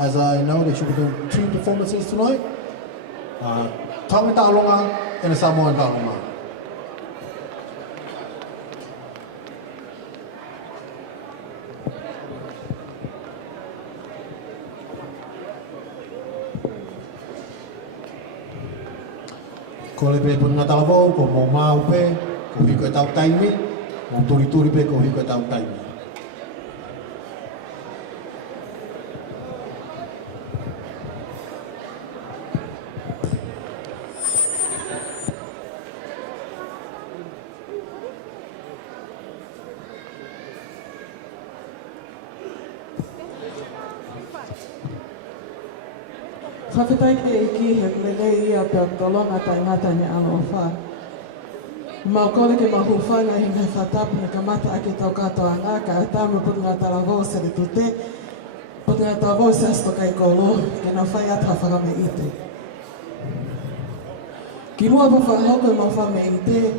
As I know, they should be doing 2 performances tonight. Tonga Ta'alunga and a Samoan Ta'alunga. Ko le pe puna talavo, ko mo mau pe, ko hiko e tau taimi, mo turi pe ko hiko e tau taimi. Whawhitai ke iki he lelei ia pia tolonga tai ngata ni alo wha. Mau kole ke mahu whanga hi me whatapu ne kamata ake tau katoa ngā ka atamu putu ngā taravau se le tute. Putu ngā taravau se asto kai kolo ke na whai ata whakame ite. Ki mua pa whahoko ma whame i te.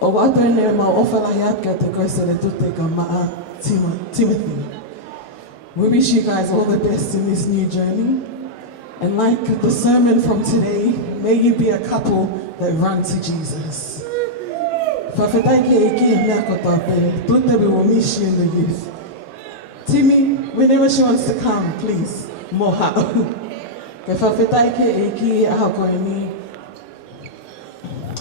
O wata ene ma ofalahi aka te koesere tute ka maa Timothy. We wish you guys all the best in this new journey. And like the sermon from today, may you be a couple that run to Jesus. Whawhetaike e ki mea ko tāpe, tute we will miss you in the youth. Timmy, whenever she wants to come, please, moha. Ke whawhetaike e ki aha koe ni.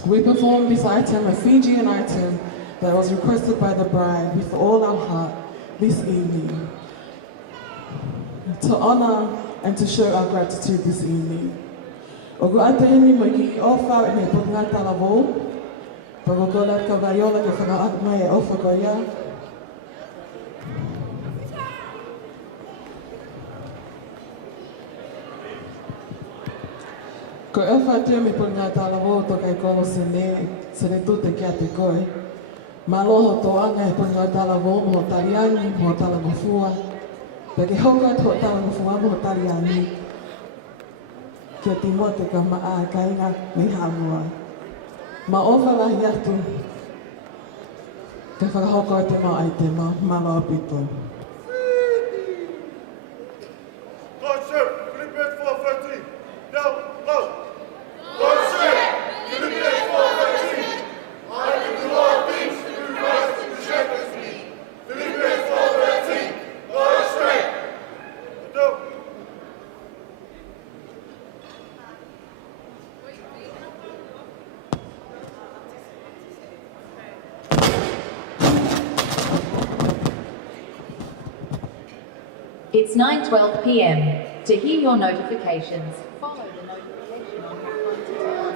We performed this item, a Fijian item, that was requested by the bride with all our heart this evening. To honor and to show our gratitude this evening. O go ate hini mo ki I ofa e me punga talavo. Pago kola ka vaiola ke whaka mai e ofa ko ia. Ko e ofa atu me punga talavo to kai kolo se ne tute kia te koe. Maloho to anga e punga talavo mo tariani mo talamofua. Peke honga tō tala mo fuamu o tari ani. Kia timoa te ka maa kainga me hamua. Ma owhalahi atu. Te whakahoko te mao ai te mao, malo pito. God sir, Philippians 4:13. Now, go. God sir, Philippians 4:13. I can do all things through Christ who strengthens me. Philippians 4:13. God strength. It's 9:12 p.m. To hear your notifications, follow the notification on your phone to turn on.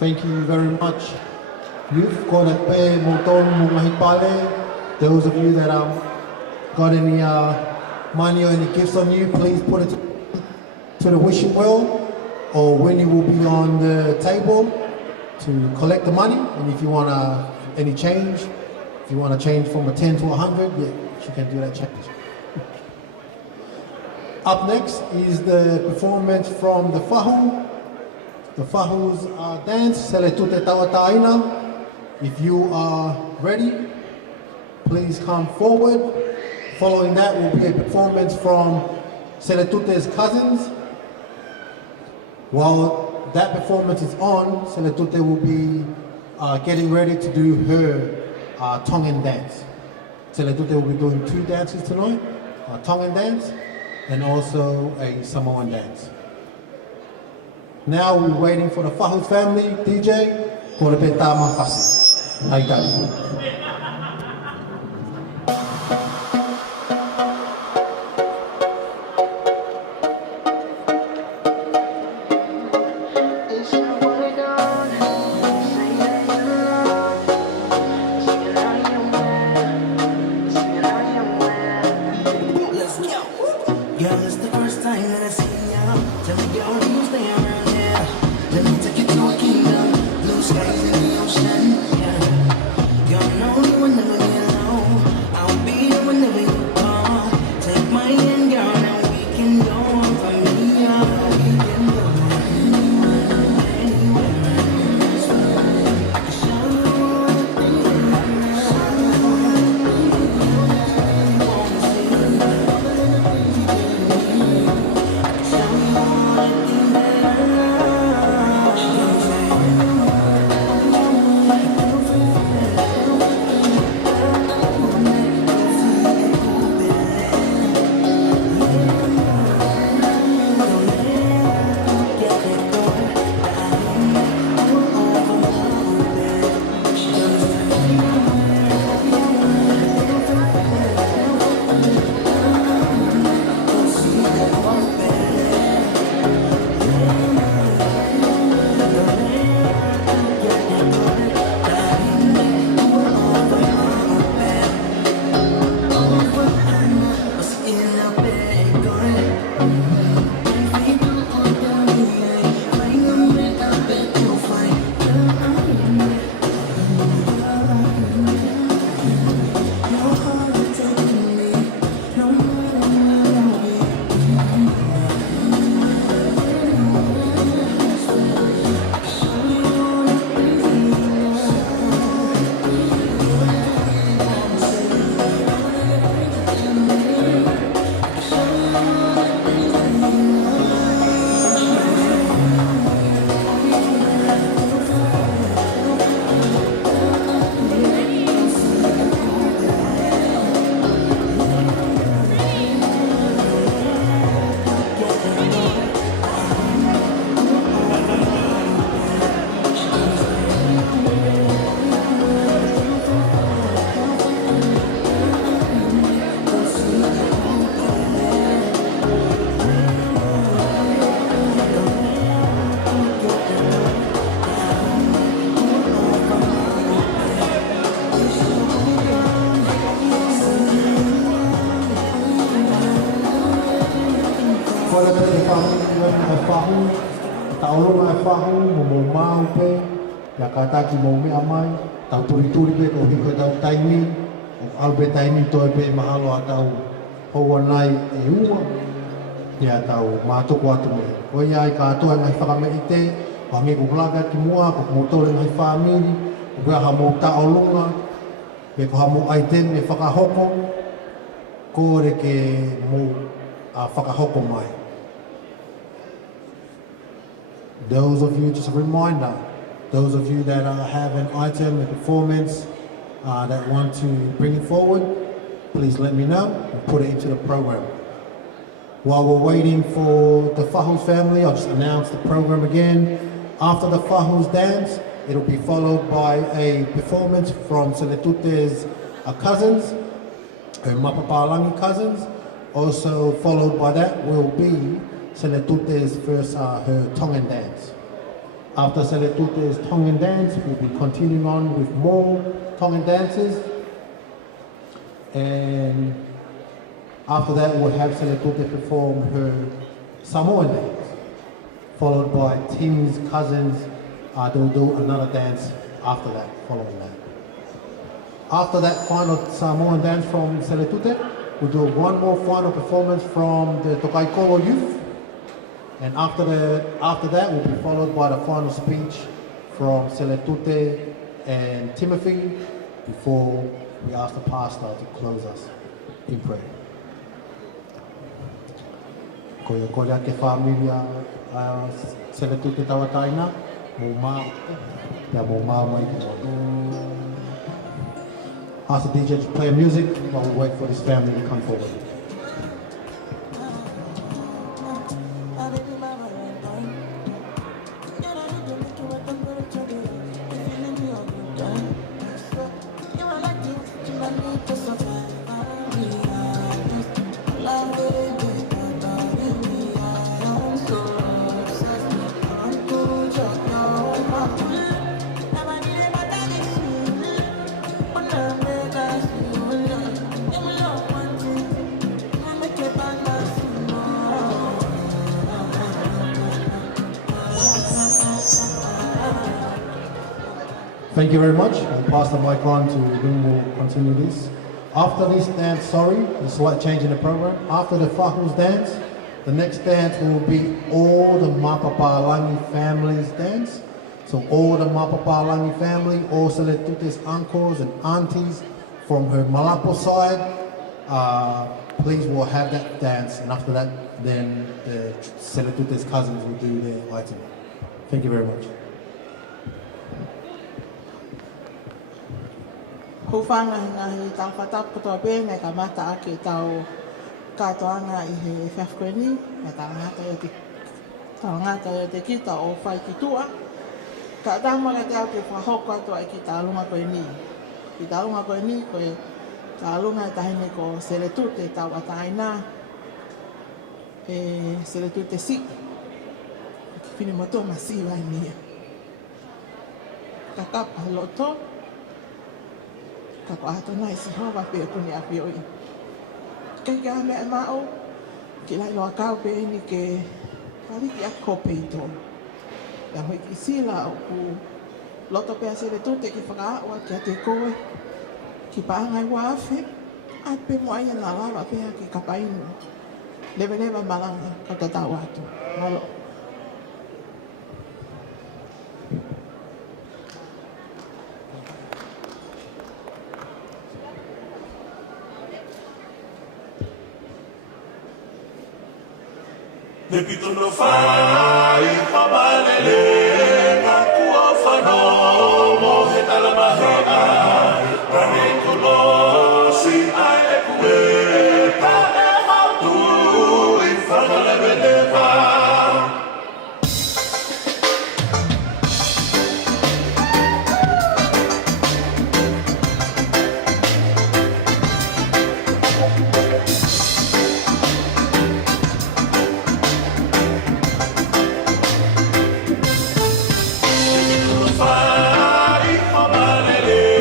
Thank you very much. Youth, kona pe mo tonu mo ngahi pale. Those of you that got any money or any gifts on you, please put it to the wishing well, or when you will be on the table to collect the money. And if you want any change, if you want to change from a 10 to 100, yeah, you can do that change. Up next is the performance from the Fahu. The Fahu's dance, Sele Tute Tawataina. If you are ready, please come forward. Following that will be a performance from Sele Tute's cousins. While that performance is on, Sele Tute will be getting ready to do her Tongan dance. Sele Tute will be doing 2 dances tonight, a Tongan dance and also a Samoan dance. Now we're waiting for the Fahu family, DJ, kore pe tā mawhasi. Ai tai. Kataki mo me amai, tau turi pe ko hiko tau taimi, o albe taimi toi pe mahalo a tau houanai e ua, ia tau mātoko atu me. O ia i katoa ngai whakame ite, wa me kukulaka ki mua, ko kumotore ngai whamiri, ko pia hamo taolunga, pe ko hamo aiten me whakahoko, ko re ke mo whakahoko mai. Those of you, just a reminder, those of you that have an item, a performance, that want to bring it forward, please let me know and put it into the program. While we're waiting for the Fahu family, I'll just announce the program again. After the Fahu's dance, it'll be followed by a performance from Sele Tute's cousins, her Mapapalangi cousins. Also followed by that will be Sele Tute's first, her Tongan dance. After Seletute's Tongan dance, we'll be continuing on with more Tongan dances. And after that, we'll have Seletute perform her Samoan dance, followed by Tim's cousins. They'll do another dance after that, following that. After that final Samoan dance from Seletute, we'll do one more final performance from the Tokaikolo youth. And after that will be followed by the final speech from Seletute and Timothy before we ask the pastor to close us in prayer. Koia korea ke familia Seletute tawataina, mo ma, ya mo ma mai ki. Ask the DJ to play music while we wait for this family to come forward. Thank you very much. I'll pass the mic on to whom will continue this. After this dance, there's a slight change in the program. After the Whakus dance, the next dance will be all the Mapapalangi families dance. So all the Mapapalangi family, all Seletute's uncles and aunties from her Malapo side, please will have that dance. And after that, then the Seletute's cousins will do their item. Thank you very much. Hufanga ngahi tau patap kotoa pe me ka mata ake tau katoanga I he whafkoeni me tau ngata o te kita o whai ki tua. Ka tamanga te au ke whahoko atua I ki tālunga koe ni. Ki tālunga koe ni koe tālunga e tahine ko Seletute tau ataina e Seletute si. Ki whini moto masi wai mia. Ka kapa loto. Kako ato nai si hawa pe kuni api oi. Kei ka mea mao, ki lai loa kau pe ini ke pariki a kope i tō. Ia hoi ki sila o ku loto pe a Seletute ki whakaahua ki a te koe. Ki paangai wafe, at pe moa ia na lawa pe a ki kapainu. Lewe lewa malanga ka tatau atu. Malo. Ne pitono fai pabalele ngaku ofano mo hetala mahea rane kolosi ai ekue pa e hatu I whakale beleva. Fai pabalele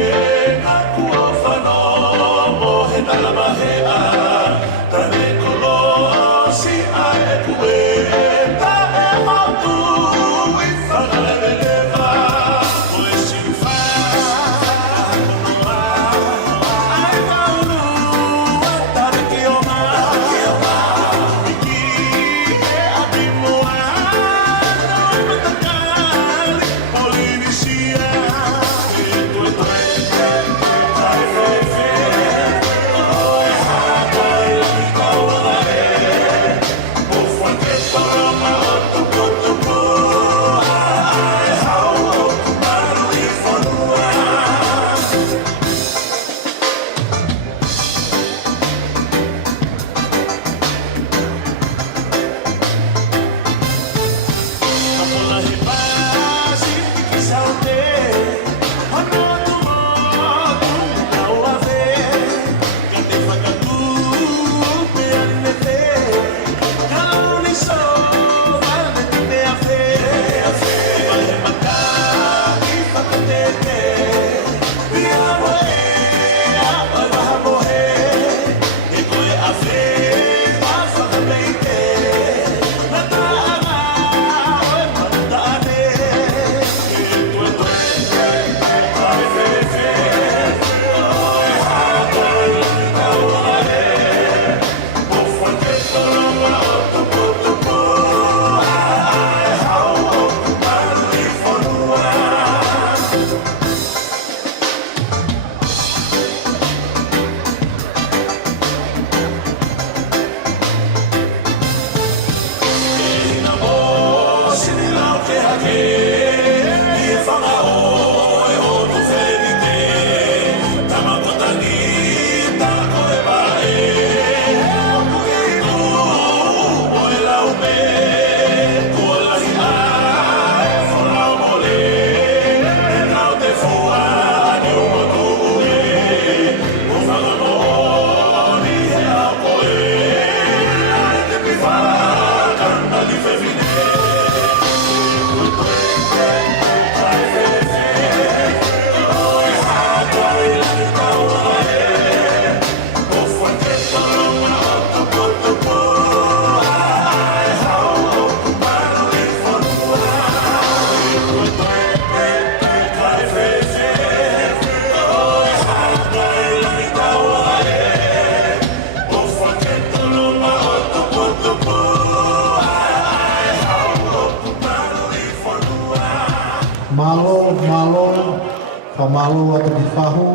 malo atu ki whahu,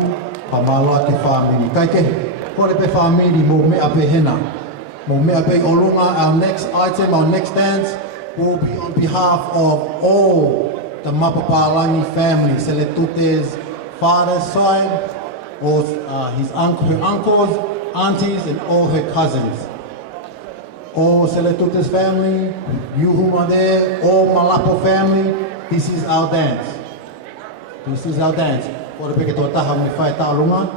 pa malo atu whamiri. Kai ke, kore pe whamiri mo mea pe hena. Mo mea pe olunga, our next item, our next dance will be on behalf of all the Mapapalangi family, Seletutes' father's side, or her uncles, aunties, and all her cousins. All Seletutes family, you whom are there, all Malapo family, this is our dance. This is our dance. Kore peke tō taha me whae tālunga,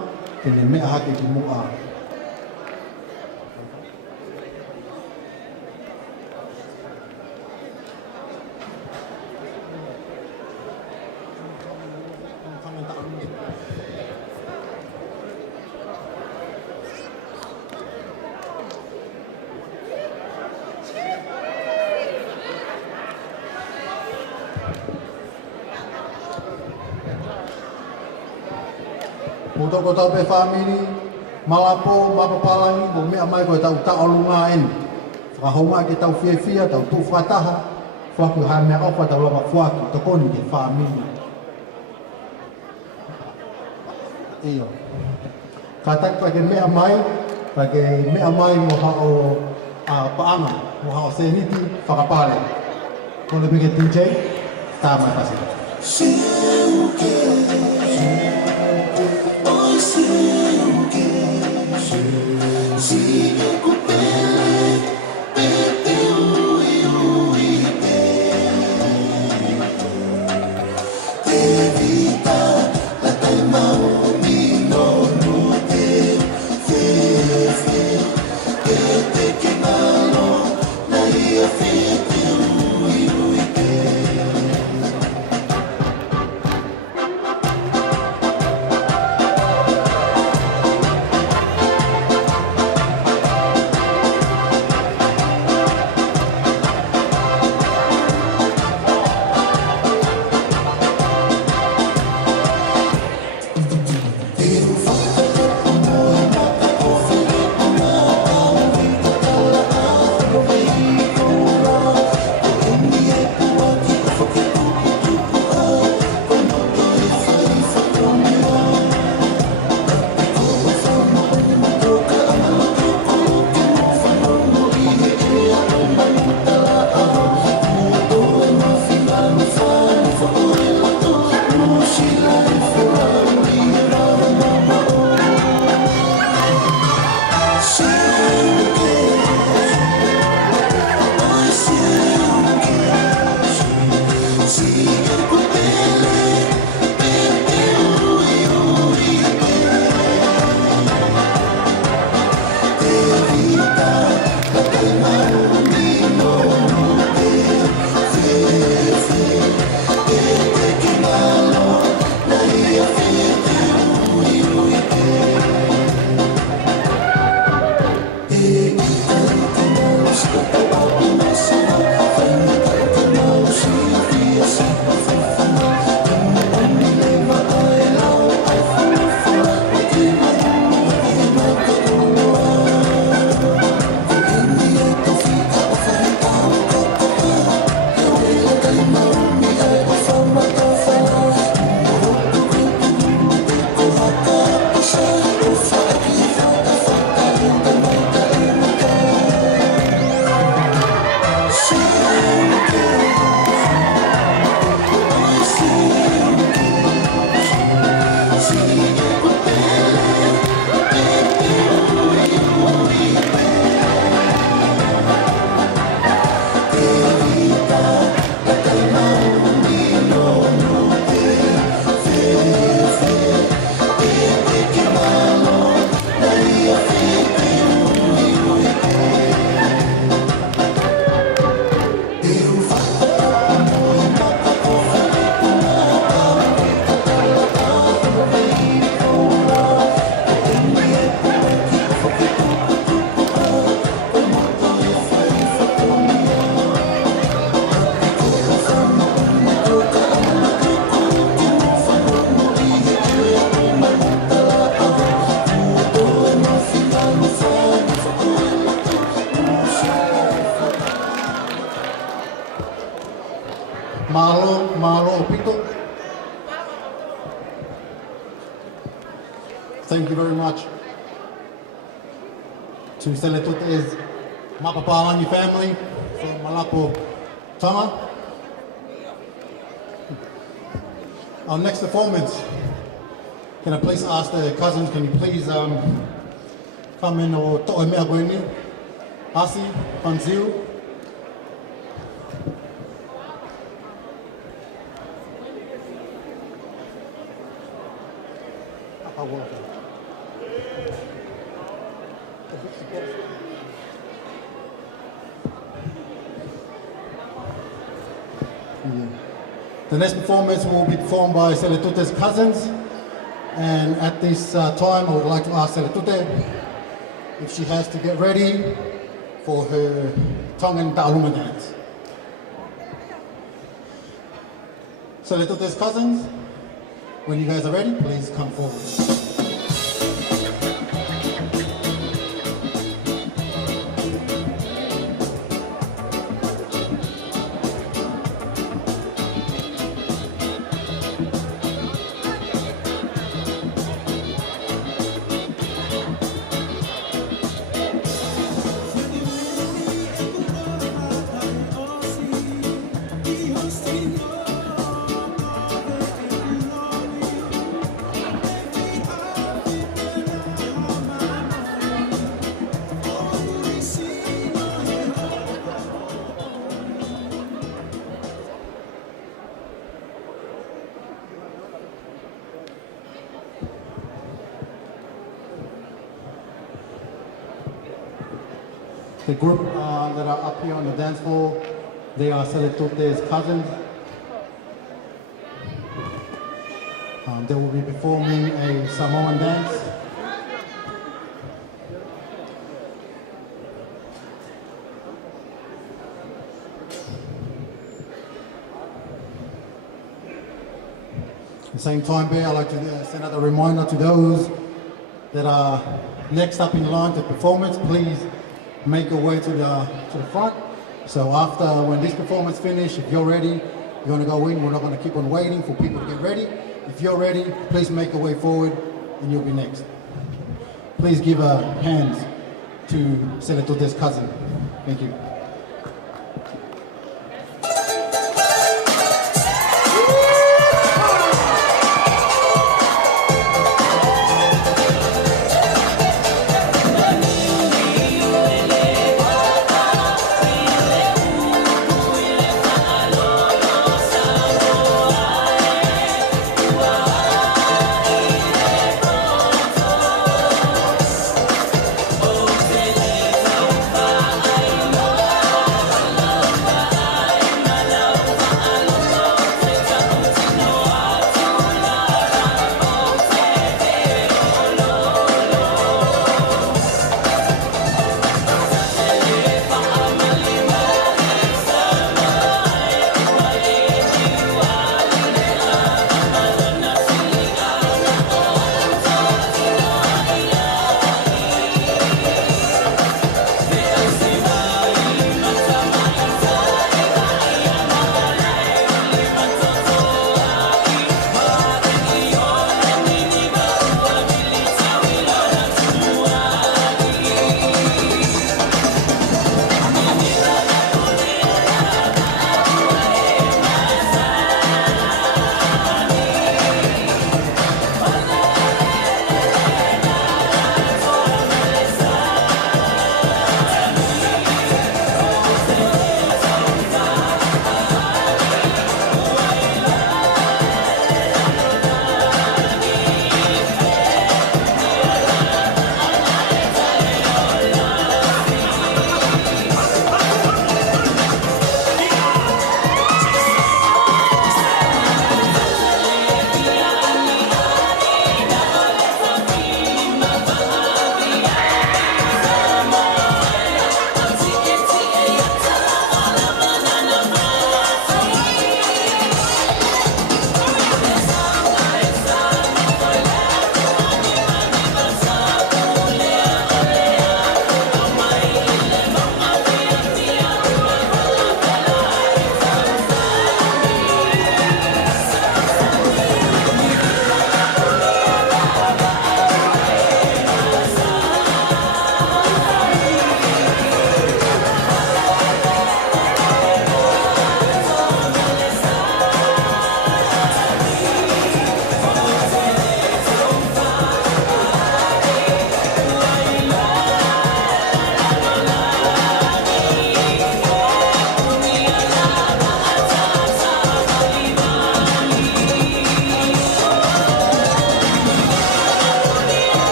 tene mea hake ki mua. Mutoko tau pe whamiri, Malapo, Mapapalangi, mo mea mai koe tau taolunga eni. Whakahonga ke tau whiawhia, tau tū whataha, whaku hae mea opa tau lava whaku, tokoni ke whamiri. Iyo. Ka tak pa ke mea mai mo hao paanga, mo hao seniti, whakapale. Kone peke DJ, tā mai pasi. Thank you very much to Seletote's Mapapalangi family from Malapo, Tonga. Our next performance, can I please ask the cousins, can you please come in or to'o mea goini, Asi, Panziu. The next performance will be performed by Seletote's cousins, and at this time I would like to ask Seletote if she has to get ready for her Tongan Ta'aluma dance. Seletote's cousins, when you guys are ready, please come forward. The group that are up here on the dance floor, they are Seletote's cousins. They will be performing a Samoan dance. At the same time, I'd like to send out a reminder to those that are next up in line to performance, please make your way to the front. So after, when this performance finishes, if you're ready, you're going to go in. We're not going to keep on waiting for people to get ready. If you're ready, please make your way forward and you'll be next. Please give a hand to Seletote's cousin. Thank you. Oh,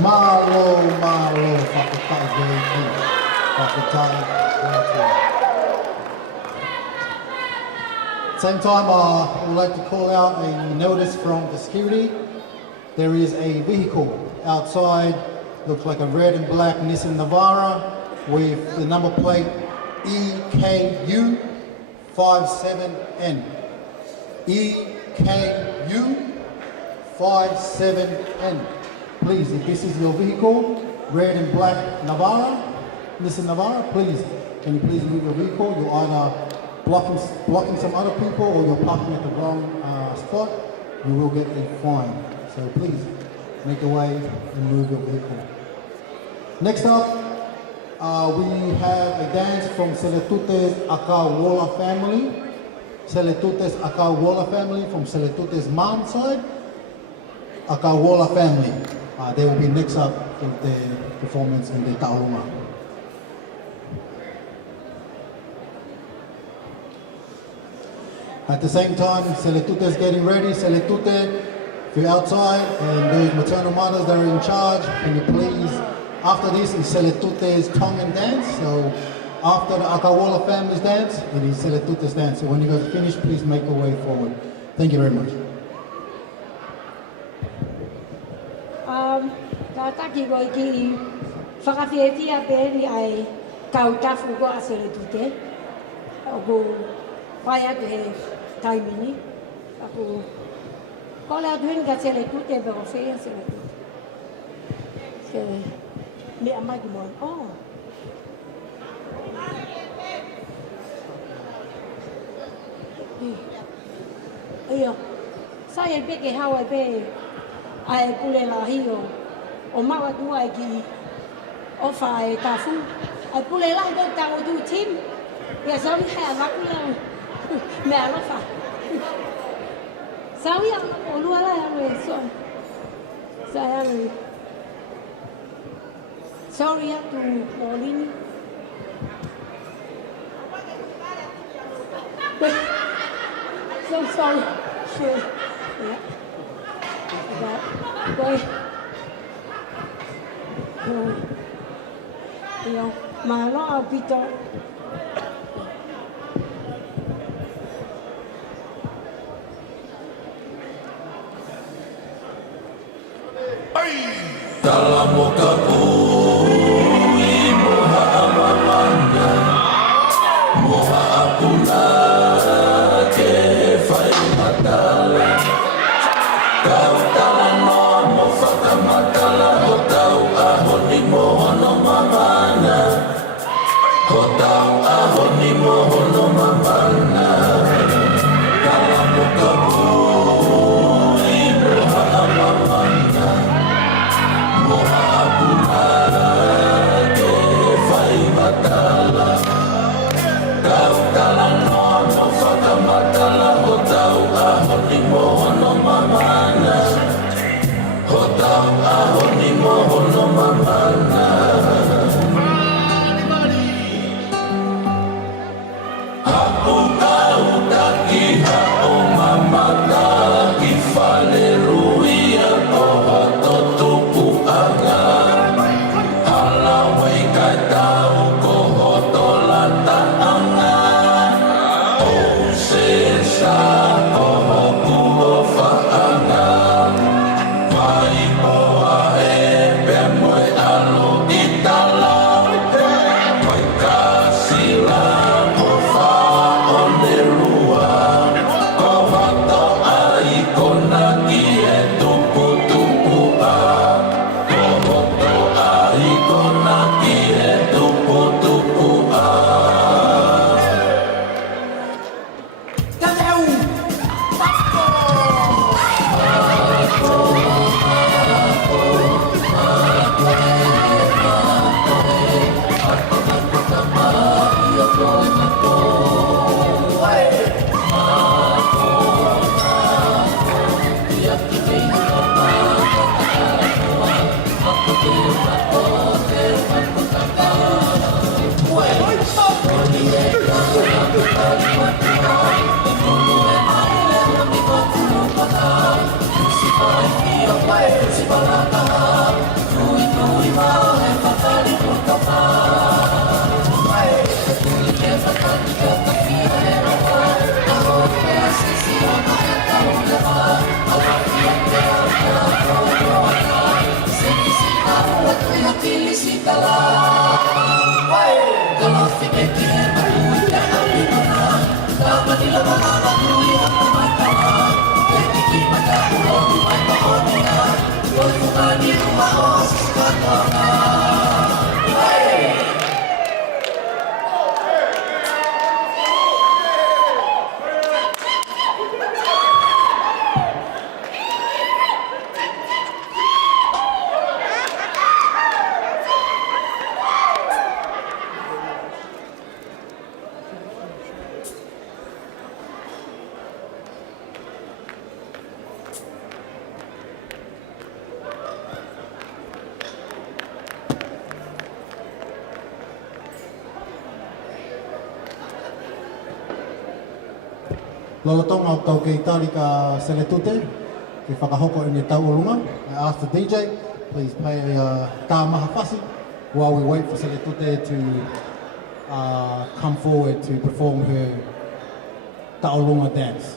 Malo, whakatai very key. Whakatai. Same time, I would like to call out a notice from the security. There is a vehicle outside, looks like a red and black Nissan Navara with the number plate EKU 57N. EKU 57N. Please, if this is your vehicle, red and black Navara, Nissan Navara, please, can you please move your vehicle? You're either blocking some other people or you're parking at the wrong spot, you will get a fine. So please, make your way and move your vehicle. Next up, we have a dance from Seletutes Akawola family. Seletutes Akawola family from Seletutes mom side. Akawola family. They will be next up with their performance in the Taurunga. At the same time, Seletute is getting ready. Seletute, if you're outside and those maternal mothers that are in charge, can you please, after this is Seletute's Tongan dance. So after the Akawola family's dance, it is Seletute's dance. So when you guys finish, please make your way forward. Thank you very much. Ka taki ko ki whakawhiawhia pēri ai kautafu ko a Seletute. Ako whai atu he taimini. Ako ko lea tuhin ka Seletute pero whea Seletute. Ke me amagi mo. Oh. Iyo. Saya peke hawa pe ai pule la hio. O mawa tu ai ki o fai tafu. Ai pule la do ta o tu tim. Ya sawi ha ma ku la. Me alo fa. Sawi o lu ala ya we so. Saya le. Sorry to Molini. So sorry. Sure. Yeah. Boy. Yo, malo au pito. Dalam muka bumi moha amamanda moha apuna ke fai matala kau talan no mo faka matala ho tau ahoni mohono mamana ho tau ahoni mohono mamana dalam muka bumi moha amamanda moha apuna ke fai matala kau talan no mo faka matala ho tau ahoni mohono mamana ho tau ahoni mohono mamana hapu kau taki ha o mamata ki fale ruia o hato tupu anga halawai kai tau ko hoto lata anga o se sa ko hoku o whaanga mai poa e pe moe alo i tala mai kasila ko wha o ne rua ko hato ai kona ki e tupu tupu a ko hoto ai kona ki e tupu tupu a Lolotonga o tau kei tari ka Seletute, ke whakahoko i ni tau olunga. I asked the DJ, please play Tā Maha Whasi while we wait for Seletute to come forward to perform her Tā Olunga dance.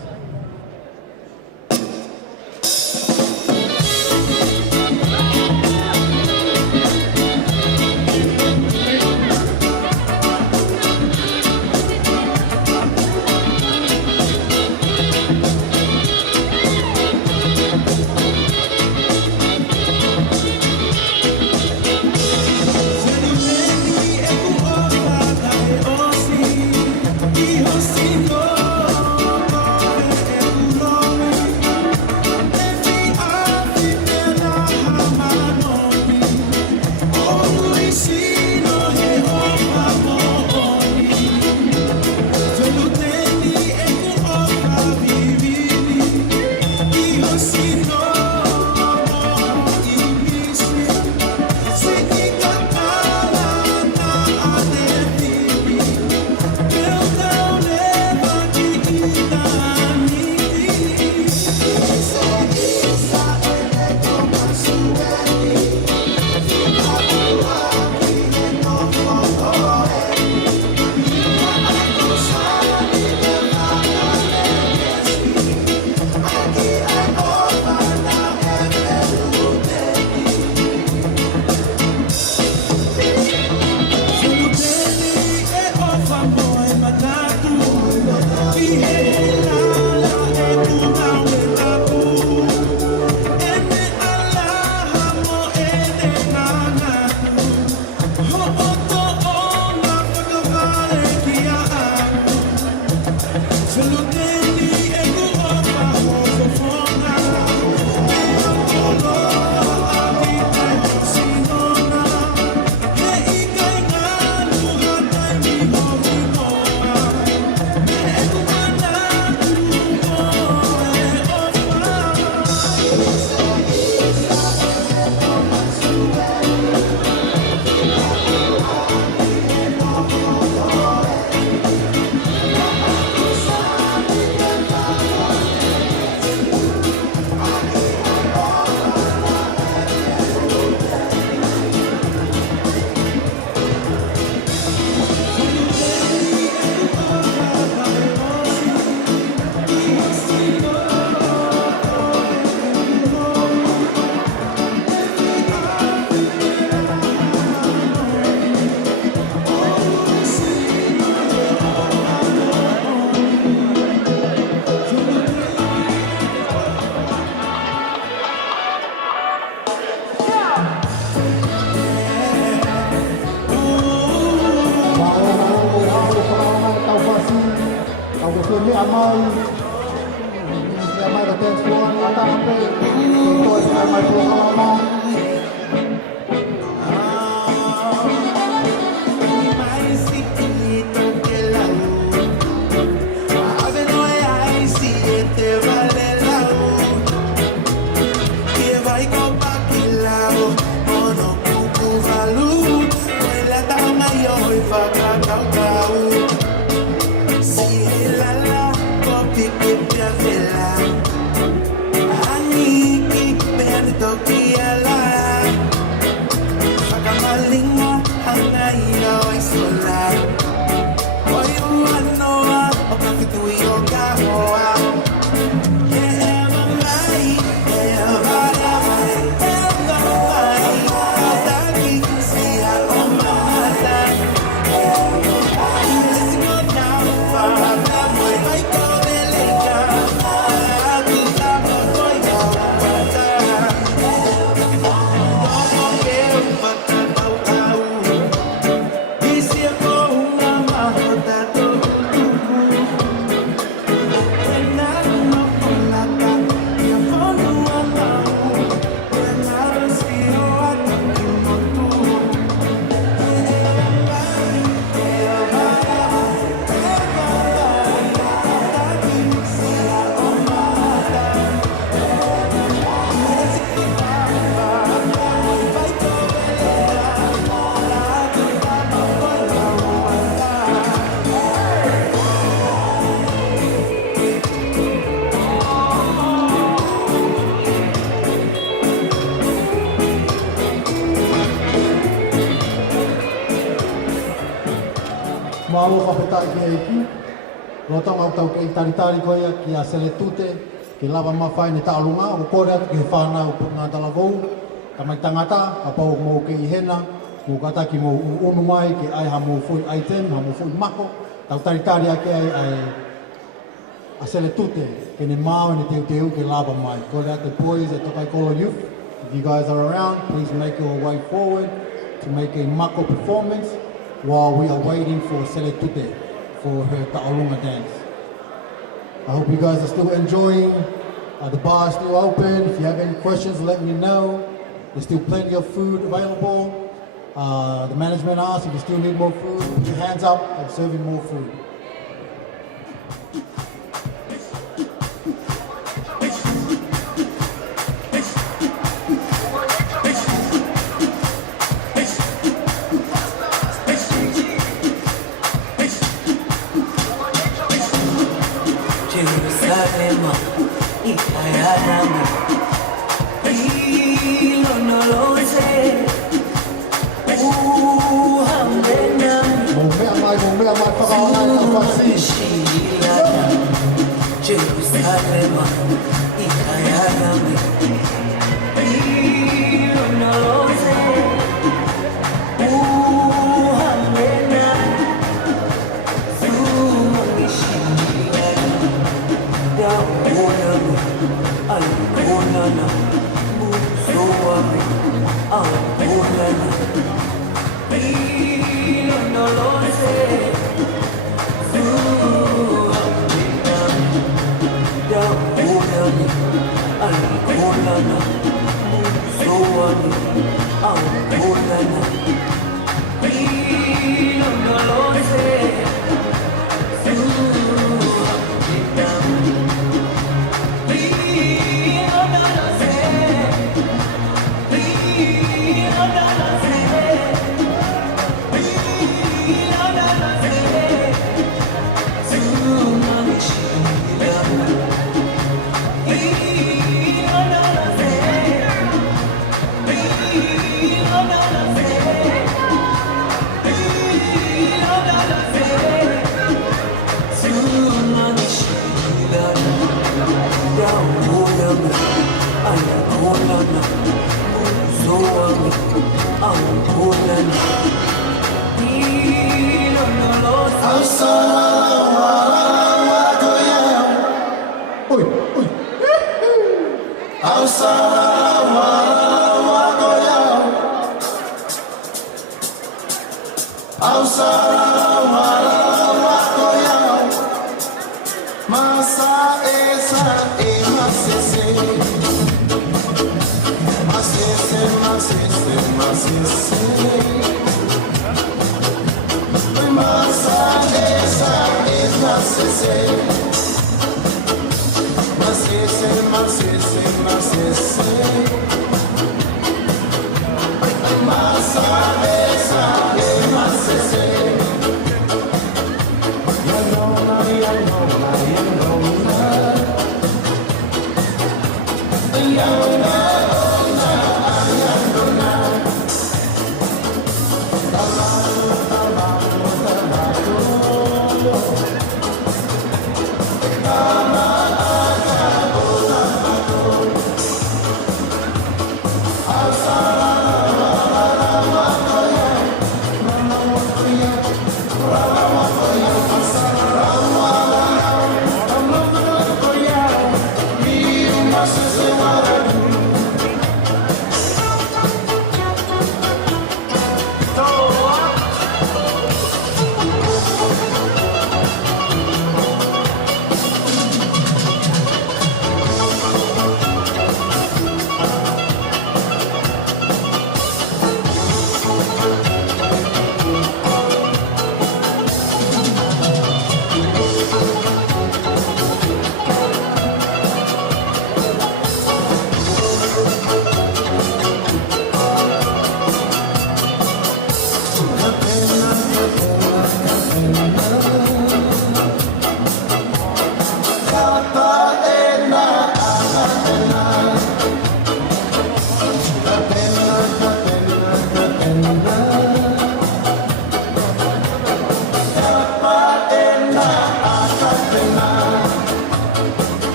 Toki ala malo whapetai ki eiki. Rotong au tau kei taritari koia ki a sele tute, ki lava mawhai ne ta'alunga, o kore atu ki he whanau po ngā talagou, ka mai tangata, ka pau mō kei hena, mō kata ki mō unu mai, ki ai ha mō fui item, ha mō fui mako, tau taritari ake ai a sele tute, ke ne māo ne teu ke lava mai. Kore atu boys at Tokai Kolo Youth, if you guys are around, please make your way forward to make a mako performance while we are waiting for Sele Tute for her Ta'alunga dance. I hope you guys are still enjoying. The bar is still open. If you have any questions, let me know. There's still plenty of food available. The management asked if you still need more food, put your hands up. I'm serving more food.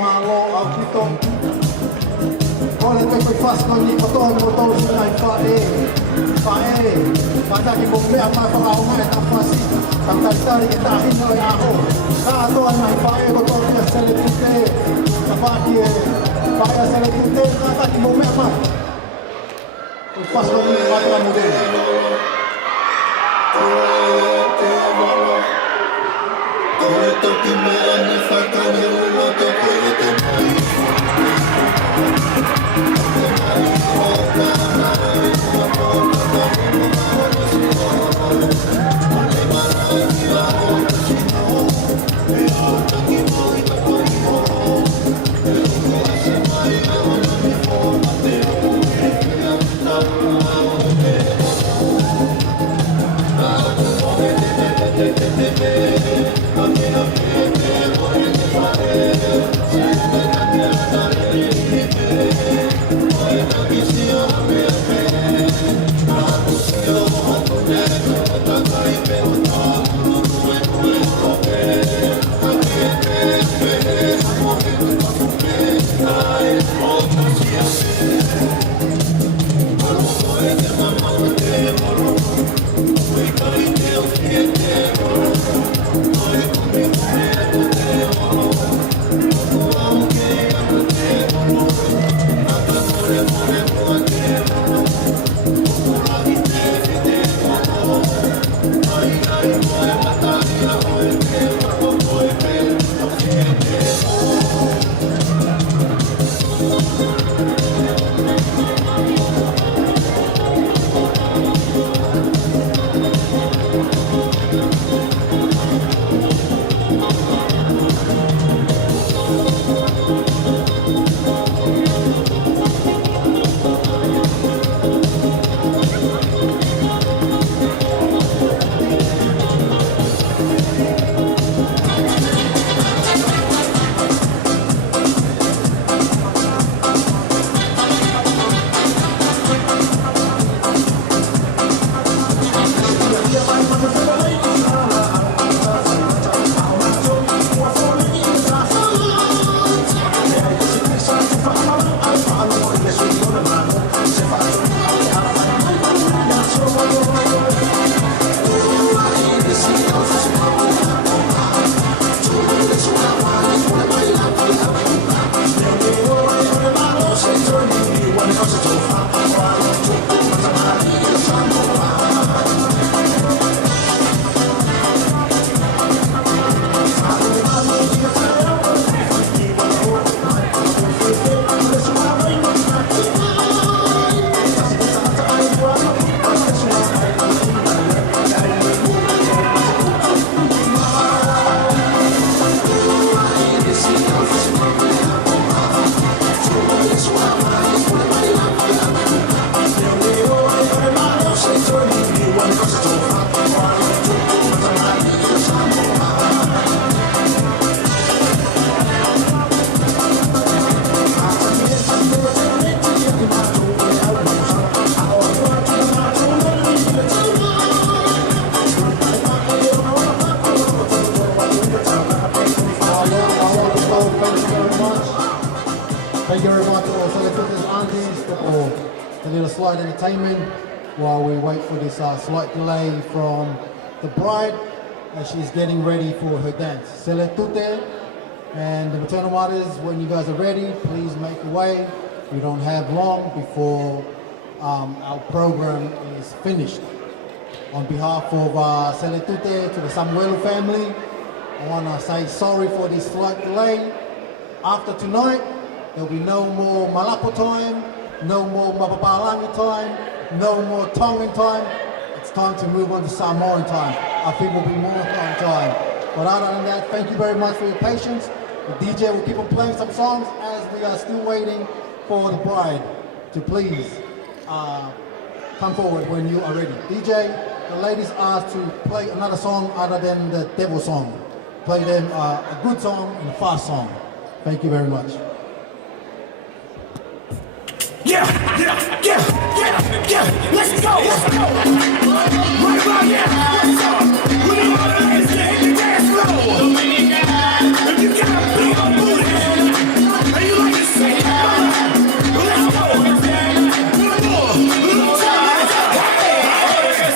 Malo au kito. Ole te koe whasko ni kotoa mo tau sinai whae. Mata ki mo mea mai whakaunga e ta whasi. Ta taitari e ta hino e aho. Ka atoa nai whae kotoa pia sele tute. Ta whaki e whae a sele tute. Mata ki mo mea mai. Koe whasko ni mata mo dene. Koe toki mea ni whakane ua te koe te mai. Thank you. a little slight entertainment while we wait for this slight delay from the bride as she's getting ready for her dance. Sele tute, and the maternal mothers, when you guys are ready, please make your way. We don't have long before our program is finished. On behalf of Sele tute to the Samuelu family, I want to say sorry for this slight delay. After tonight, there'll be no more Malapo time, no more Mapapalangi time, no more Tongan time. It's time to move on to Samoan time. Our people will be more on time. But other than that, thank you very much for your patience. The DJ will keep on playing some songs as we are still waiting for the bride to please come forward when you are ready. DJ, the ladies asked to play another song other than the devil song. Play them a good song and a fast song. Thank you very much. Yeah, let's go. Right about here, we all the ladies to hit the dance floor. If you got a big old booty, and you like to sing, let's go. Little more, little time.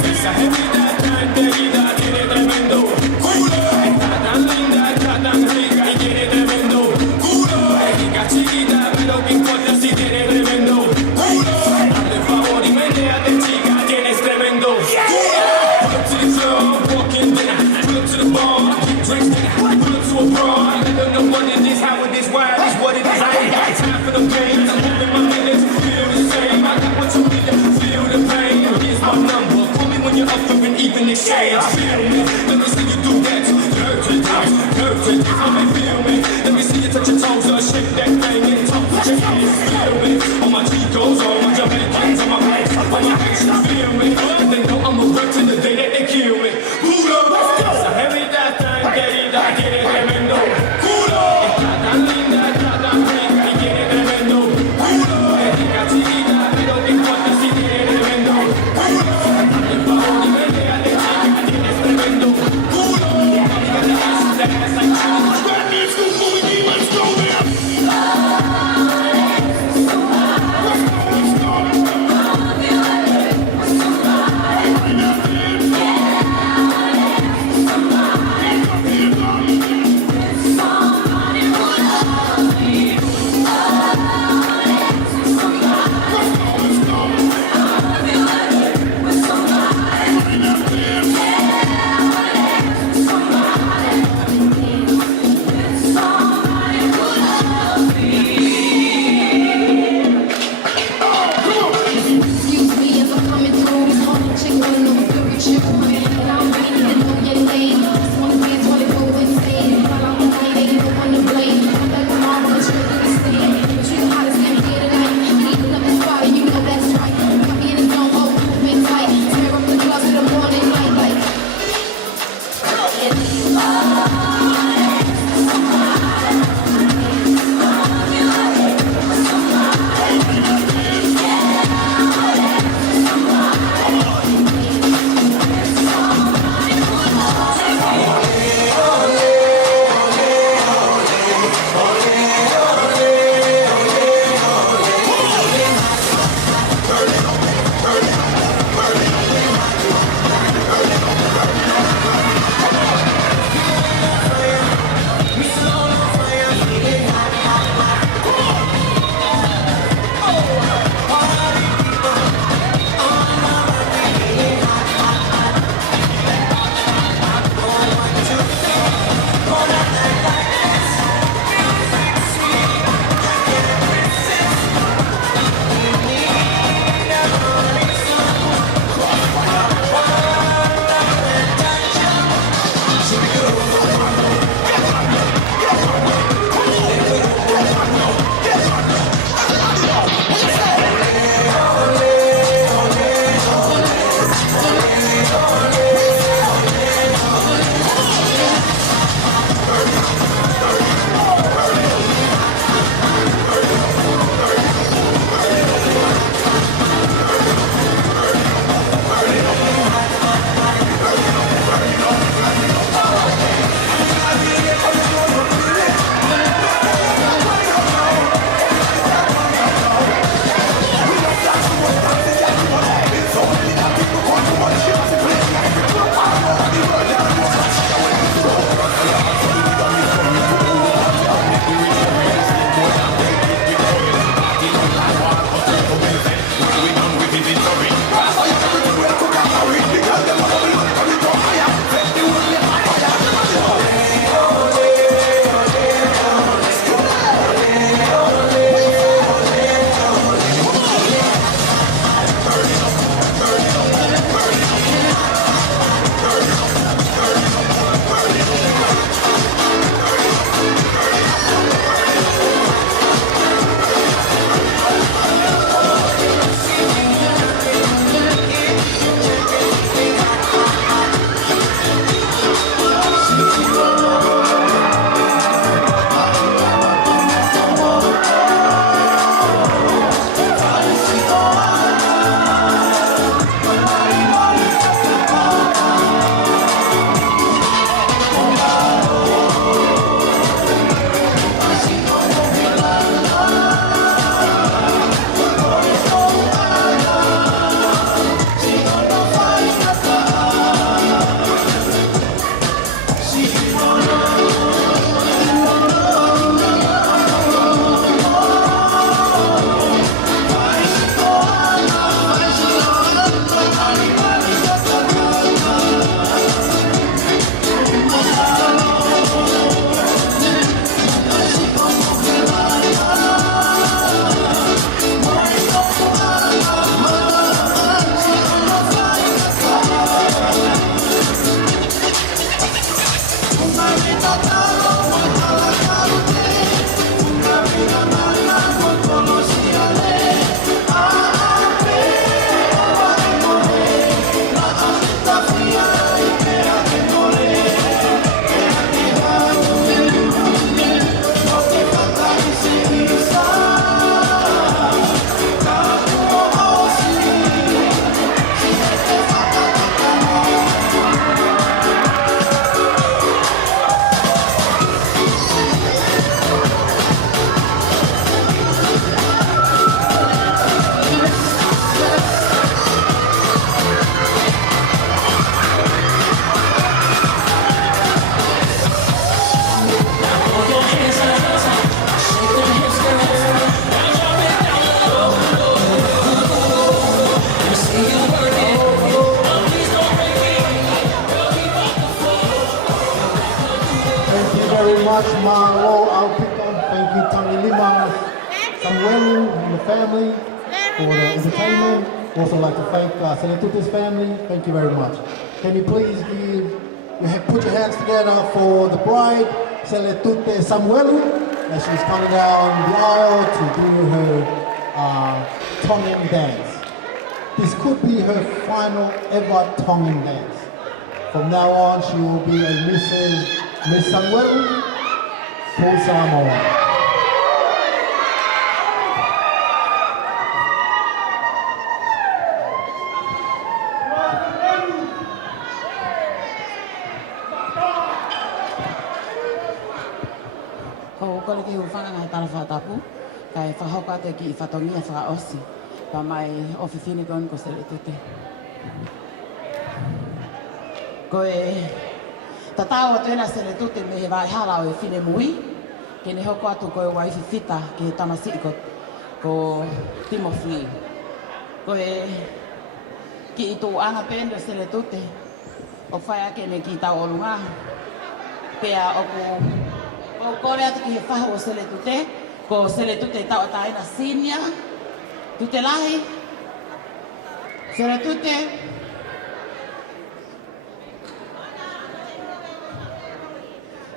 Esa jevita tan querida tiene tremendo culo. Está tan linda, está tan rica y tiene tremendo culo. Es chica chiquita, pero que importa si tiene tremendo culo. Hazte favor y menéate, chica, tienes tremendo culo. Pull up to the club, walking dinner. Pull up to the bar, drinks dinner. Pull up to a broad, let them know what it is, how it is, why it is, what it is. I ain't got time for the games. I'm moving my minutes, feel the same. I got what you need to feel the pain. Here's my number, call me when you're up for an even exchange. Feel me, let me see you do that. Dirty times, come and feel me. Let me see you touch your toes or shake that thing and talk with your hands. Feel me, all my Chicos, all my Jamaicans, all my blacks, all my Haitians. Feel me, and they know I'ma work till the day that they kill me. Culo, esa jevita tan querida tiene tremendo culo. Está tan linda, está tan rica y tiene tremendo culo. Es chica chiquita, pero que importa si tiene tremendo culo. Hazte favor y menéate, chica, tienes tremendo culo. Mami, got the ass, that ass like China. That means go movie, let's go there. much, Malo Alpika. Thank you, Tony Lima, Samuel, and the family for the entertainment. Also like to thank Seletuti's family. Thank you very much. Can you please put your hands together for the bride, Seletute Samuelu, as she's coming down the aisle to do her Tongan dance. This could be her final ever Tongan dance. From now on, she will be a Miss Samuelu, full Samoa. Ko le ke ufanga ngai tala whatapu, kai whahoka te ki i whatongia whaosi, pa mai ofifine kon ko Seletute. Ko e tatao atuena Seletute me he vai halau e whine mui, ke ne hoko atu ko e waifi whita ki he tamasiko ko Timothy. Ko e ki i tō anga pendo Seletute, o whai ake me ki tau olunga, pea o ko o kore atu ki he whaho o Seletute, ko Seletute tau ataina sinia, tute lahi, Seletute,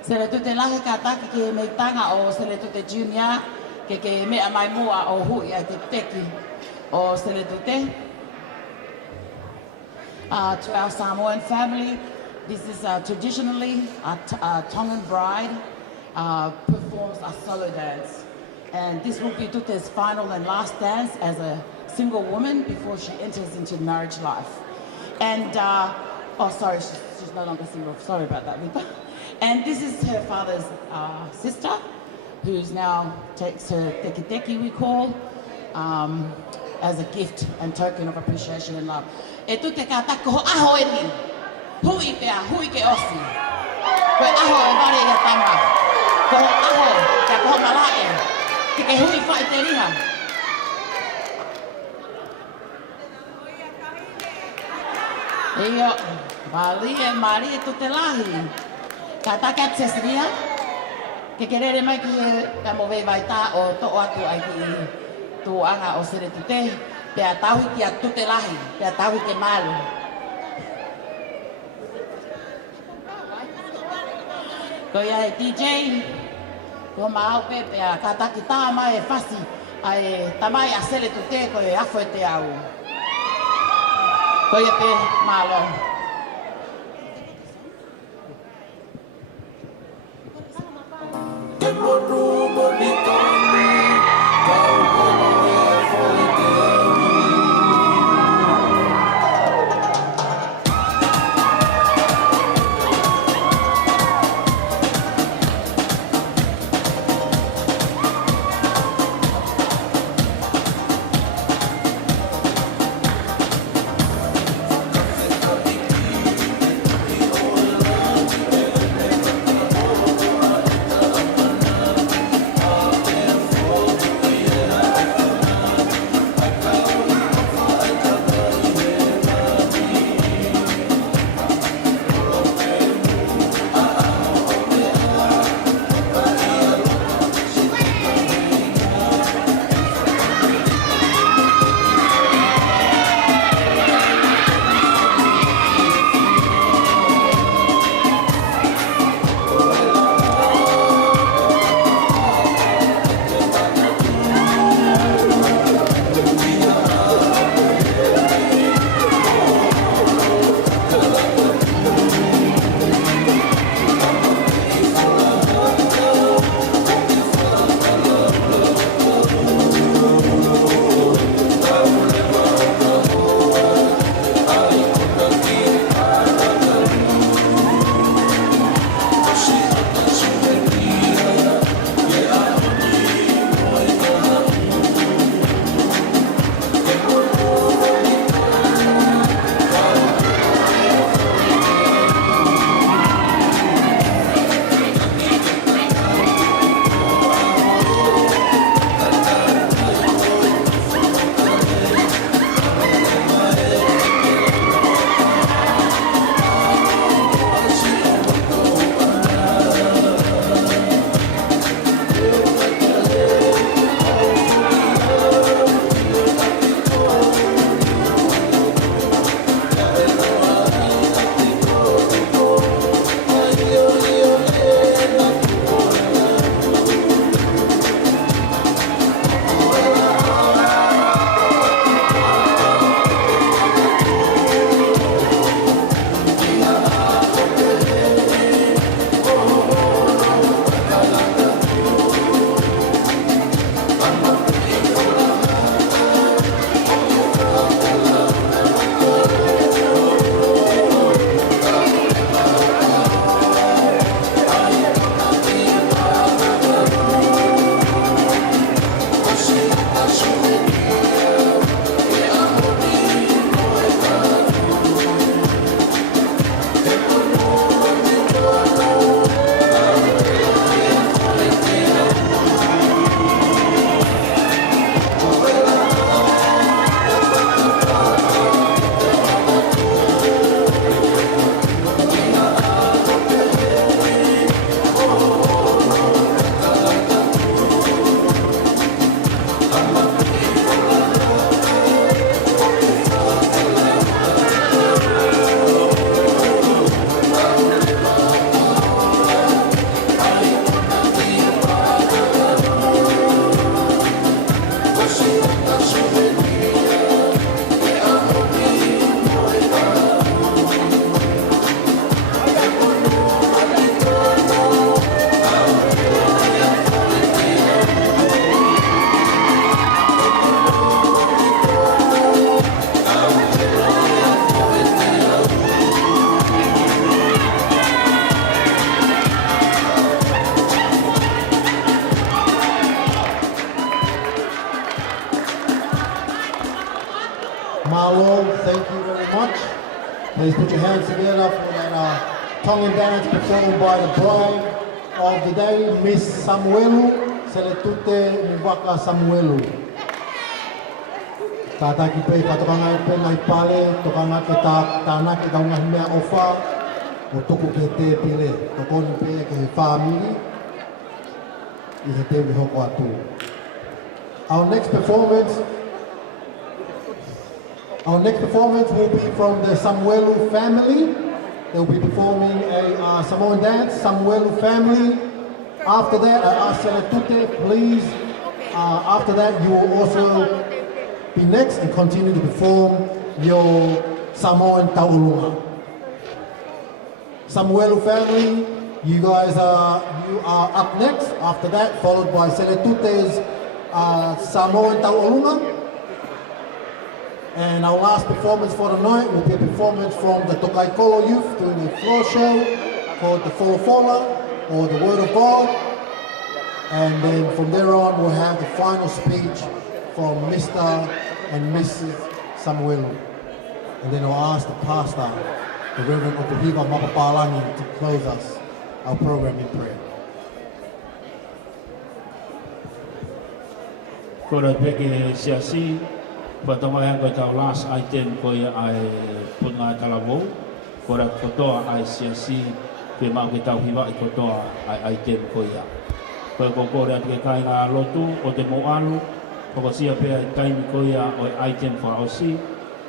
Seletute lahi ka taki ki he meitanga o Seletute Junior, ke mea mai mua o hui ai te teki o Seletute. To our Samoan family, this is traditionally a Tongan bride performs a solo dance. And this will be Tute's final and last dance as a single woman before she enters into marriage life. And, oh sorry, she's no longer single, sorry about that, Vita. And this is her father's sister, who's now takes her teki teki, we call, as a gift and token of appreciation and love. E tute ka tako ho aho e ni, hui pea, hui ke osi. Koe aho e ware ia tama. Ko aho, kia koho malae, ki ke hui whai te riha. Iyo, mari e tute lahi. Ka taka te sesria, ke kerere mai ki e mo vei vai tā o to'o atu ai ki tō anga o Seletute, pea tauhi ki a tute lahi, pea tauhi ke malu. Ko ia e DJ, ko maau pepe a kataki tā mai e whasi, ai tamai a Seletute ko e afo e te au. Ko ia pe malo. Please put your hands together for that Tongan dance performed by the bride of the day, Miss Samuelu, Seletute Mbaka Samuelu. Tata ki pei patokangai pe mai pale, tokanga ke tāna ke taunga mea ofa, o tuku ke te pile, tokoni pe ke he whāmiri, I he te hoko atu. Our next performance will be from the Samuelu family. They'll be performing a Samoan dance, Samuelu family. After that, I ask Seletute, please, after that you will also be next and continue to perform your Samoan taurunga. Samuelu family, you guys are up next. After that, followed by Seletute's Samoan taurunga. And our last performance for the night will be a performance from the Tokaikolo youth doing a floor show called the Folofola, or the Word of God. And then from there on, we'll have the final speech from Mr. and Mrs. Samuelu. And then I'll ask the pastor, the Reverend Otohiva Mapapalangi, to close us our program in prayer. Kora peke siasi, patamaya ko tau last item ko ai punga talamo. Kora kotoa ai siasi, pe mau ke tau hiwa I kotoa ai item ko ia. Ko ko kora ke kai ngā lotu o te moalu, ko sia pe ai time ko ia o item for osi,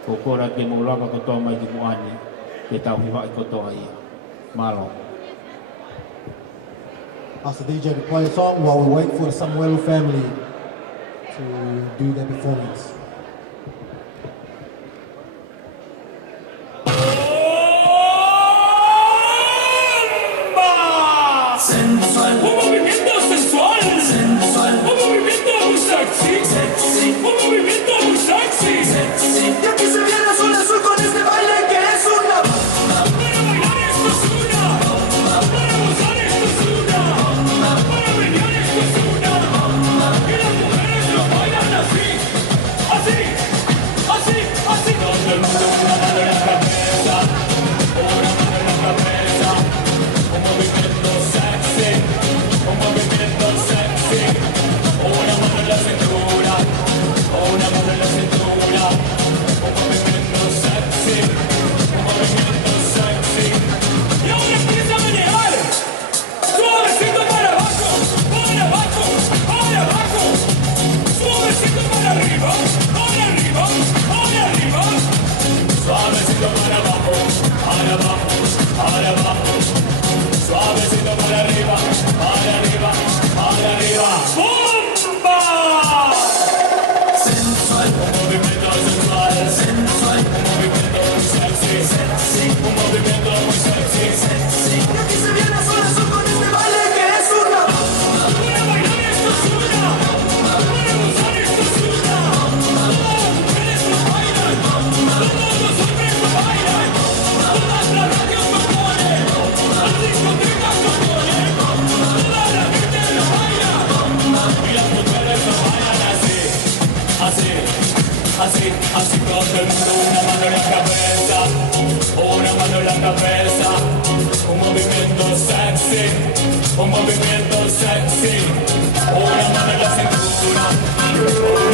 ko kora ke mo lava kotoa mai ki moani, ke tau hiwa I kotoa ia. Malo. Ask the DJ to play a song while we wait for the Samuelu family to do their performance. Sensual, un movimiento sensual, sensual, un movimiento muy sexy, sexy, un movimiento muy sexy, sexy. Y aquí se viene azul azul con este baile que es una bomba. Para bailar esto es una bomba, para gozar esto es una bomba, para bailar esto es una bomba. Y las mujeres lo bailan así, así, así, así. Todo el mundo una mano en la cabeza, una mano en la cabeza, un movimiento sexy, un movimiento sexy, una mano en la cintura, una mano en la cintura, un movimiento sexy, un movimiento sexy. Y ahora empieza a manejar, suavecito para abajo, para abajo, para abajo, suavecito para arriba, para arriba, para arriba, suavecito para abajo, para abajo, para abajo. Suavecito para arriba, para arriba, para arriba. ¡Bomba! Sensual, un movimiento sensual, sensual, un movimiento muy sexy, sexy, un movimiento muy sexy, sexy. Y aquí se viene azul azul con este baile que es una bomba. Para bailar esto es una bomba, para gozar esto es una bomba. Todas las mujeres lo bailan, todos los hombres lo bailan, todas las radios lo ponen, las discotecas lo ponen, toda la gente lo baila, y las mujeres lo bailan así, así, así, así. Todo el mundo una mano en la cabeza, una mano en la cabeza, un movimiento sexy, un movimiento sexy, una mano en la cintura, una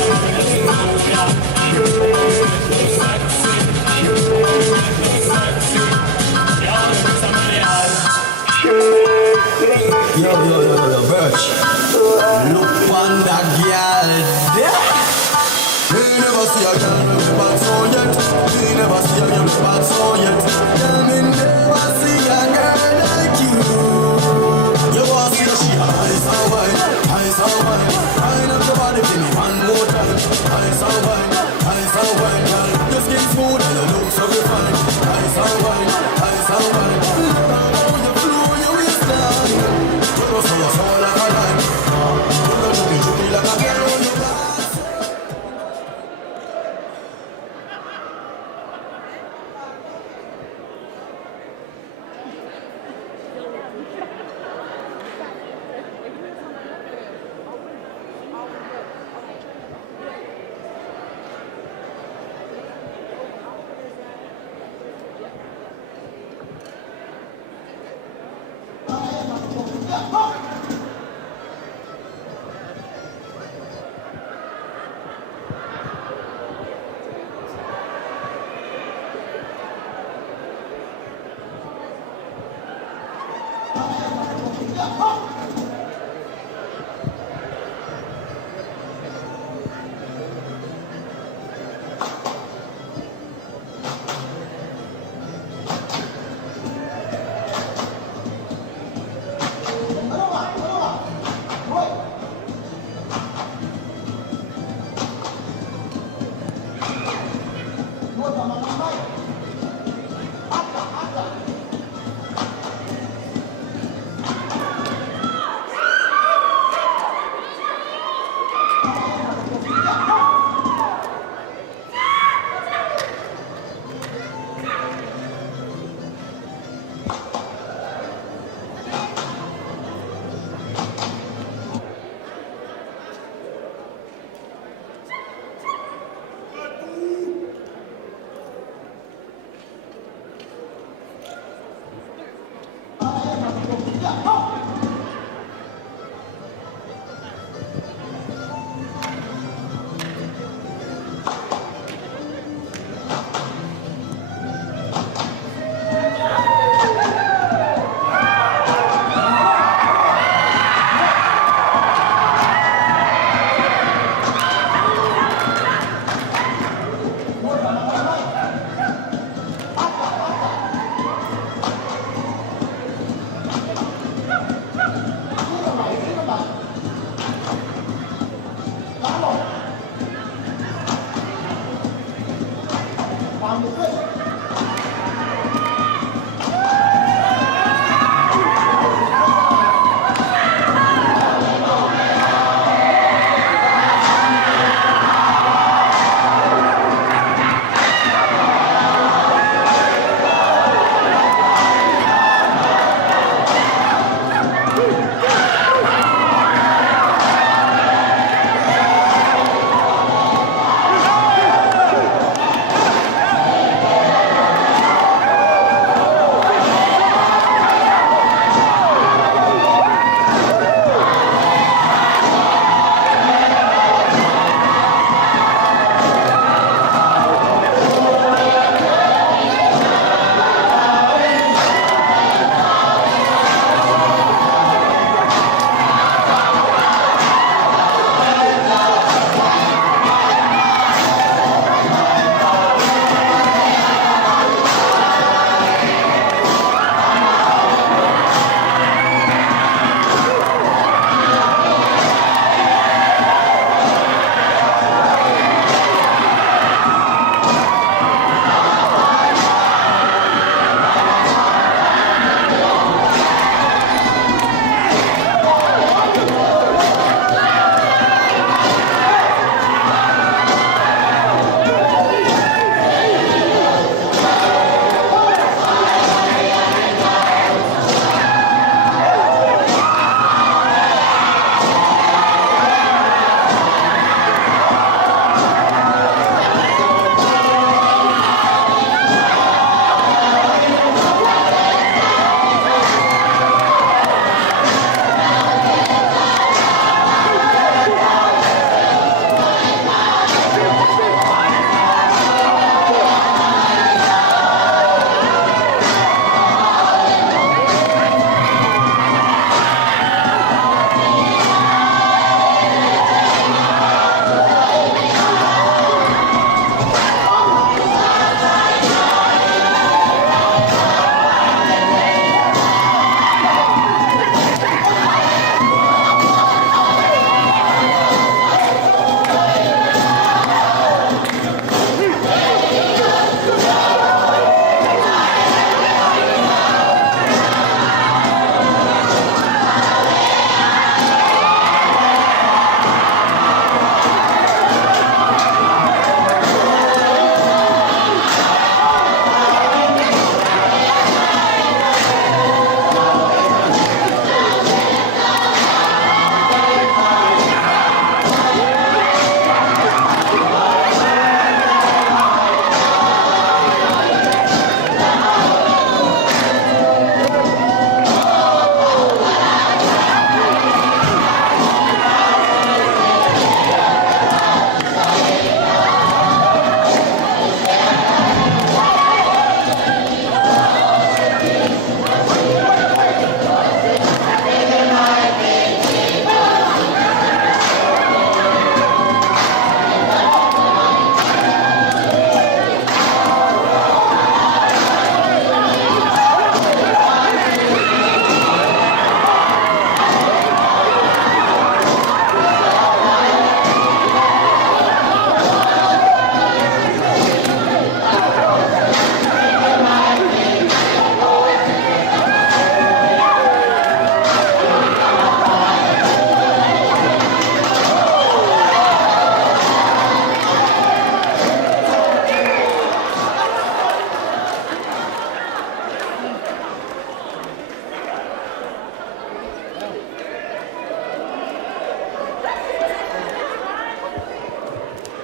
mano en la cintura, un movimiento sexy, un movimiento sexy. Y ahora empieza a manejar. Yo, Birch. Look on that girl there. You never see a girl with a bad so yet. You never see a girl with a bad so yet. Tell me never see a girl like you. You want to see that she eyes and wine, eyes and wine. Wine up your body, give me one more time. Eyes and wine, girl. Your skin smooth and your look so refined. Eyes and wine, eyes and wine. Look how you flow your waistline. You know so you're so like a line. You know juky like a girl on your back.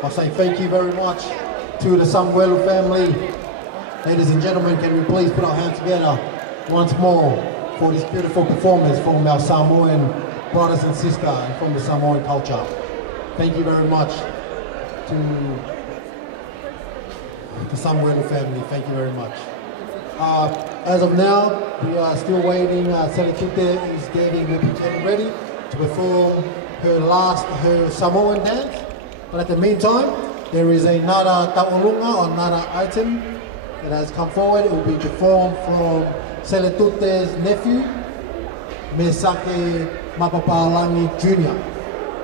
I say thank you very much to the Samuelu family. Ladies and gentlemen, can we please put our hands together once more for this beautiful performance from our Samoan brothers and sisters and from the Samoan culture. Thank you very much to the Samuelu family. Thank you very much. As of now, we are still waiting. Seletute is getting ready to perform her Samoan dance. But at the meantime, there is another ta'olunga or another item that has come forward. It will be performed from Seletute's nephew, Mesake Mapapalangi Jr.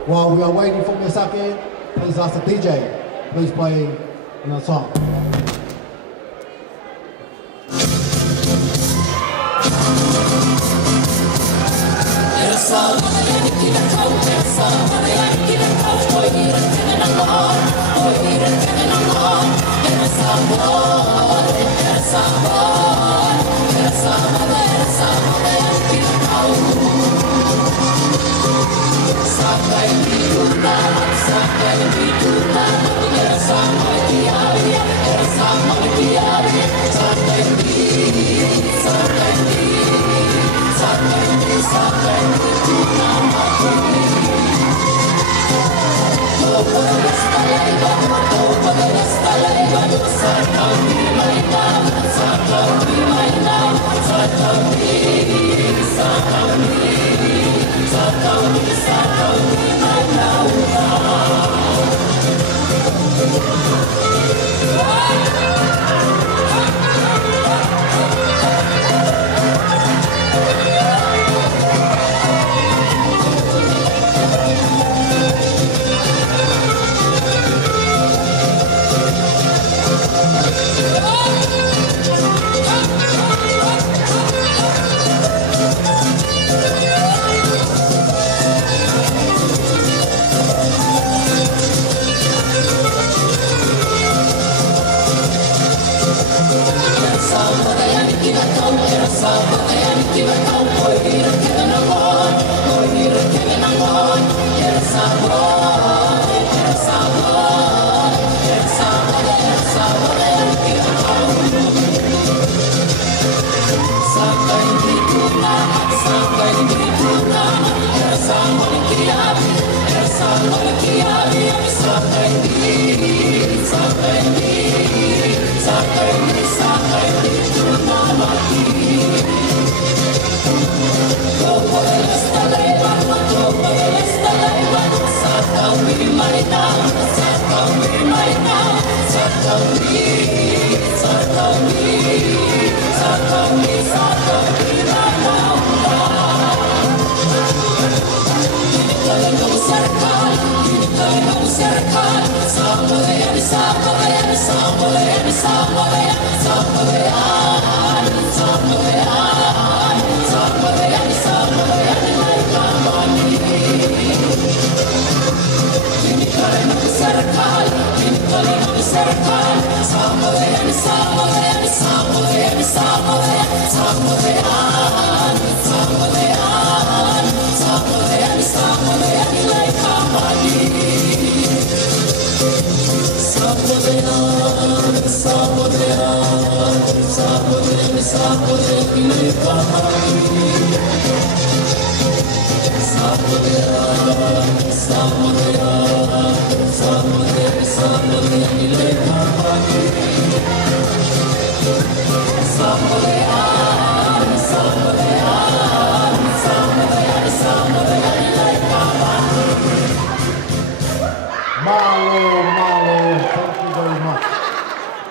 While we are waiting for Mesake, please ask the DJ, please play another song.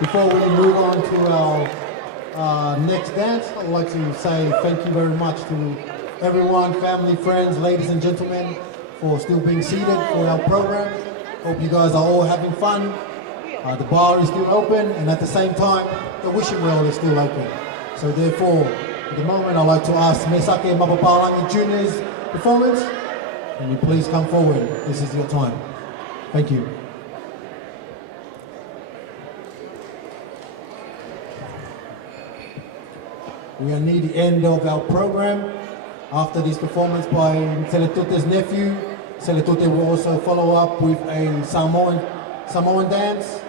Before we move on to our next dance, I'd like to say thank you very much to everyone, family, friends, ladies and gentlemen, for still being seated for our program. Hope you guys are all having fun. The bar is still open, and at the same time, the wishing well is still open. So therefore, at the moment, I'd like to ask Mesake Mapapalangi Jr.'s performance. Can you please come forward? This is your time. Thank you. We are near the end of our program. After this performance by Seletute's nephew, Seletute will also follow up with a Samoan Samoan dance.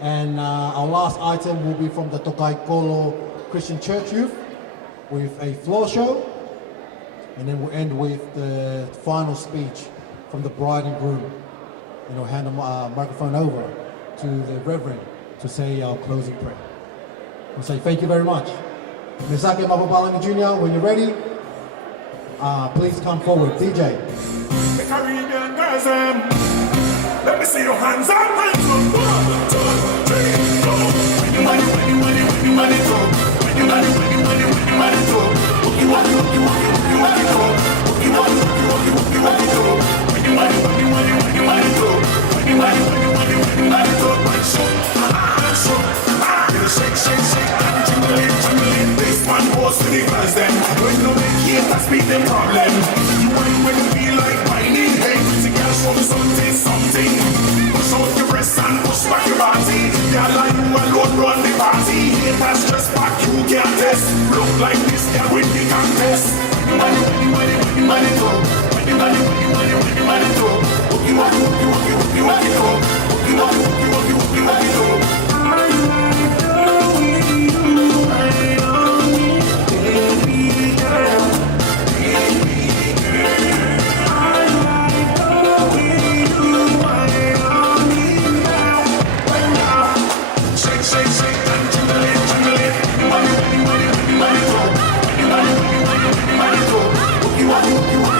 And our last item will be from the Tokai Kolo Christian Church Youth with a floor show. And then we'll end with the final speech from the bride and groom. And we'll hand the microphone over to the Reverend to say our closing prayer. We'll say thank you very much. Misake Mapapalangi Jr., when you're ready, please come forward. DJ. The Caribbean girls, let me see your hands up. 1, 2, 3, go. When you money, when you money, when you money go. When you money, when you money, when you money go. Walkie, walkie, walkie, walkie, walkie, walkie go. Walkie, walkie, walkie, walkie, walkie, walkie go. When you money, when you money, when you money go. When you money, when you money, when you money go. One shot, shake, shake, shake, and jingle it, jingle it. This one goes to the girls then. When you make haters beat them problem. You wine when you feel like whining. Hey, pretty girl, show me something, something. Push out your breasts and push back your body. Girl, like you alone run the party. Haters just back, you can't test. Look like this, girl, win the contest. When you money, when you money, when you money go. When you money, when you money, when you money go. Walkie, walkie, walkie, walkie, walkie, walkie go. Walkie, walkie, walkie, walkie, walkie, walkie go. You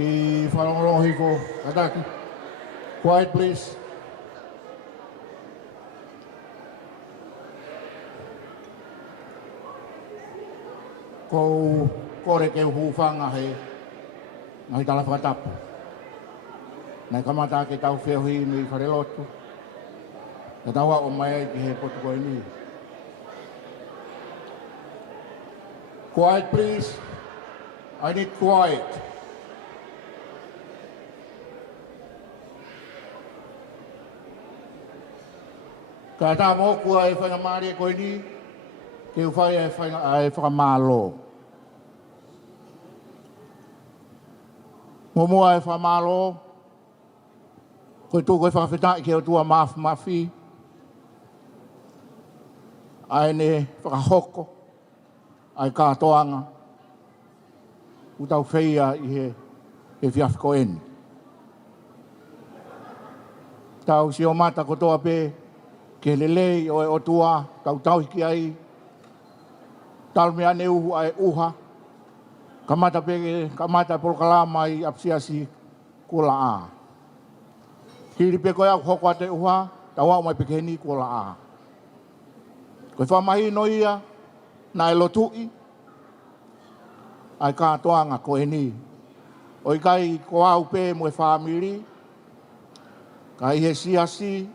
Ki whanongorongo hiko, ataki. Quiet please. Ko kore ke hufanga he ngai tala whakatapu. Nai kamata ke tau whiohi nui wharelotu. Na tawa o mai ki he potu koe ni. Quiet please. I need quiet. Ka tā mōkua e whainga maari e koe ni, ke uwhai e whakamālo. Momua e whakamālo, koe tū koe whakawhitai ke o tua mafi, ai ne whakahoko, ai kātoanga, utau whaia i he whiawhiko eni. Tau si o mata kotoa pē, ke lelei o e otua, tau hiki ai, tau mea ne uhu ai uha, kamata peke, kamata polokalama i apsiasi kula a. Kiri pe koe au hoko ate uha, tau au mai peke ni kula a. Koe whamahi no ia, na e lotui, ai kātoanga koe ni. O i kai ko au pe mo e whamiri, kai he siasi,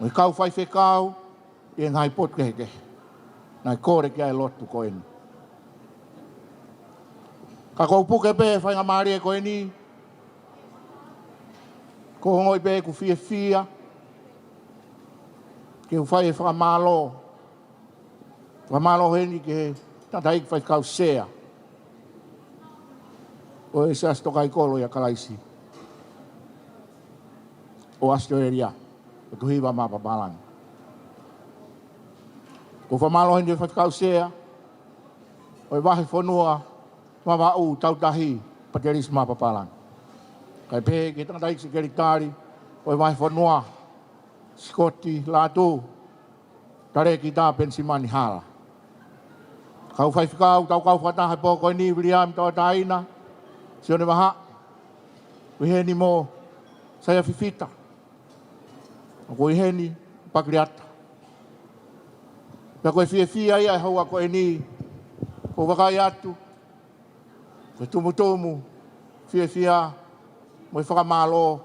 mo i kau whai whekau, i ngai pot keheke. Nai kore kia e lotu koe ni. Ka kou puke pe whainga maari e koe ni, ko hongoi pe ku fia, ke u whai e whakamālo. Whakamālo heni ke tataik whai kau sea. O e seas tokai kolo ia kalaisi. O Australia. O tuhiwa mapa palang. Ko whamalo hindi whakau sea, o e wahi whanua, mama u tautahi, pateris mapa palang. Kai pehe ke tangataik se keritari, o e wahi whanua, Scotty, lātu, tare ki tā pensimani hala. Kau whai whikau, tau kau whataha po koe ni, William, tau taina, si one maha, wiheni mo, saya fifita. Koe heni, pakriata. Pea koe fia ia e haua koe ni, ko wakai atu, koe tumutumu, fia, mo e whakamālo,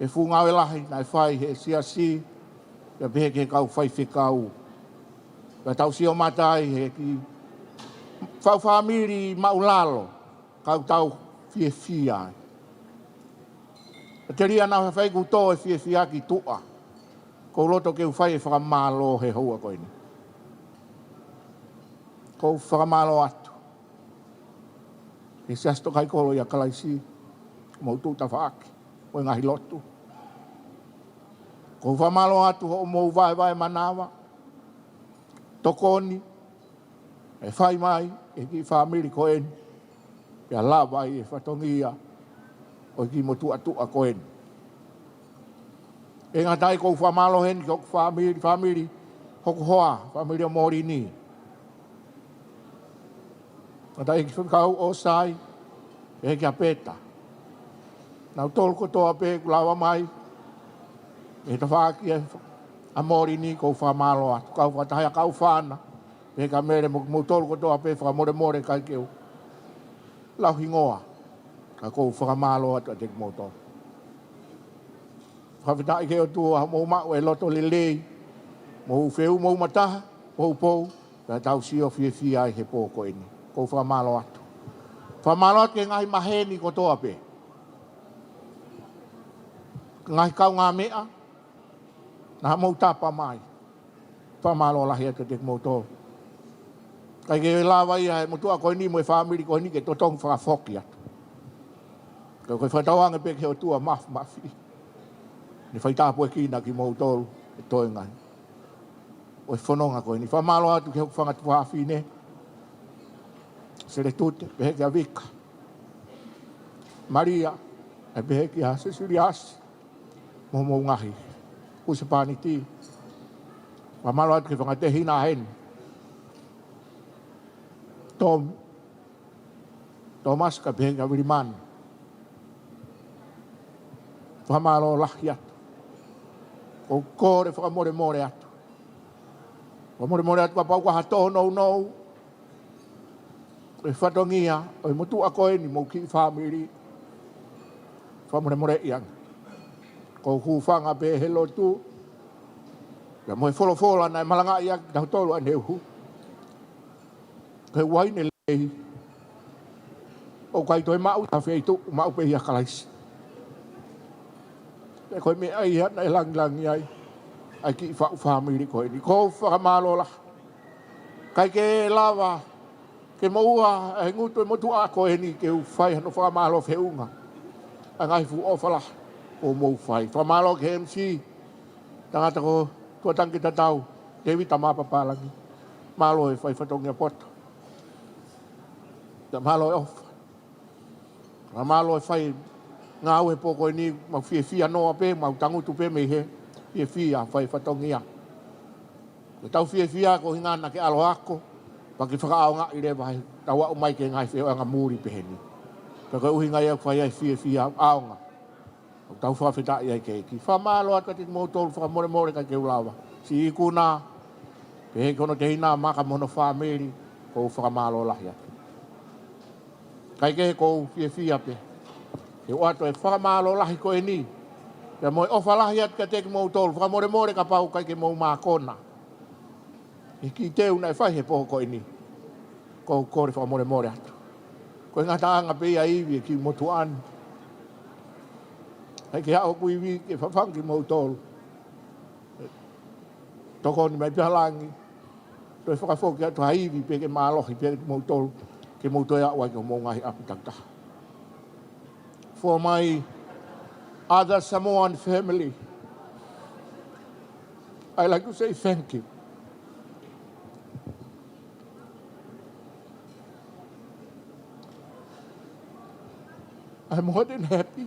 e whungau e lahi, nai whai he siasi, pea pehe ke kau whai whikau. Pea tau si o matai he ki, whau whamiri maulalo, kau tau fia. Te ria nā whai kuto e fia ki tua. Ko roto ke uwhai e whakamālo he haua koe ni. Ko whakamālo atu. E seasto kai kolo ia kalaisi. Mo utu ta whaaki. O ngahi lotu. Ko whakamālo atu ho mo vai manawa. Tokoni. E whai mai. E ki whamiri koe ni. Ia lawai e whatongia. O ki mo tua koe ni. E ngā tai kou whamalo hen, ki hoku whamiri, hoku hoa, whamiri o mori ni. Ngā tai ki whakau o sai, e heki a peta. Nau tolu kotoa pe, kulawa mai, e ta whaki e a mori ni kou whamalo atu. Kau whatahi a kau whana, e heki a mere mo tolu kotoa pe, whakamore kai keu. Lau hingoa, ka kou whakamalo atu a teki motoa. Whawhitai ke o tua mou mao e loto lelei, mou wheu mou mataha, pou, ka tau sio fia ai he pō koe ni. Kou whamalo atu. Whamalo atu ke ngahi maheni ko toa pe. Ngahi kau ngā mea, na mou tapa mai. Whamalo lahi atu tek mou tō. Kai ke lawa ia he motua koe ni mo e whamiri koe ni ke totong whakafoki atu. Ka koe whatauanga pe ke o tua mafi. Ni whai tāpua kina ki mou tōru e toi ngai. O e whanonga koe ni. Whamalo atu ke hoku whangatu whawhine. Sere tute, peheke a Vika. Maria, e peheke a Ceciliasi. Mo mou ngahi. Usa pāni ti. Whamalo atu ke whangate hina hen. Thomas ka peheke a Wirimani. Whamalo lahi atu. O kore whakamore atu. Whamore atu ka pau ka hatoho nou. E whatongia, o motu a koe ni mo ki whamiri. Whamore more iang. Ko hu whanga pe he lotu. Ia mo e wholo na malanga ia tau tolu a neuhu. Ke wai ne lei. O kai toi mau ta whei tu, mau pe ia kalaisi. E koe me ai hana e lang iai. Ai ki whamiri koe ni. Ko whakamalo la. Kai ke lava. Ke maua e ngutu e motu a koe ni ke u whai hano whakamalo whiunga. A ngai fu ofala o mou whai. Whamalo ke MC. Tangata ko tuatangi tatau. Tewi tamapa palangi. Malo e whai whatongia poto. Ta malo e ofa. Ra malo e whai ngau e poko ni mau fia noa pe, mau tangutu pe me he. Fia whai whatongia. Ke tau fia ko hingana ke alo ako. Paki whakaao ngā i rewa hei, tawa o mai ke ngai whio anga mūri peheni. Ka koe uhi ngai au whai ai fia aonga. O tau whawhita i ai keiki. Whamalo at kati mō tōru whakamore ka keu lawa. Si iku nā, pehe kono te hina maka mono whameri, kou whakamalo lahi atu. Kai ke kou fia pe. E o ato e whakamalo lahi koe ni. Ia moe ofa lahi at kati mō tōru whakamore ka pau kai ke mō mākona. I ki teu nai whai he poho koe ni. Ko kore whakamore atu. Koe ngata anga pia iwi e ki motu anu. Hei ke hao kui vi ke whawhangi mou tolu. Toko ni mai pihalangi. Toi whakafoki atu haiwi pe ke mālohi pe ke mou tolu. Ke mou toi awai ke mou ngahi apu tangta. For my other Samoan family, I like to say thank you. I'm more than happy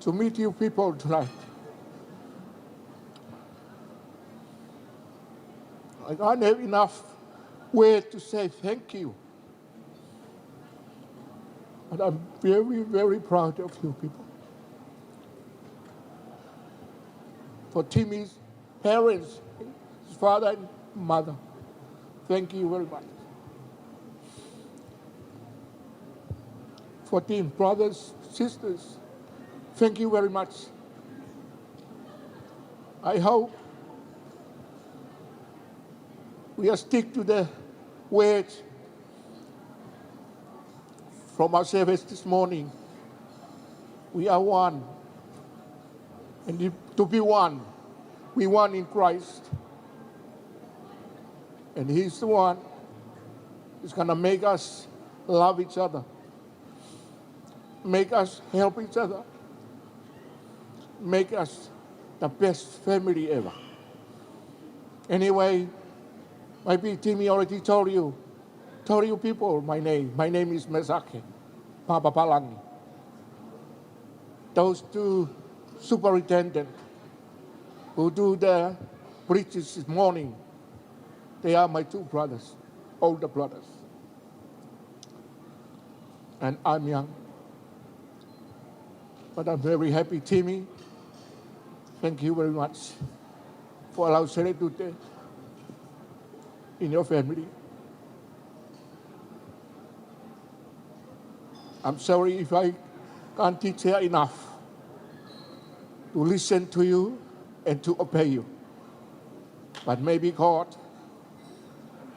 to meet you people tonight. I can't have enough words to say thank you. And I'm very, very proud of you people. For Timmy's parents, his father and mother, thank you very much. 14 brothers, sisters, thank you very much. I hope we are stick to the words from our service this morning. We are one. And to be one, we one in Christ. And He's the one who's going to make us love each other. Make us help each other. Make us the best family ever. Anyway, maybe Timmy already told you people my name. My name is Mesake, Papa Palangi. Those two superintendents who do the preaches this morning, they are my two brothers, older brothers. And I'm young. But I'm very happy, Timmy. Thank you very much for allowing Seretute in your family. I'm sorry if I can't teach her enough to listen to you and to obey you. But maybe God,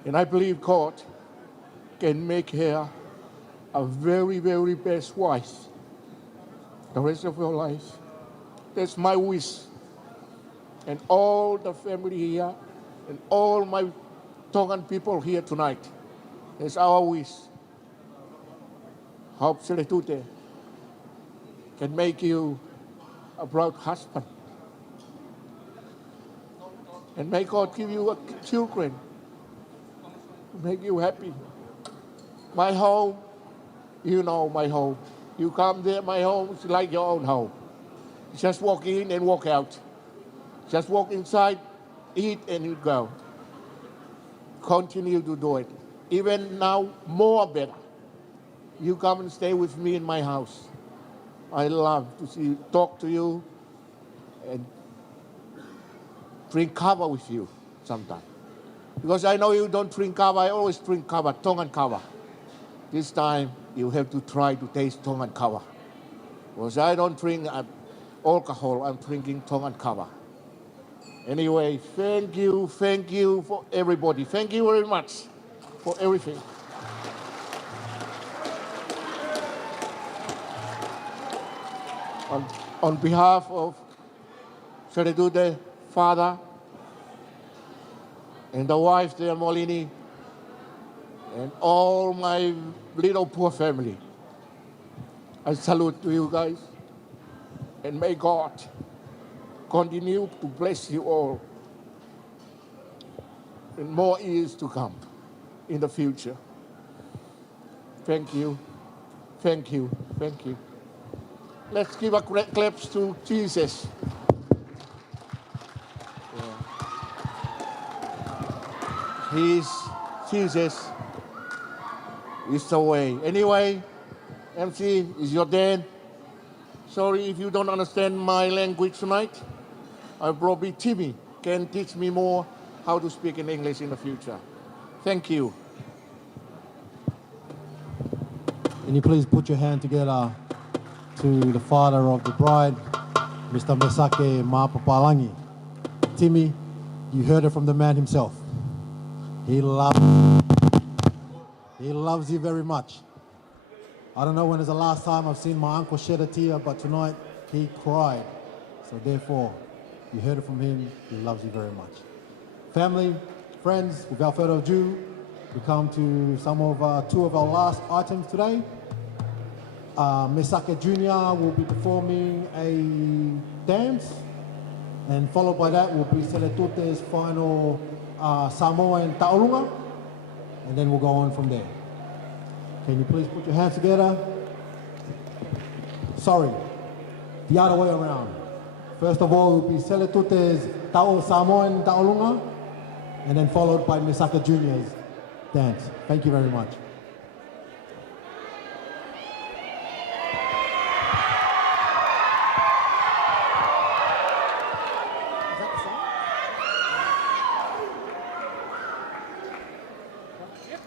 and I believe God, can make her a very, very best wife the rest of your life. That's my wish. And all the family here, and all my Tongan people here tonight, that's our wish. Hope Seletute can make you a proud husband. And may God give you children to make you happy. My home, you know my home. You come there, my home is like your own home. Just walk in and walk out. Just walk inside, eat, and you go. Continue to do it. Even now, more better. You come and stay with me in my house. I love to talk to you and drink cover with you sometime. Because I know you don't drink kava, I always drink kava, Tongan kava. This time, you have to try to taste Tongan kava. Because I don't drink alcohol, I'm drinking Tongan kava. Anyway, thank you for everybody. Thank you very much for everything. On behalf of Seretute's father and the wife there, Molini, and all my little poor family, I salute to you guys, and may God continue to bless you all in more years to come in the future. Thank you, thank you, thank you. Let's give a clap to Jesus. Jesus is the way. Anyway, MC, is your dad. Sorry if you don't understand my language tonight. I probably Timmy can teach me more how to speak in English in the future. Thank you. Can you please put your hand together to the father of the bride, Mr. Mesake Mapapalangi. Timmy, you heard it from the man himself. He loves you very much. I don't know when is the last time I've seen my uncle shed a tear, but tonight he cried. So therefore, you heard it from him, he loves you very much. Family, friends, without further ado, we come to two of our last items today. Mesake Jr. will be performing a dance, and followed by that will be Seretute's final Samoan Taurunga, and then we'll go on from there. Can you please put your hands together? Sorry, the other way around. First of all, will be Seretute's Samoan Taurunga, and then followed by Mesake Jr.'s dance. Thank you very much.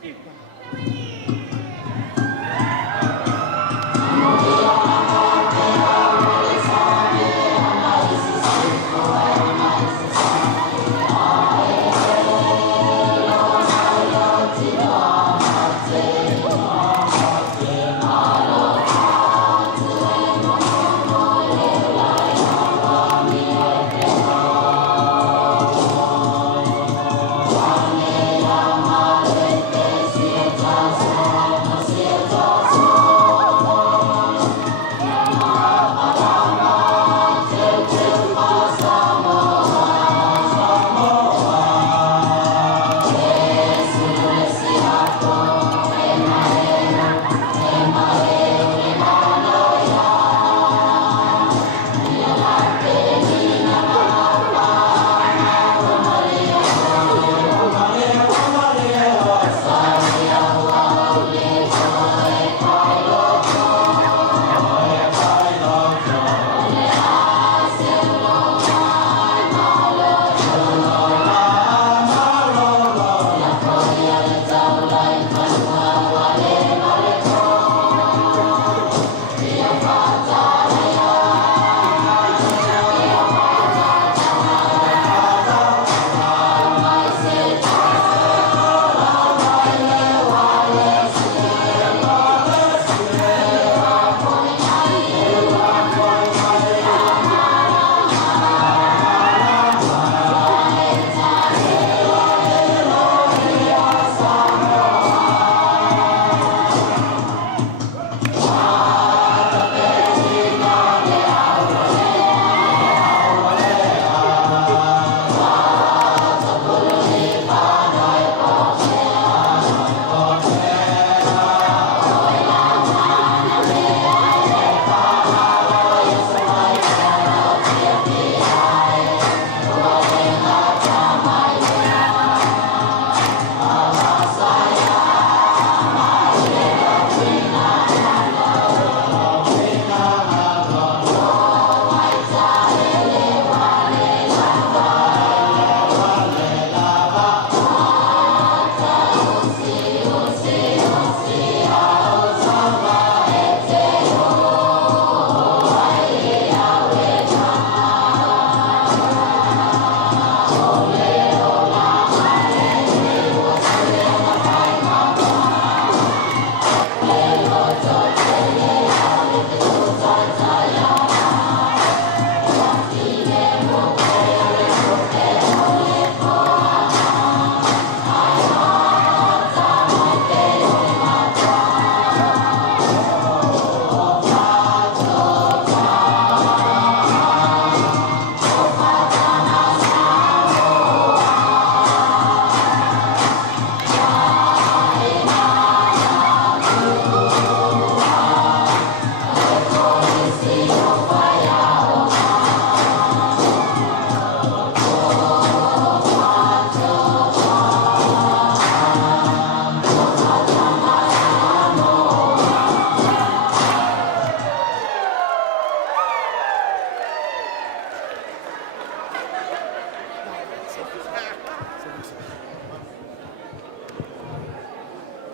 Yes.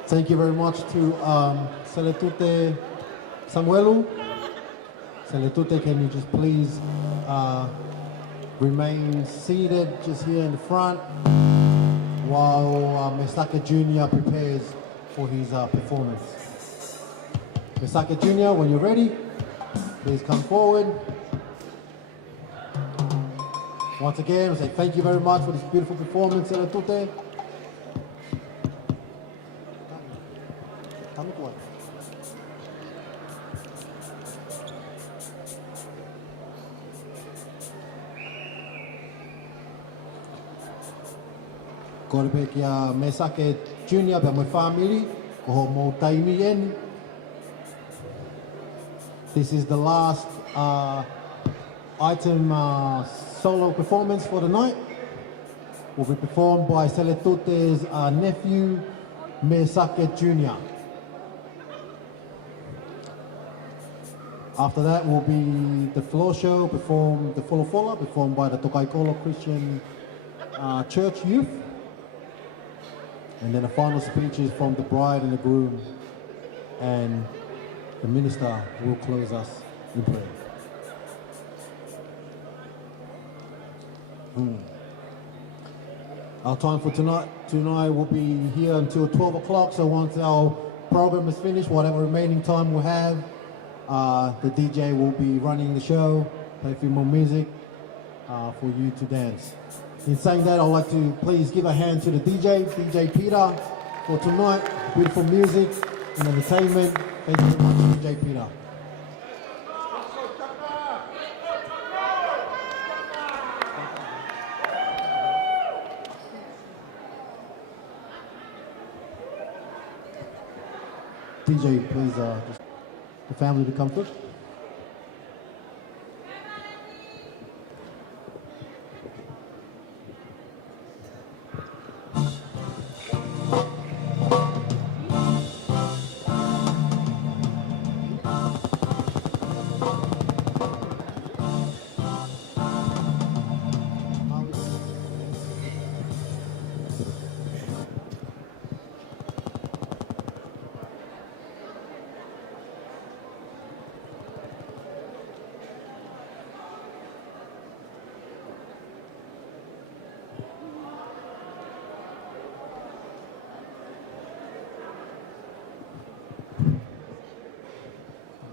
Thank you very much to Seletute Samuelu. Seletute, can you just please remain seated just here in the front while Mesaka Jr. prepares for his performance. Mesaka Jr., when you're ready, please come forward. Once again, I say thank you very much for this beautiful performance, Seletute. Ko pe kia Mesake Junior pe mo family ko ho mo taimi en. This is the last item solo performance for the night. Will be performed by Seletute's nephew Mesake Junior. After that will be the floor show, the Folofola, performed by the Tokaikolo Christian Church Youth. And then the final speeches from the bride and the groom, and the minister will close us in prayer. Our time for tonight will be here until 12 o'clock, so once our program is finished, whatever remaining time we'll have, the DJ will be running the show, play a few more music for you to dance. In saying that, I'd like to please give a hand to the DJ Peter, for tonight. Beautiful music and entertainment. Thank you very much, DJ Peter. DJ, please, just the family to come through.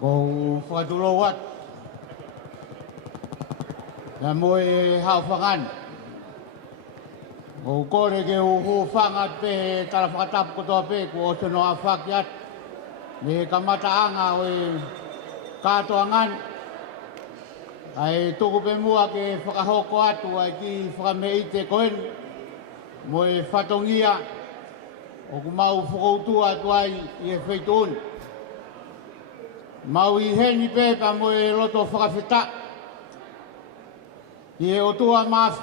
Ko whakatulowat. Na moe hawhangan. Ko kore ke uhu whangat pe tala whakatap kotoa pe ko o sono a whakiat. Me kamataanga oe katoangan. Ai tuku pe mua ke whakahoko atu ai ki whakameite koen. Moe whatongia. O kumau whakoutua atu ai i e whaitun. Mau I heni pe pa mo e loto whakawhita. I e o tua maf.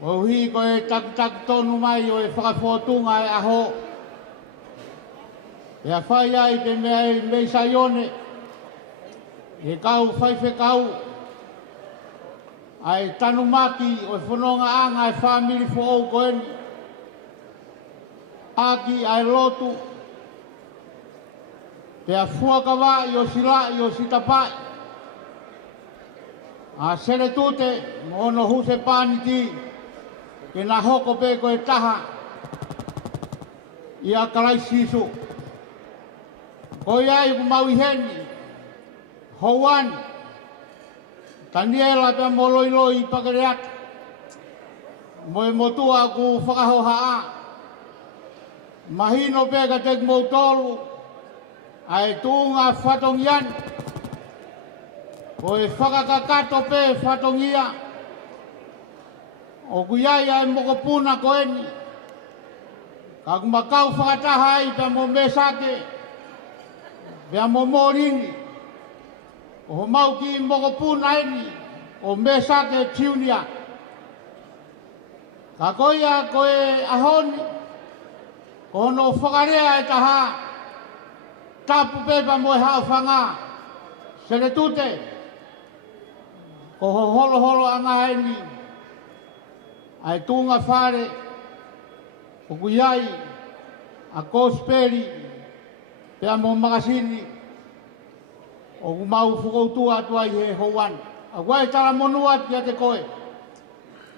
O hi ko e tak tonu mai o e whakawhotunga e aho. E a whai ai te mea mei saione. E kau whaiwhe kau. Ai tanu maki o e whanonga anga e whamiri fo au koeni. Aki ai lotu. Te a fuakawa I o sila I o sitapai. A Seletute, ono huse pāniti, ke nā hoko pe koe taha, I a kalaisisu. Koe ai ku mau heni, houan, taniela pe moloiloi pakereat, moe motua ku whakahoha a, mahino pe ka tek moutolu, ai tunga whatongian, o e whakakakato pe whatongia, o kuiai ai mokopuna koeni, ka kumakau whakataha ai pe mo mesake, pe mo morini, o mau ki mokopuna eni, o mesake tiunia. Ka koia koe ahoni, ko no whakarea e taha, tapu pepa mo e hawhanga, Seletute, ko ho holo anga eni, ai tunga whare, o kuiai, a kosperi, pea mo makasini, o kumau fukoutua tuai he hoan. A wai tala monua tia te koe.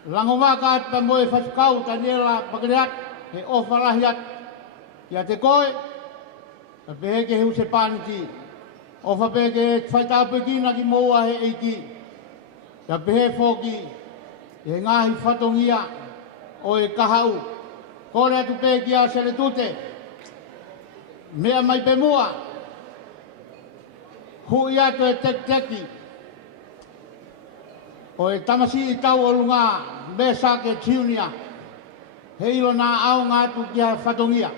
Langomaka at pa moe fatukau taniela pagreat, he ofarahiat, tia te koe, a peheke heu se paniki. O fa peheke whaitapekina ki moua he eiki. Tia pehe foki, e ngahi whatongia, o e kahau. Kore atu peheki a sere tute, mea mai pe mua, hui atu e tek-teki, o e tamasi i tau o lunga, me sake tiunia, he ilo nā au ngā atu ki a whatongia.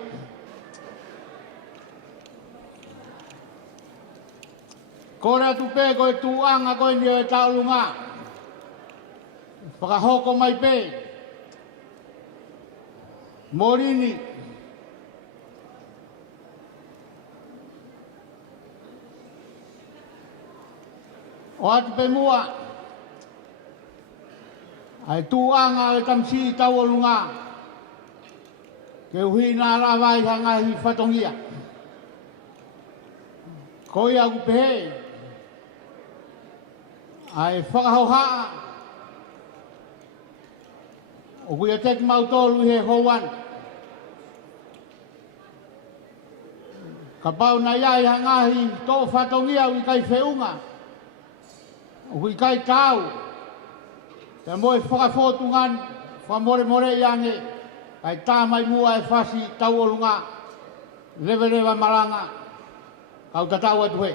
Kore atu pe koe tuanga koe ni o e tau lunga, whakahoko mai pe, Morini, o atu pe mua, ai tuanga e tamsi i tau o lunga, ke uhi nā rawai hanga hi whatongia. Koi aku pehe, ai whakahauhaa, o kuia tek mautolu he hoan. Ka pau na iai hangahi tō whatongia ui kai whiunga. O kui kai tau. Te moe whakafotungan, whamore iange, kai tā mai mua e whasi tau o lunga, lewa maranga, kau tatau atu he.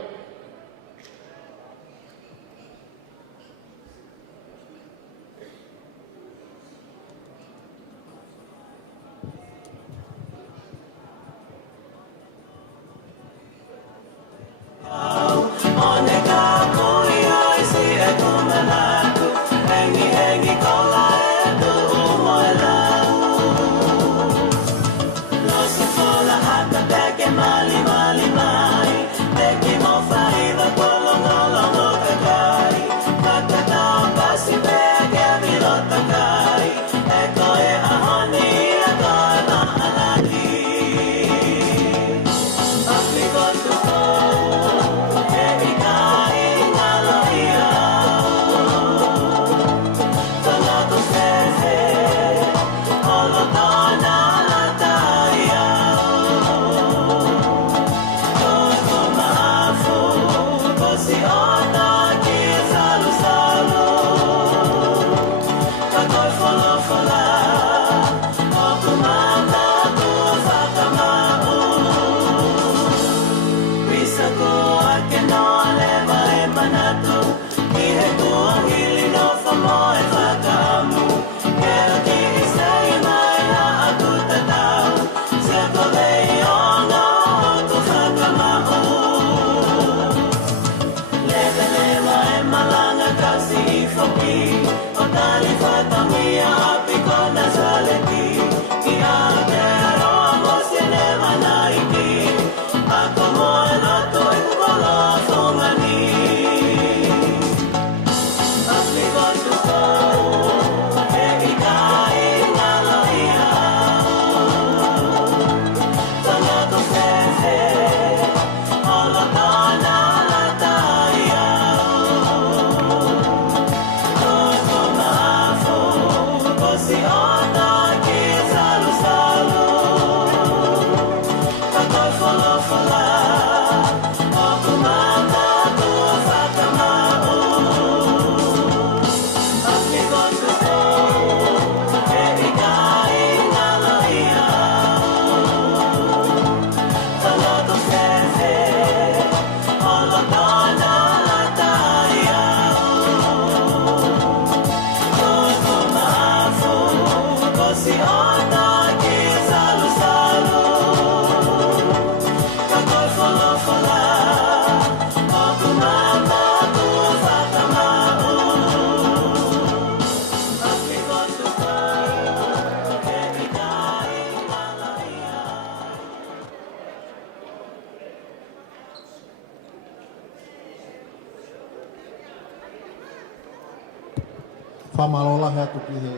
Whamalola hea tuki he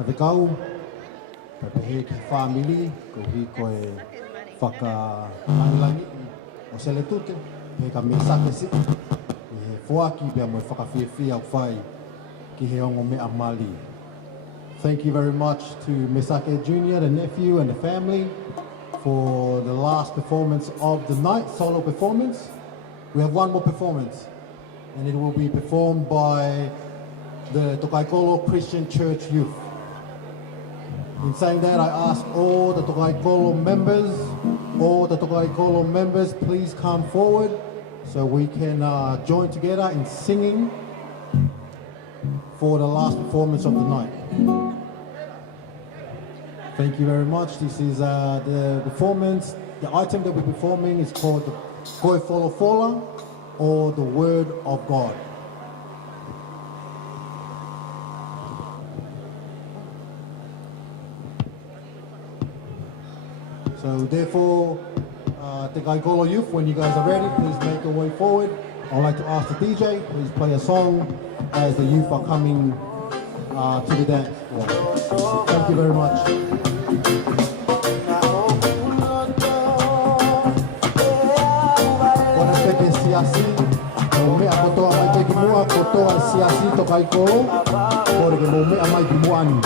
Awhikau, Pepehe ki family, ko hi ko e whakalangilangi o sele tute, he ka me sake si, i he fuaki bea mo e whakawhiawhia au whai ki he ongo mea mali. Thank you very much to Mesake Jr., the nephew and the family for the last performance of the night, solo performance. We have one more performance and it will be performed by the Tokaikolo Christian Church Youth. In saying that, I ask all the Tokaikolo members, please come forward so we can join together in singing for the last performance of the night. Thank you very much. This is the performance. The item that we're performing is called the Koe Folo Fola, or the Word of God. So therefore, Te Kaikolo Youth, when you guys are ready, please make your way forward. I'd like to ask the DJ, please play a song as the youth are coming to the dance floor. Thank you very much. Siasi, mo me akotoa mai te kimua, kotoa siasi to Kaikolo, kore ke mo me amai kimuani.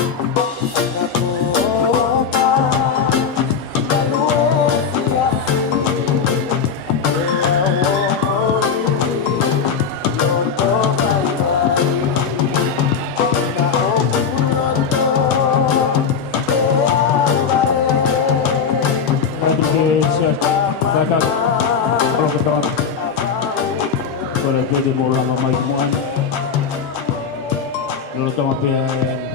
Kora ke de mo langa mai mo an. Lo tama pe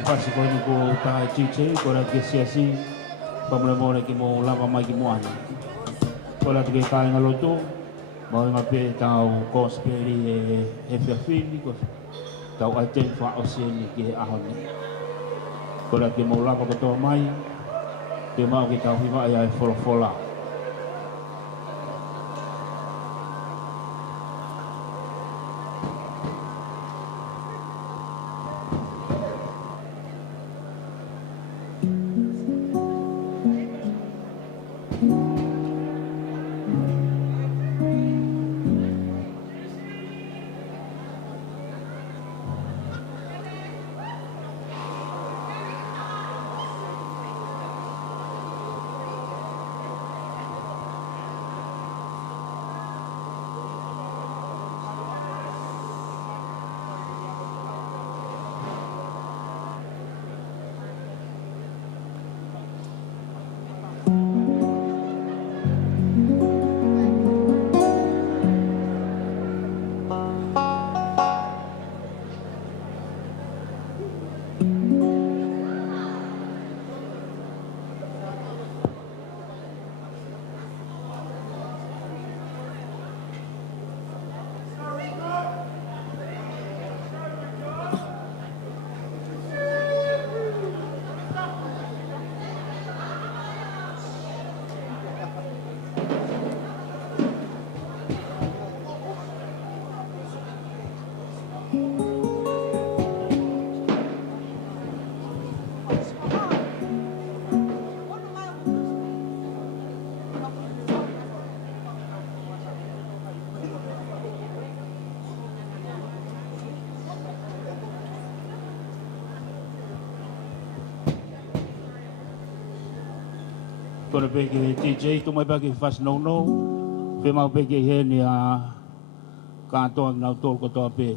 pasi ko ni ko ta chiche kora ke siasi pamle mo ke mo langa mai mo an. Kora ke ka ngalo to mo nga pe tau kosperi e fini ko tau aten fa osien ke ahon. Kora ke mo langa ko to mai ke mau ke tau hiva ai fola. Kora pe ke DJ tu mai pa ke fas no pe mau pe ke he ni a ka to na to ko to pe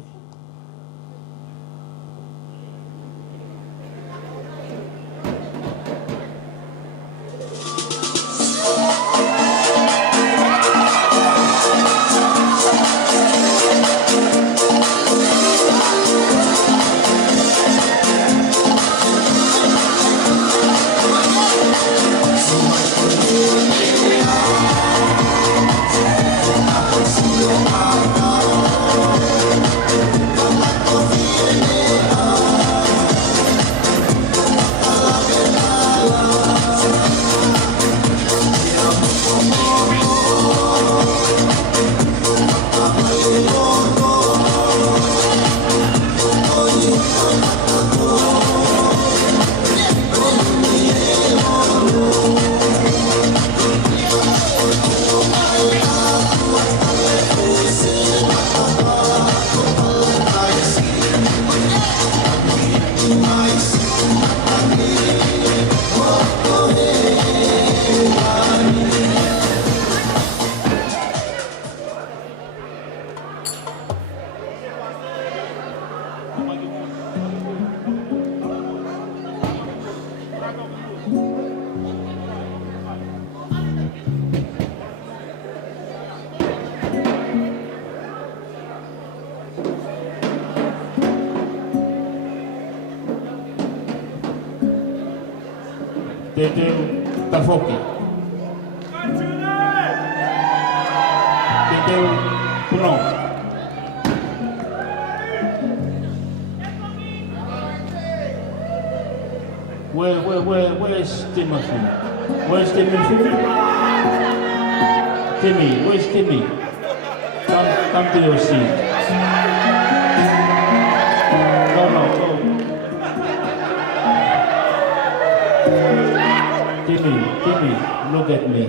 Thank you. Te teu tafoki. Te teu puno. Where's Timothy? Where's Timothy? Timmy, where's Timmy? Come to your seat. No. Timmy, look at me.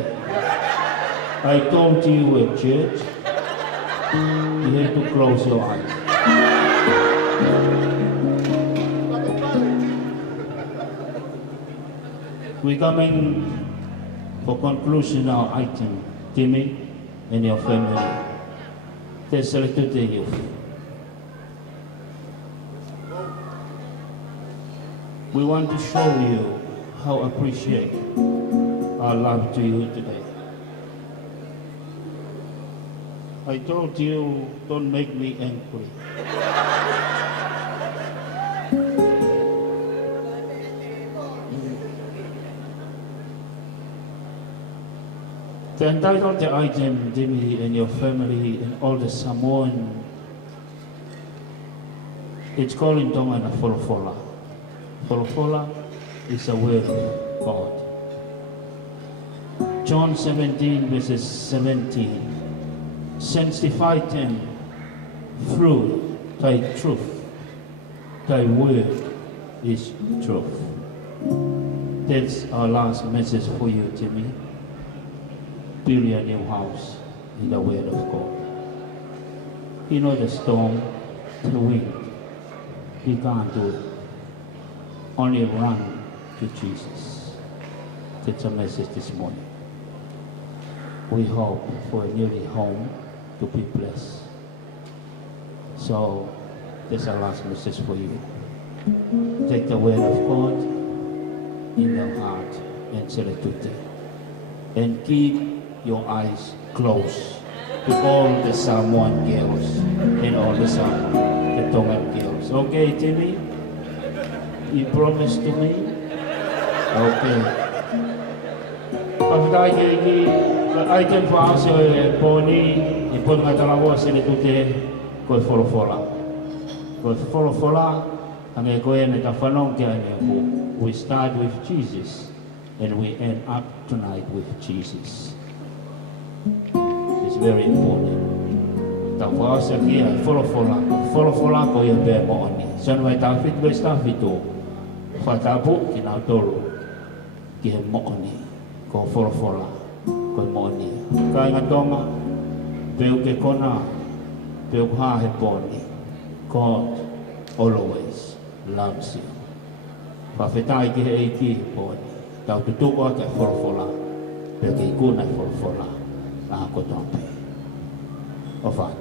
I told you at church, you have to close your eyes. We're coming for conclusion our item, Timmy and your family. There's a little to you. We want to show you how appreciate our love to you today. I told you, don't make me angry. The entitled the item, Timmy and your family and all the Samoan, it's called in Tongan a folofola. Folofola is a word of God. John 17 verses 17. Sanctify them through thy truth. Thy word is truth. That's our last message for you, Timmy. Build your new house in the word of God. You know the storm, the wind. You can't do it. Only run to Jesus. That's a message this morning. We hope for a new home to be blessed. So that's our last message for you. Take the word of God in your heart and sell it today. And keep your eyes closed to all the Samoan girls and all the Tongan girls. Okay, Timmy? You promise to me? Okay. Pagkakita ki item pa sa poni ipon nga talawa sa nitute ko folofola. Ko folofola ang ko yan itafanong kaya niya po. We start with Jesus and we end up tonight with Jesus. It's very important. Tawa sa kia folofola ko yung bemo ni. So may tafit ba ito? Fatabu kinautolo kia mo ni ko folofola ko mo ni. Kaya nga tonga peu ke kona peu ha he poni. God always loves you. Pafetai ki he ki poni. Tau tutuko ke folofola peu ke kuna folofola na ko tompe. Ofan.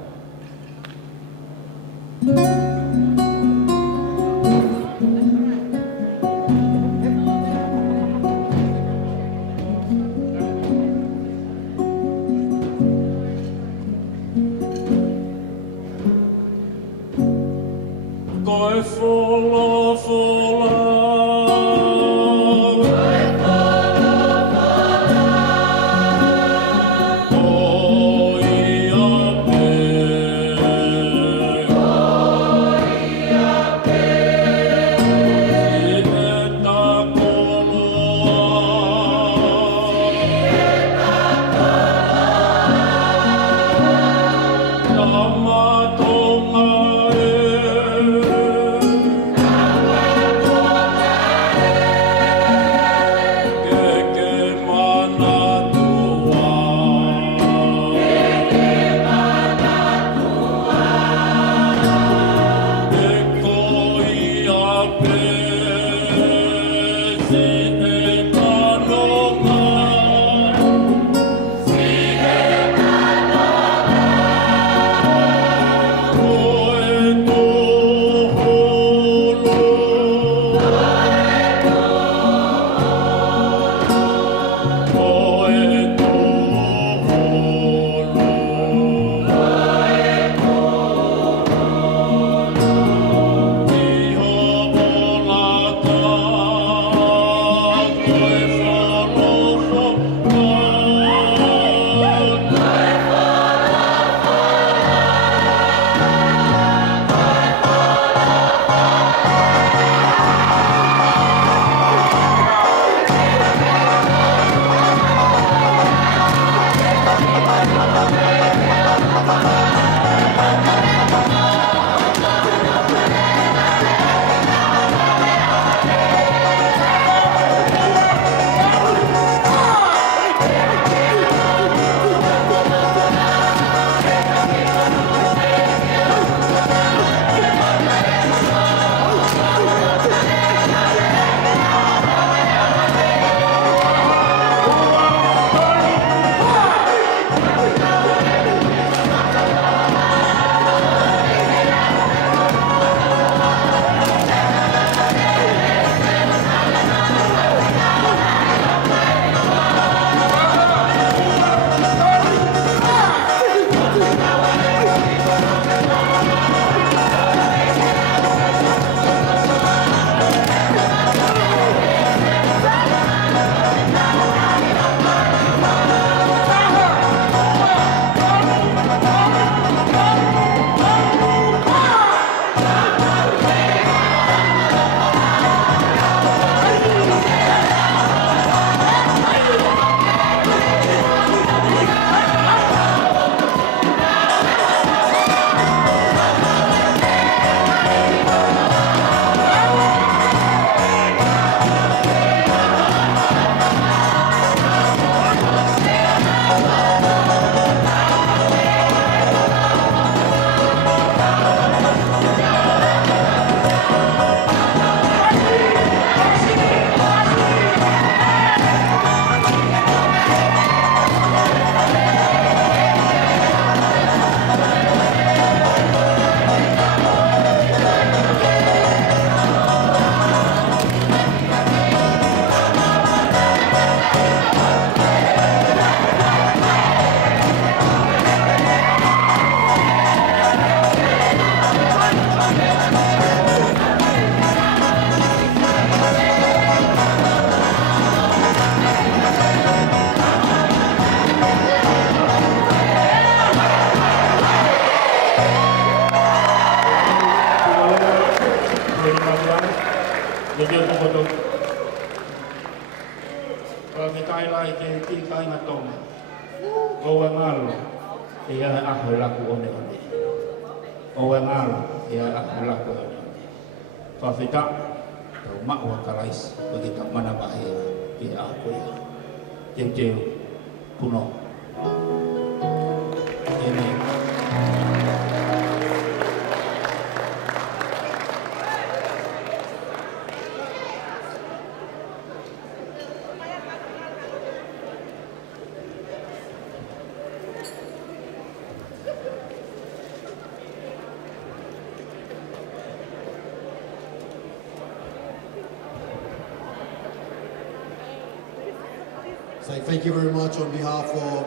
Say thank you very much on behalf of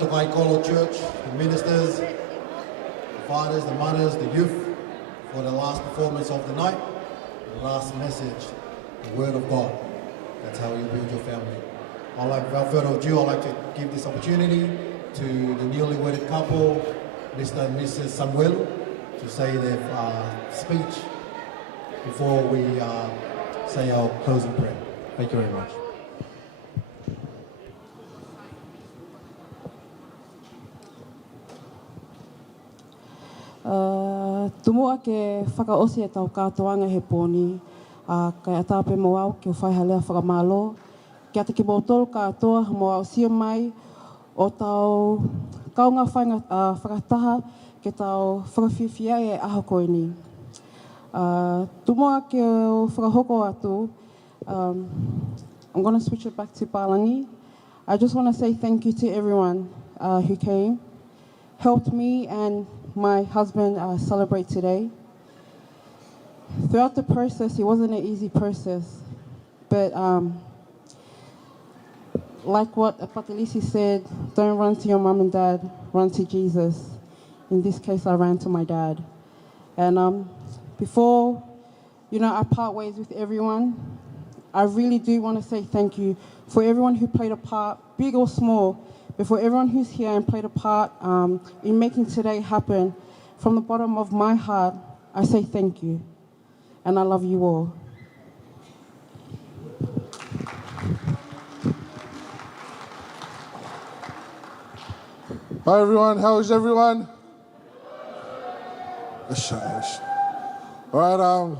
the Waikolo Church, the ministers, the fathers, the mothers, the youth, for the last performance of the night, the last message, the Word of God. That's how you build your family. Without further ado, I'd like to give this opportunity to the newly wedded couple, Mr. and Mrs. Samuel, to say their speech before we say our closing prayer. Thank you very much. Tumua ke whakaosi e tau kātoanga he pōni, kai a tāpe mo au ke whaiha lea whakamalo, ke ata ki mōtoro kātoa mo au sia mai o tau kaunga whakataha ke tau whakawhiwhia e aho koe ni. Tumua ke o whakahoko atu, I'm going to switch it back to Palangi. I just want to say thank you to everyone who came, helped me and my husband celebrate today. Throughout the process, it wasn't an easy process, but like what Patalisi said, don't run to your mom and dad, run to Jesus. In this case, I ran to my dad. And before, I part ways with everyone, I really do want to say thank you for everyone who played a part, big or small, but for everyone who's here and played a part in making today happen. From the bottom of my heart, I say thank you, and I love you all. Hi everyone, how is everyone? Yes. All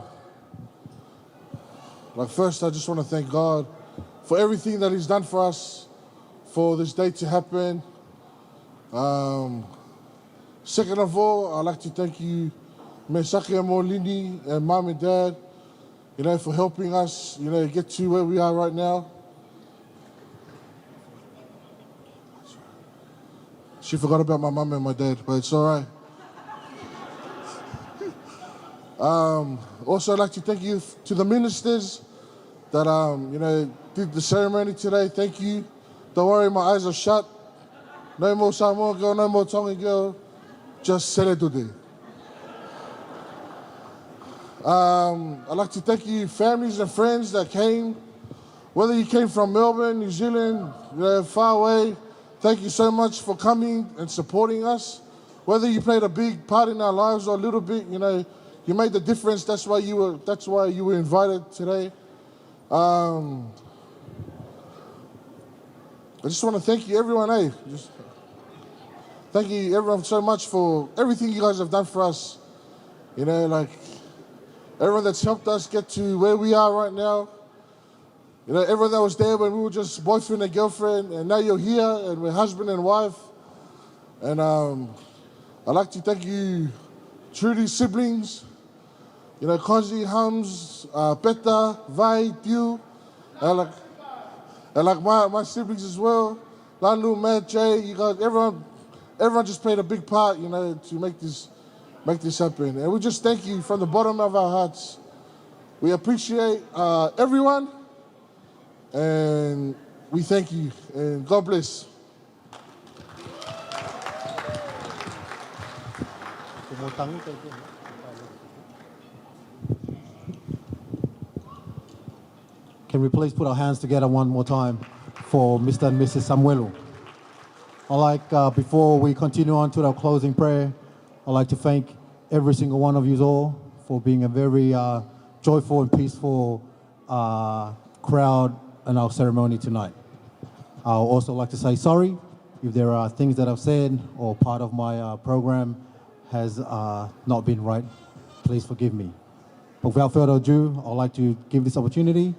right, first I just want to thank God for everything that He's done for us, for this day to happen. Second of all, I'd like to thank you, Me Sakia Molini and Mom and Dad, for helping us, get to where we are right now. She forgot about my mom and my dad, but it's all right. Also, I'd like to thank you to the ministers that, did the ceremony today. Thank you. Don't worry, my eyes are shut. No more Samoan girl, no more Tongan girl. Just Sere today. I'd like to thank you, families and friends that came. Whether you came from Melbourne, New Zealand, far away, thank you so much for coming and supporting us. Whether you played a big part in our lives or a little bit, you made the difference. That's why you were invited today. I just want to thank you, everyone. Thank you, everyone, so much for everything you guys have done for us. Everyone that's helped us get to where we are right now. Everyone that was there when we were just boyfriend and girlfriend, and now you're here and we're husband and wife. And I'd like to thank you, Trudy's siblings, Konzi, Hums, Peta, Vai, Tiu, and my siblings as well, Lanu, Matt, Jay, you guys, everyone just played a big part, to make this happen. And we just thank you from the bottom of our hearts. We appreciate everyone. And we thank you, and God bless. Can we please put our hands together one more time for Mr. and Mrs. Samuelu? Before we continue on to our closing prayer, I'd like to thank every single one of you all for being a very joyful and peaceful crowd in our ceremony tonight. I'll also like to say sorry if there are things that I've said or part of my program has not been right. Please forgive me. But without further ado, I'd like to give this opportunity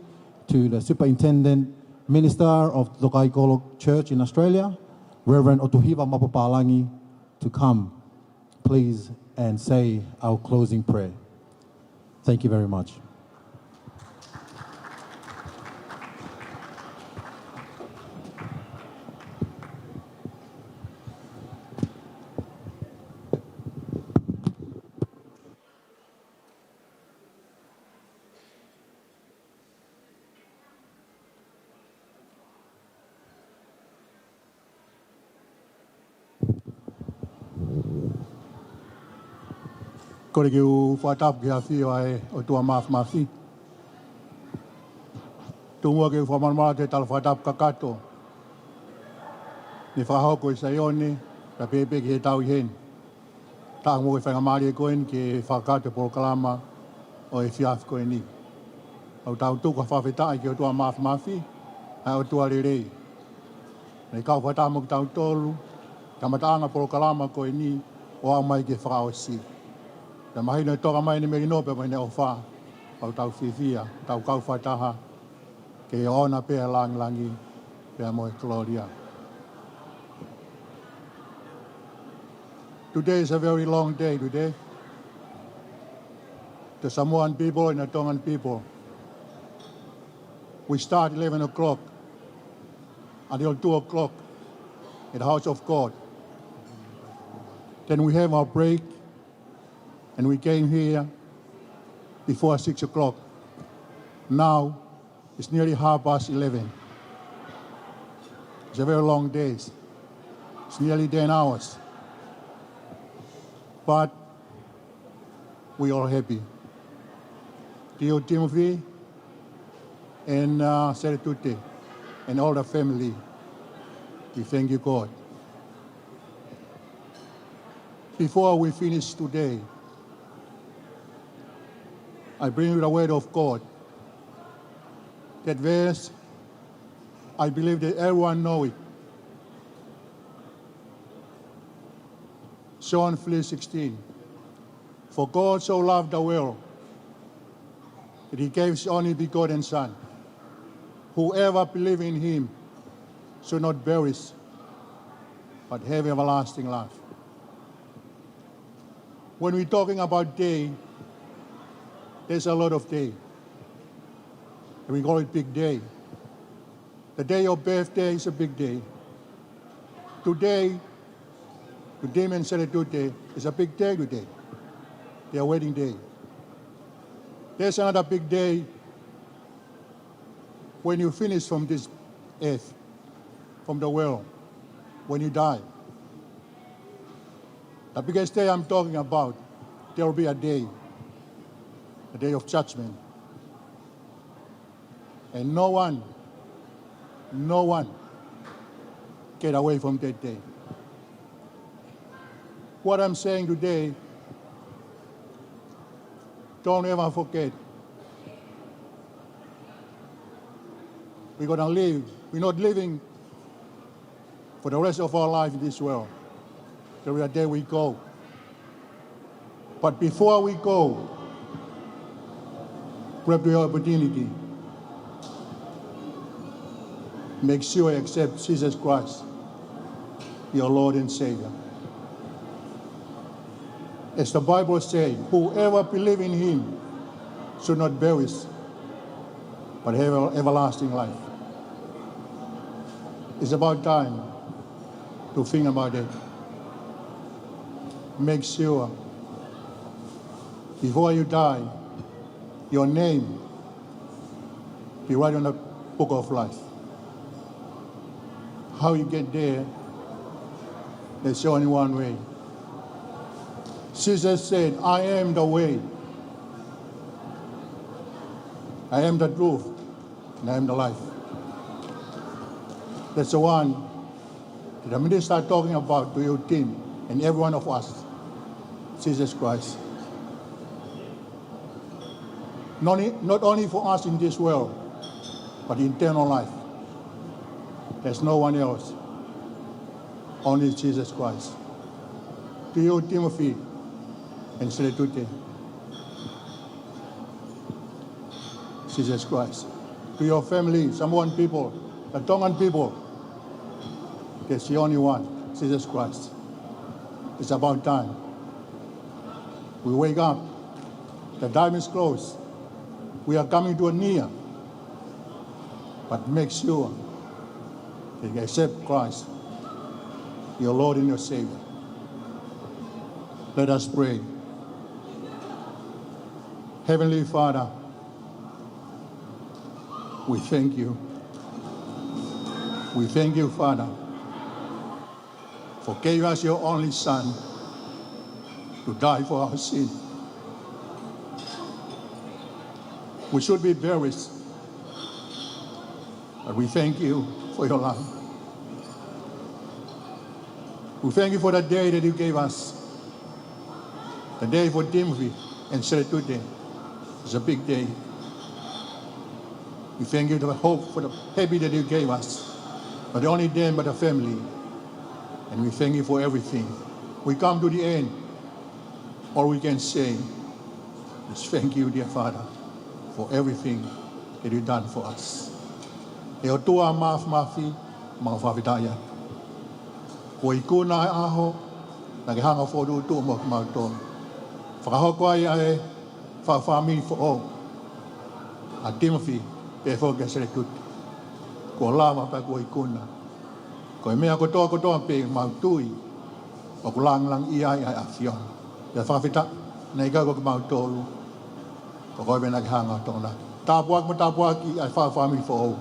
to the Superintendent Minister of Lokai Golok Church in Australia, Reverend Otuhiva Mapapalangi, to come, please, and say our closing prayer. Thank you very much. Ko ke u whaatap ki hawhi ai o tua mafi. Tungua ke u whamanmara te tala whaatap kakato. Ni whahoko I Saioni, ka pepe ki he tau I hen. Ta ango e whangamari e koen ki whakato porokalama o e whiaf koe ni. Au tau tuka whawhetai ki o tua mafi, ai o tua rerei. Nei kau whaatamo ki tau tolu, ka mataanga porokalama koe ni o au mai ki whakao si. Te mahina toka mai ni meri nope mai ne o wha, au tau whiwhia, tau kau whaitaha, ke ona pēr langi, pēr moe Gloria. Today is a very long day today. The Samoan people and the Tongan people. We start 11 o'clock until 2 o'clock in the house of God. Then we have our break. And we came here before 6 o'clock. Now, it's nearly 11:30. It's a very long day. It's nearly 10 hours. But we are happy. Dear Timothy, and Seretute and all the family. We thank you, God. Before we finish today, I bring you the word of God. That verse, I believe that everyone know it. John 3:16. For God so loved the world that he gave his only begotten Son. Whoever believes in him should not perish, but have everlasting life. When we're talking about day, there's a lot of day. We call it big day. The day of birthday is a big day. Today, Today and Saturday is a big day today. Their wedding day. There's another big day when you finish from this earth, from the world, when you die. The biggest day I'm talking about, there will be a day of judgment. And no one get away from that day. What I'm saying today, don't ever forget. We're gonna live. We're not living for the rest of our life in this world. There is a day we go. But before we go, grab the opportunity. Make sure you accept Jesus Christ, your Lord and Savior. As the Bible says, whoever believes in him should not perish, but have everlasting life. It's about time to think about it. Make sure before you die, your name be right on the book of life. How you get there, there's only one way. Jesus said, I am the way, I am the truth, and I am the life. That's the one that I'm going to start talking about to your team and every one of us, Jesus Christ. Not only for us in this world, but eternal life. There's no one else, only Jesus Christ. To you, Timothy, and Seletute, Jesus Christ. To your family, Samoan people, the Tongan people, there's the only one, Jesus Christ. It's about time. We wake up, the time is close. We are coming to a near, but make sure that you accept Christ, your Lord and your Savior. Let us pray. Heavenly Father, we thank you. We thank you, Father, for giving us your only Son to die for our sin. We should be buried, but we thank you for your love. We thank you for the day that you gave us, the day for Timothy and Seletute. It's a big day. We thank you for the hope, for the happy that you gave us, not only them but the family. And we thank you for everything. We come to the end. All we can say is thank you, dear Father, for everything that you've done for us. E o tua mafi mawhawhitaya. Ko I kuna aho, na ke hanga whoru tu mo mauton. Whakahoko ai ai, whawhami fo o. A Timothy, e whoka Seletute. Ko lama pa ko I kuna. Ko e mea kotoa pe mautui. O ko lang I ai afion. Ia whawhita, nei kako ki mautoru. Ko koe mena ki hanga tona. Tāpuak mo tāpuak I ai whawhami fo o.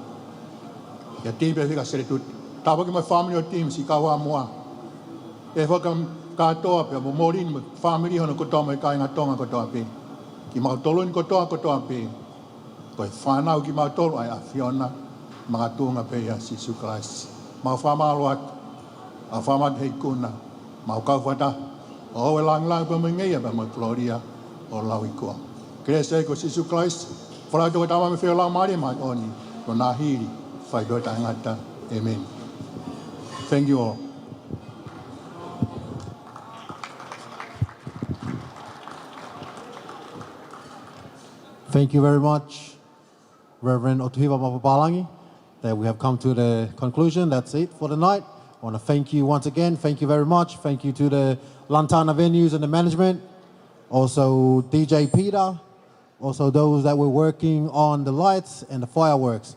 Ia tipe whika Seletute. Tāpuak I mai whamini o team si kawa mua. E whaka katoa pe, mo morin mo whamini hono kotoa mai kai ngā tonga kotoa pe. Ki mautolun kotoa pe. Koe whanau ki mautoro ai a Fiona, mga tunga pe a Sisu Christ. Mau whamalo atu, a whamat hei kuna, mau kau whata, o e lang pa mengeia pa mai Floria o lau i kua. Kere se ko Sisu Christ, whala toko tama me whio lau maari mai oni, ko nā hiri, whai doa tangata, amen. Thank you all. Thank you very much, Reverend Otuhiva Mapapalangi, that we have come to the conclusion. That's it for the night. I want to thank you once again. Thank you very much. Thank you to the Lantana venues and the management. Also DJ Peter. Also those that were working on the lights and the fireworks.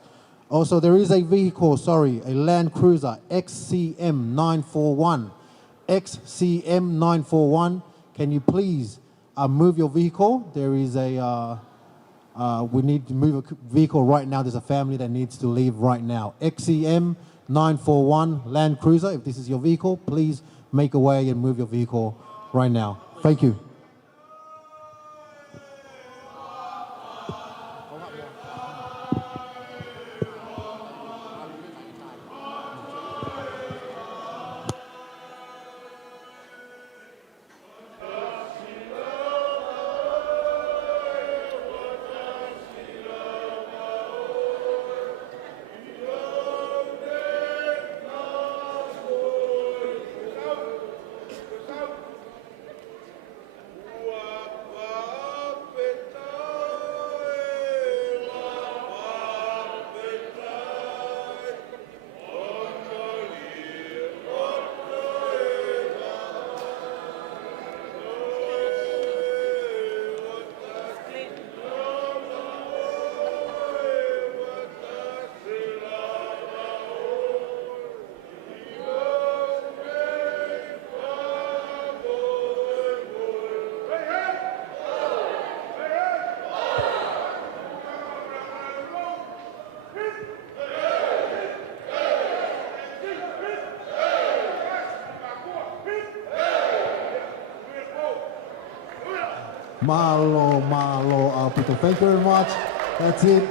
Also there is a vehicle, a Land Cruiser XCM 941. XCM 941. Can you please move your vehicle? There is we need to move a vehicle right now. There's a family that needs to leave right now. XCM 941 Land Cruiser. If this is your vehicle, please make a way and move your vehicle right now. Thank you. Malo, people. Thank you very much. That's it.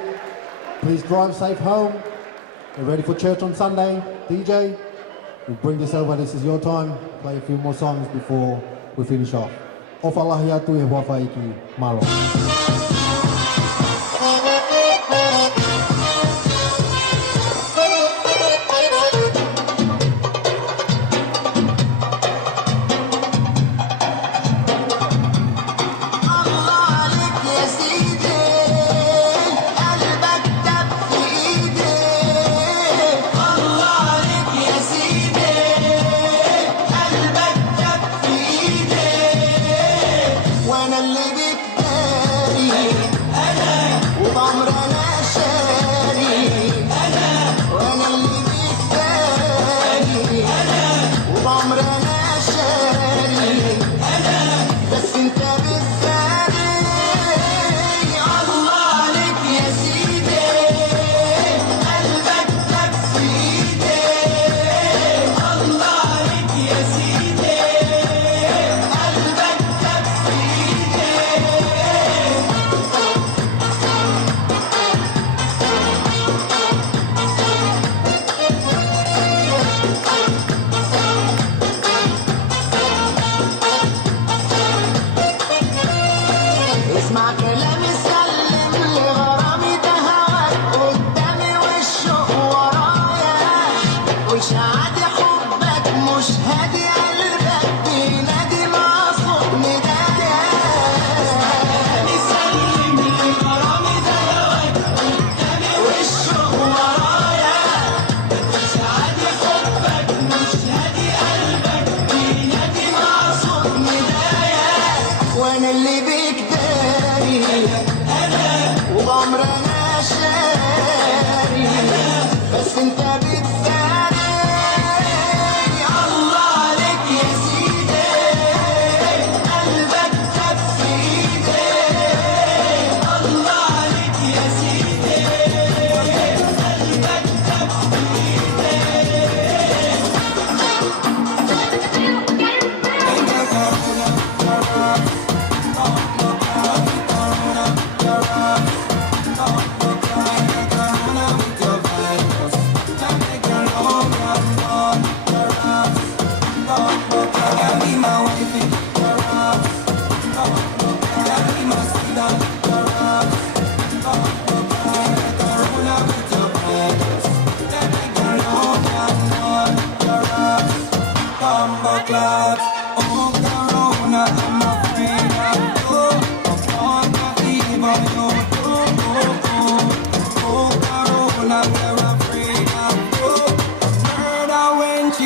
Please drive safe home. Get ready for church on Sunday. DJ, we'll bring this over. This is your time. Play a few more songs before we finish off. Ofa lahiatu e wafaiki. Malo. وانا اللي بكتاب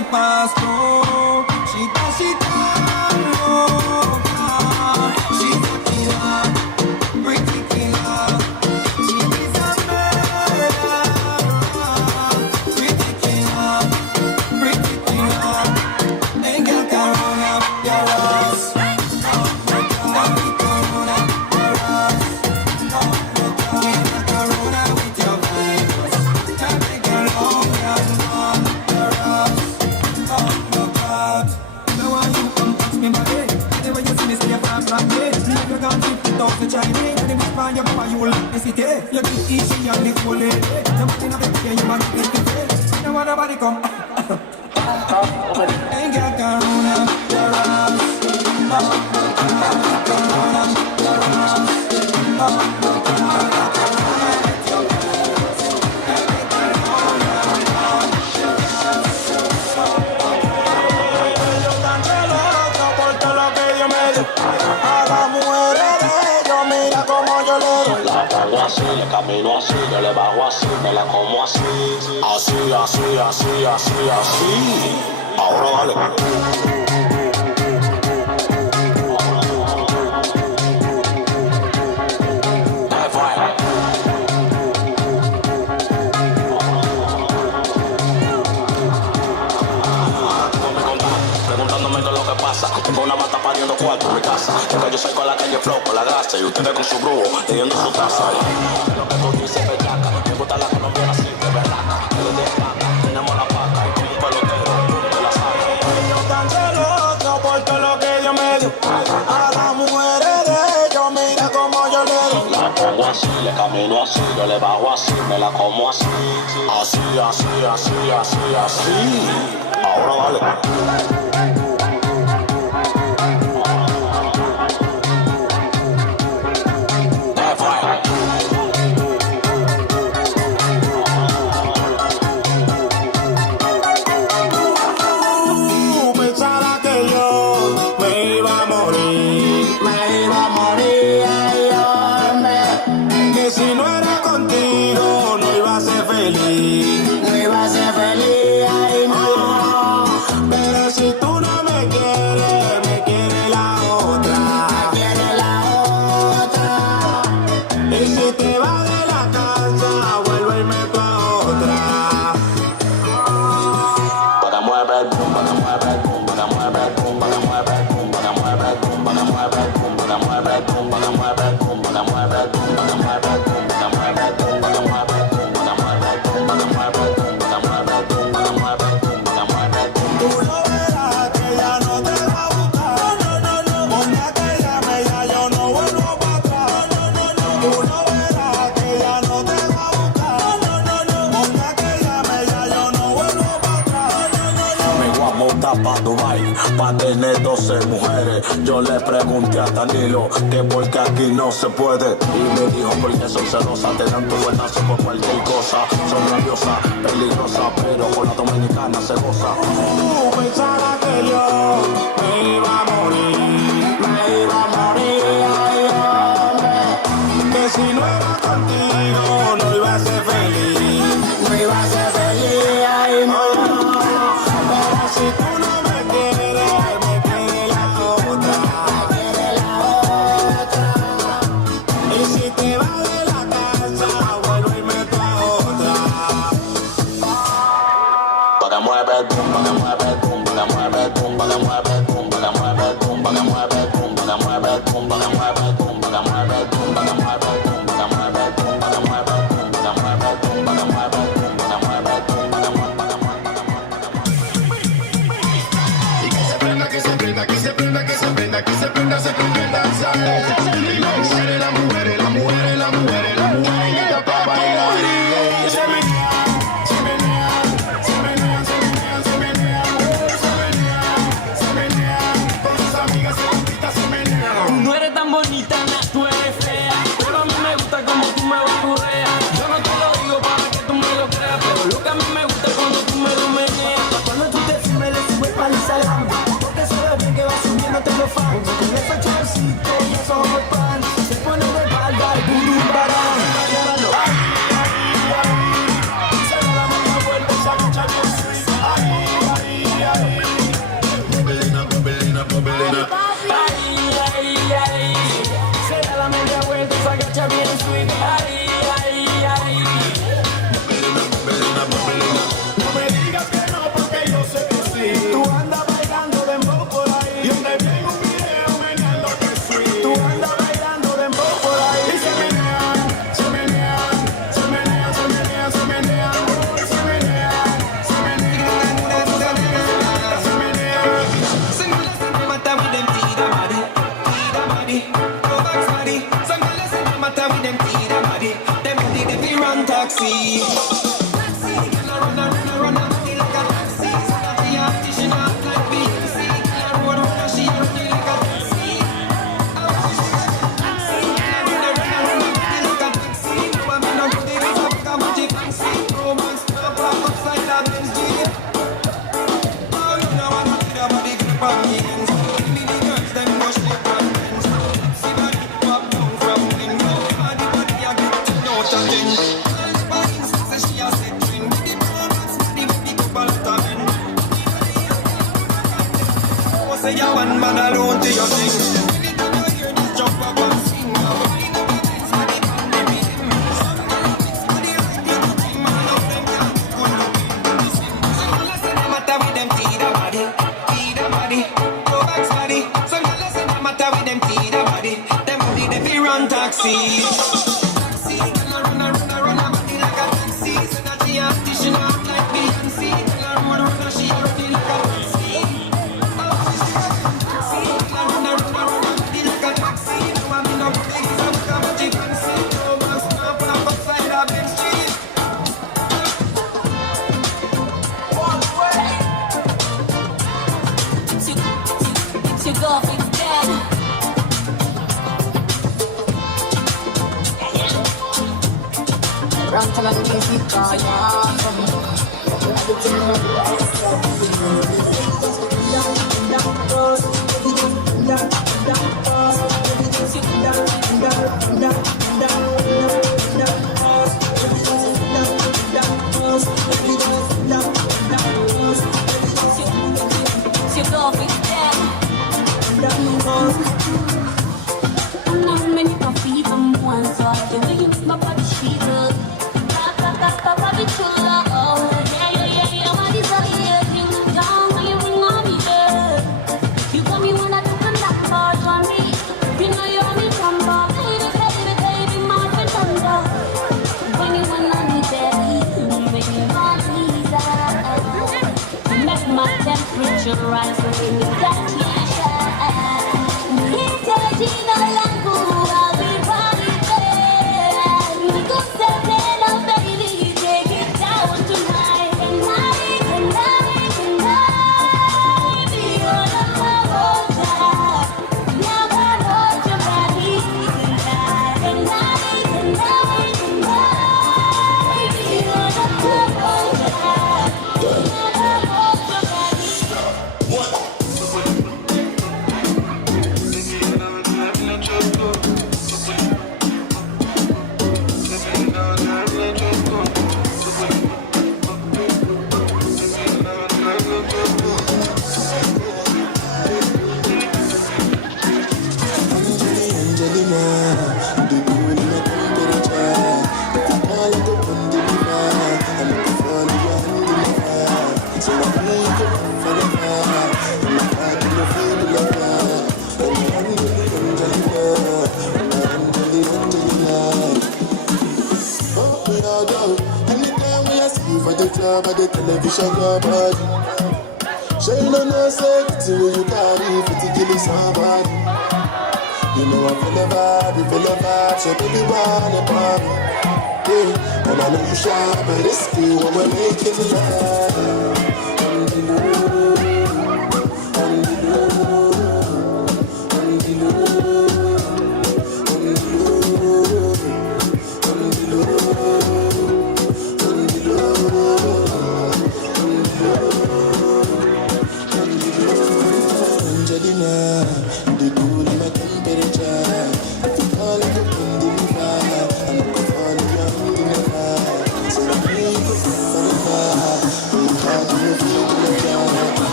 mi pasto. Chita, chita, loca. She's a killer, pretty killer. She's a murderer, pretty killer, pretty killer. Ain't got corona, your ass. Don't be corona, your ass. Ain't got corona with your virus. Can't take a long run, your ass. Oh my God. Now I you come touch me, buddy. Anyway you see me, say you're fast like me. If you're gone 50,000 Chinese, then it's fine, you're fine, you will like the city. You get easy and the cool lady. Nobody know the day you might get the face. Now nobody come. Ain't got corona, your ass. Así, le camino así, yo le bajo así, me la como así. Así, así, así, así, así. Ahora dale. Preguntándome qué es lo que pasa. Tengo una mata pariendo cuarto en mi casa. Porque yo soy con la calle flow, con la grasa. Y ustedes con su brujo, leyendo su taza. Lo que tú dices, bellaca. Me gusta la colombiana así, de berraca. De paca, tenemos la paca. Y como un pelotero, de la saca. Ellos tan celosos por todo lo que yo me dio. A las mujeres de ellos, mira como yo le doy. La pongo así, le camino así, yo le bajo así, me la como así. Así, así, así, así, así. Ahora dale. Pa' tener 12 mujeres. Yo le pregunté a Danilo que porque aquí no se puede. Y me dijo porque son celosas, te dan tu buenazo por cualquier cosa. Son rabiosas, peligrosas, pero con la dominicana se goza. Pensaba que yo me iba a morir, ay hombre. Que si no era contigo no iba a ser feliz, no iba a ser feliz, ay no. Pero si tú no say you're one man alone to your thing. Anytime you hear this, jump up and sing. Taxi. Taxi, run a body like a taxi. So that she has to show up like Beyonce. Tell her run, she running like a taxi. Taxi, run a body like a taxi. Now I'm in a body, so I'm coming to fancy. No man stop on the side of Main Street. It's your girlfriend's dead. Run to the music, rise in that I'll be running there. We go set up, baby, take it down tonight. And I, be all of my water. Now I know your body tonight. And I, be all of my water. Now I know your body. By the television, your body. She no know safety when you carry 50 kilos somebody. You know I feel the vibe, so baby, run and party. Yeah, and I know you shy, but it's still when we're making love.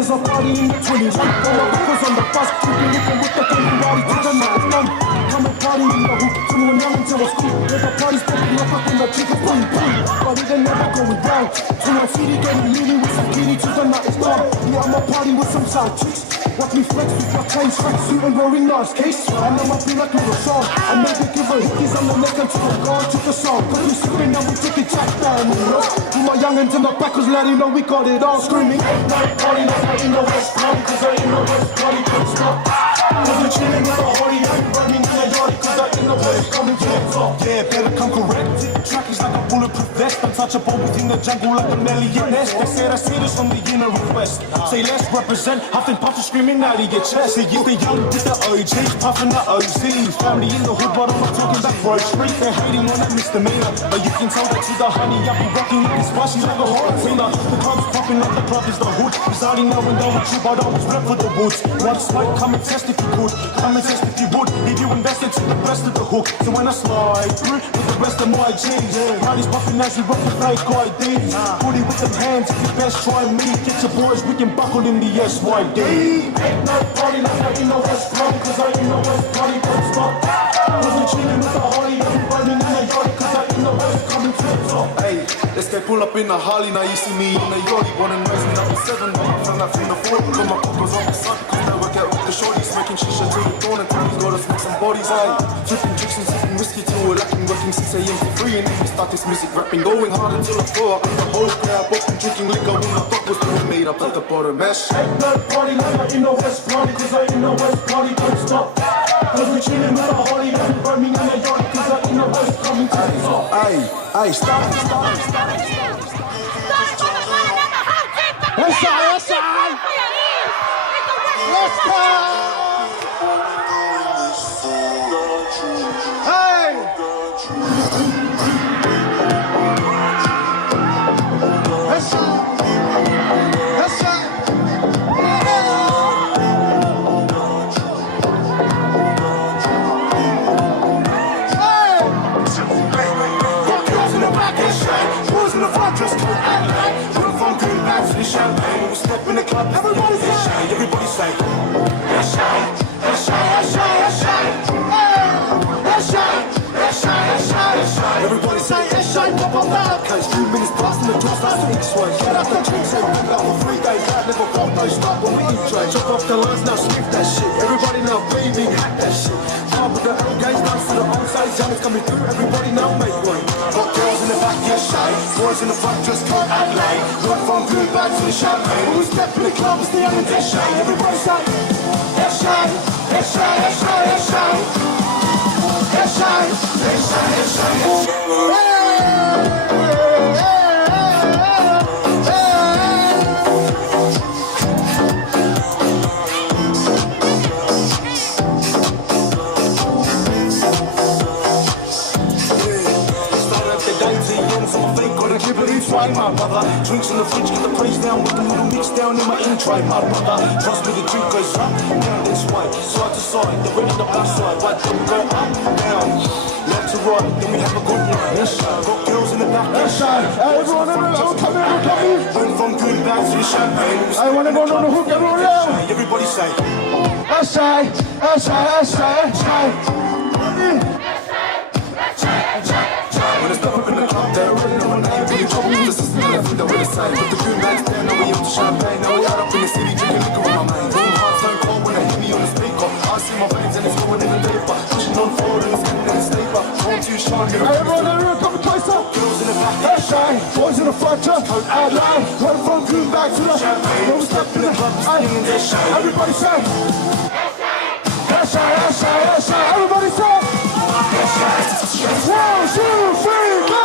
there's a party in the 20s. All my uncles on the bus, we be looking with the body to the night done. Come and party in the hoop, 21 young until it's cool. If the party's popping up when the chickens pulling. But it ain't never going down. 21 CD getting leaning with some kitty to the night is gone. Yeah, I'm a party with some side chicks. Watch me flex with my chain tracksuit and wearing Nas case. And I'm up like a little song. I made it give her hickeys on the neck until I'm gone. Took a song, cause we sipping and we taking jack down, you know. Do my youngins in the back, cause letting know we got it all. Screaming, ain't night party, like I in the West Party, cause I in the West Party, can't stop. Cause we're chilling with a horny, I'm running in the yard, cause I in the West coming to the top. Yeah, better come correct. The track is like a bulletproof vest. Untouchable within the jungle like a Melian nest. They said I see this from the inner request. Say let's represent, huffing, puffing, screaming out of your chest. They get the young with the OGs, puffing the OZs. Family in the hood, but I'm not talking back Broad Street. They're hating on that misdemeanor, but you can tell that to the honey. I be rocking looking spicy like a hot finger. The club's popping like the club is the hood. Residing now and down with you, but always rep for the woods. One swipe, come and test if you could. Come and test if you would. If you invested to the rest of the hook. So when I slide through with the rest of my G's, party's popping as we rock the fake IDs. Booty with them hands, if you best try me. Get your boys, we can buckle in the SYD. Ain't no party like I in the West Party, cause I in the West Party, don't stop. Cause we chilling with the Harley, and we burning in the yard, cause I in the West coming to the top. Hey, let's get pull up in the Harley, now you see me in the yard, born and raised in '97, but I'm from that from the 40, got my pockets on the sun, cause now I get with the shorties, smoking shisha till the dawn, and Tommy's gotta smoke some bodies, hey. Tripping drinks and sipping whiskey till we're lacking, working 6 AM to 3, and then we start this music rapping, going hard until I fall up in the whole crowd, bopping, drinking liquor, when I thought was still made up like the bottom mesh. Ain't no party like I in the West Party, cause I in the West Party, don't stop. Cause we chillin' with a Harley, and we burning in the yard, cause I in the West coming to the top. Hey, stop. Let's go! Hey! Let's go! Just come and light. Put from green bags to the champagne. We step in the club, everybody say, everybody say, let's shine, let's shine, let's shine, let's shine, let's shine, let's shine, let's shine, let's shine. Everybody say, let's shine, pop on that. Cause 2 minutes past and the door starts to X-ray. Get up the drinks and bring out for 3 days. That never felt no stop when we eat tray. Chop off the lines now, sweep that shit. Everybody now, baby, hack that shit. Start with the L games, dance to the old sides. Young is coming through, everybody now make way. Got girls in the back, yeah, shy. Boys in the front, just come and lay. Run from green bags to the champagne. When we step in the club, it's the young and they're shy. Everybody say, let's shine, let's shine, let's shine, let's shine. Let's shine, let's shine, let's shine, let's shine. Try my brother, drinks in the fridge, get the praise down with the little mix down in my ink. Try my brother, trust me the drink goes up, down this way, side to side, the red and the black side, right then we go up, down, left to right, then we have a good line. Let's shine, got girls in the back, let's shine. Everyone, come in. Went from green bags to the champagne. I wanna go on the hook, everyone else. Everybody say, let's shine, let's shine, let's shine, let's shine. When I step up in the club, they're already know my name. Really trouble with the system, and I think that we're the same. With the good nights there, now we up to champagne. Now we out up in the city, drinking liquor on my mind. Warm hearts turn cold when they hear me on the speaker. I see my veins and it's going in the paper. Pushing on forward and it's getting in the staple. Born too shy, hey, everyone, come closer. Girls in the back, let's shine. Boys in the front, just come out line. Run from green back to the champagne. When we step in the club, it's shine. Everybody say, let's shine, let's shine, let's shine. Everybody say, let's shine. 1, 2, 3, go!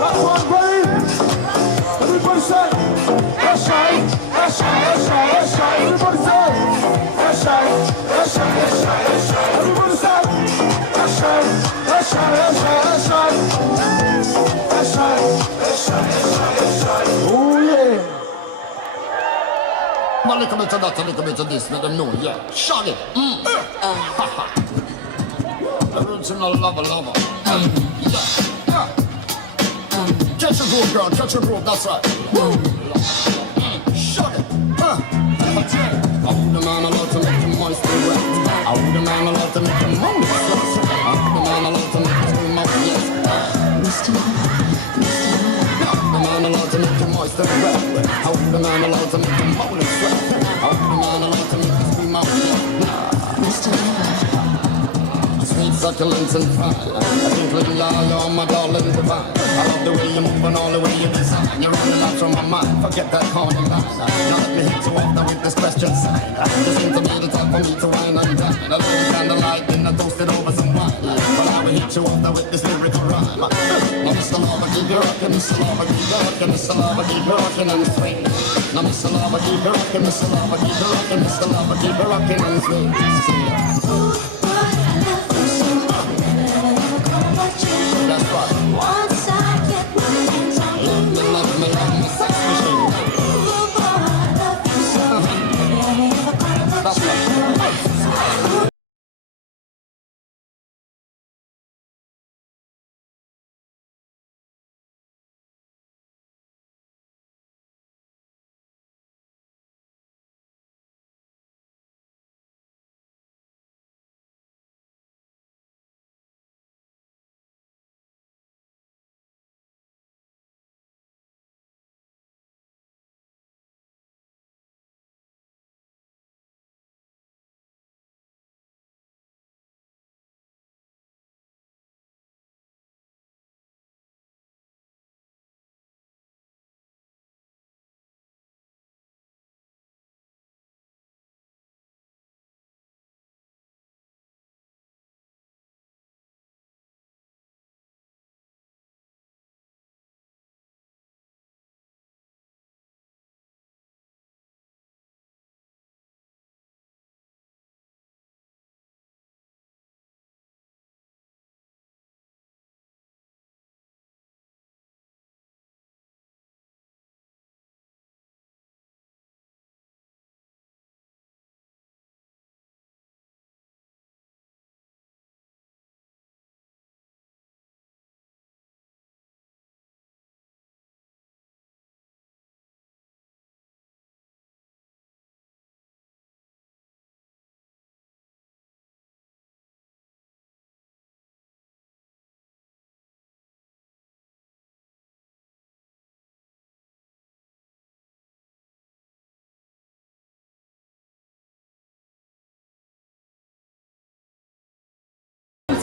Last one, ready? Everybody say, let's shine, let's shine, let's shine, let's shine. Everybody say, let's shine, let's shine, let's shine, let's shine. Everybody say, A little bit of that, a little bit of this, let them know, yeah. Shaggy. Original lover. Yeah. Catch a groove, girl, catch a groove, that's right. Shaggy. I would the man allowed to make him moist and wet. I would the man allowed to make him moan. I would the man allowed to make him scream out, yes. Mr. The man allowed to make him moist and wet. I would the man allowed to make him moan and sweat. I would the man allowed to make him scream out, yes. Mr. Sweet succulence and fine. I think little you're my darling divine. I love the way you move and all the way you design. You're running out from my mind. Forget that corny line. Now let me hit you off now with this question sign. Just seem to be the time for me to wine and dine. A little candlelight, then I toasted over some wine. But I will hit you off now with this lyrical rhyme. Now Mr. Lava, keep you rockin', Mr. Lava, keep you rockin', Mr. Lava, keep you rockin' and swing. Now Mr. Lava, keep you rockin', Mr. Lava, keep you rockin', Mr. Lava, keep you rockin' and swing. That's right. Once I get my hands on you, love me like my sex machine. I love you so. That's right.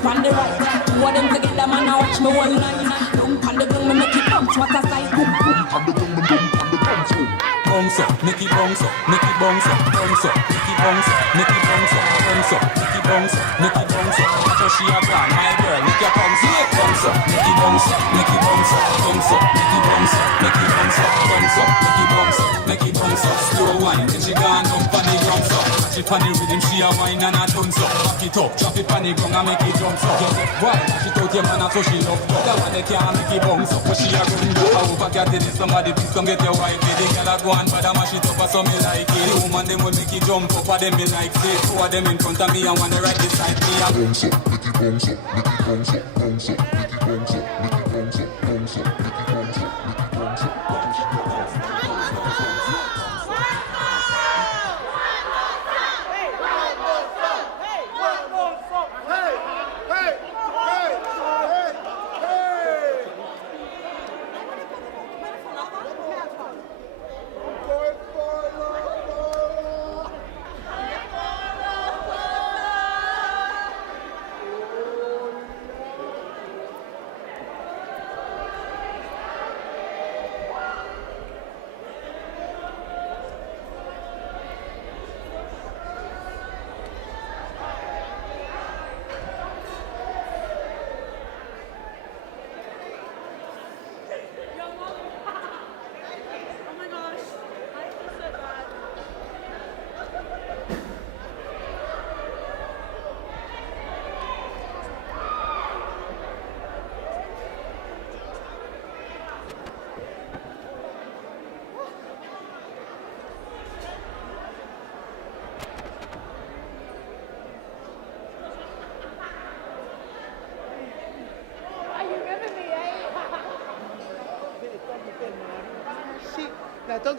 On the right, two of them together, man, I watch me one line. Don't pan the gun, me make it bounce, what a sight. Bounce up, make it bounce up, make it bounce up, bounce up, make it bounce up, make it bounce up, bounce up, make it bounce up, make it bounce up. That's how she a plan, my girl, make your bounce up, bounce up, make it bounce up, make it bounce up, bounce up, make it bounce up, make it bounce up, bounce up, make it bounce up, make it bounce up. Slow wine, then she gone up on the ground up. She on the rhythm, she a wine and a dance up. Back it up, drop it on the ground and make it jump up. Why? She told your man so she love up. That one they can't make it bounce up, but she a run up. I hope I get it, somebody please come get your wife. The girl a go on, but I mash it up, so me like it. The woman them will make it jump up, and them me like it. Two of them in front of me and one right beside me. Bounce up, make it bounce up, make it bounce up, bounce up, make it bounce up, make it bounce up, bounce up, make it bounce up, make it bounce up, bounce up. Don't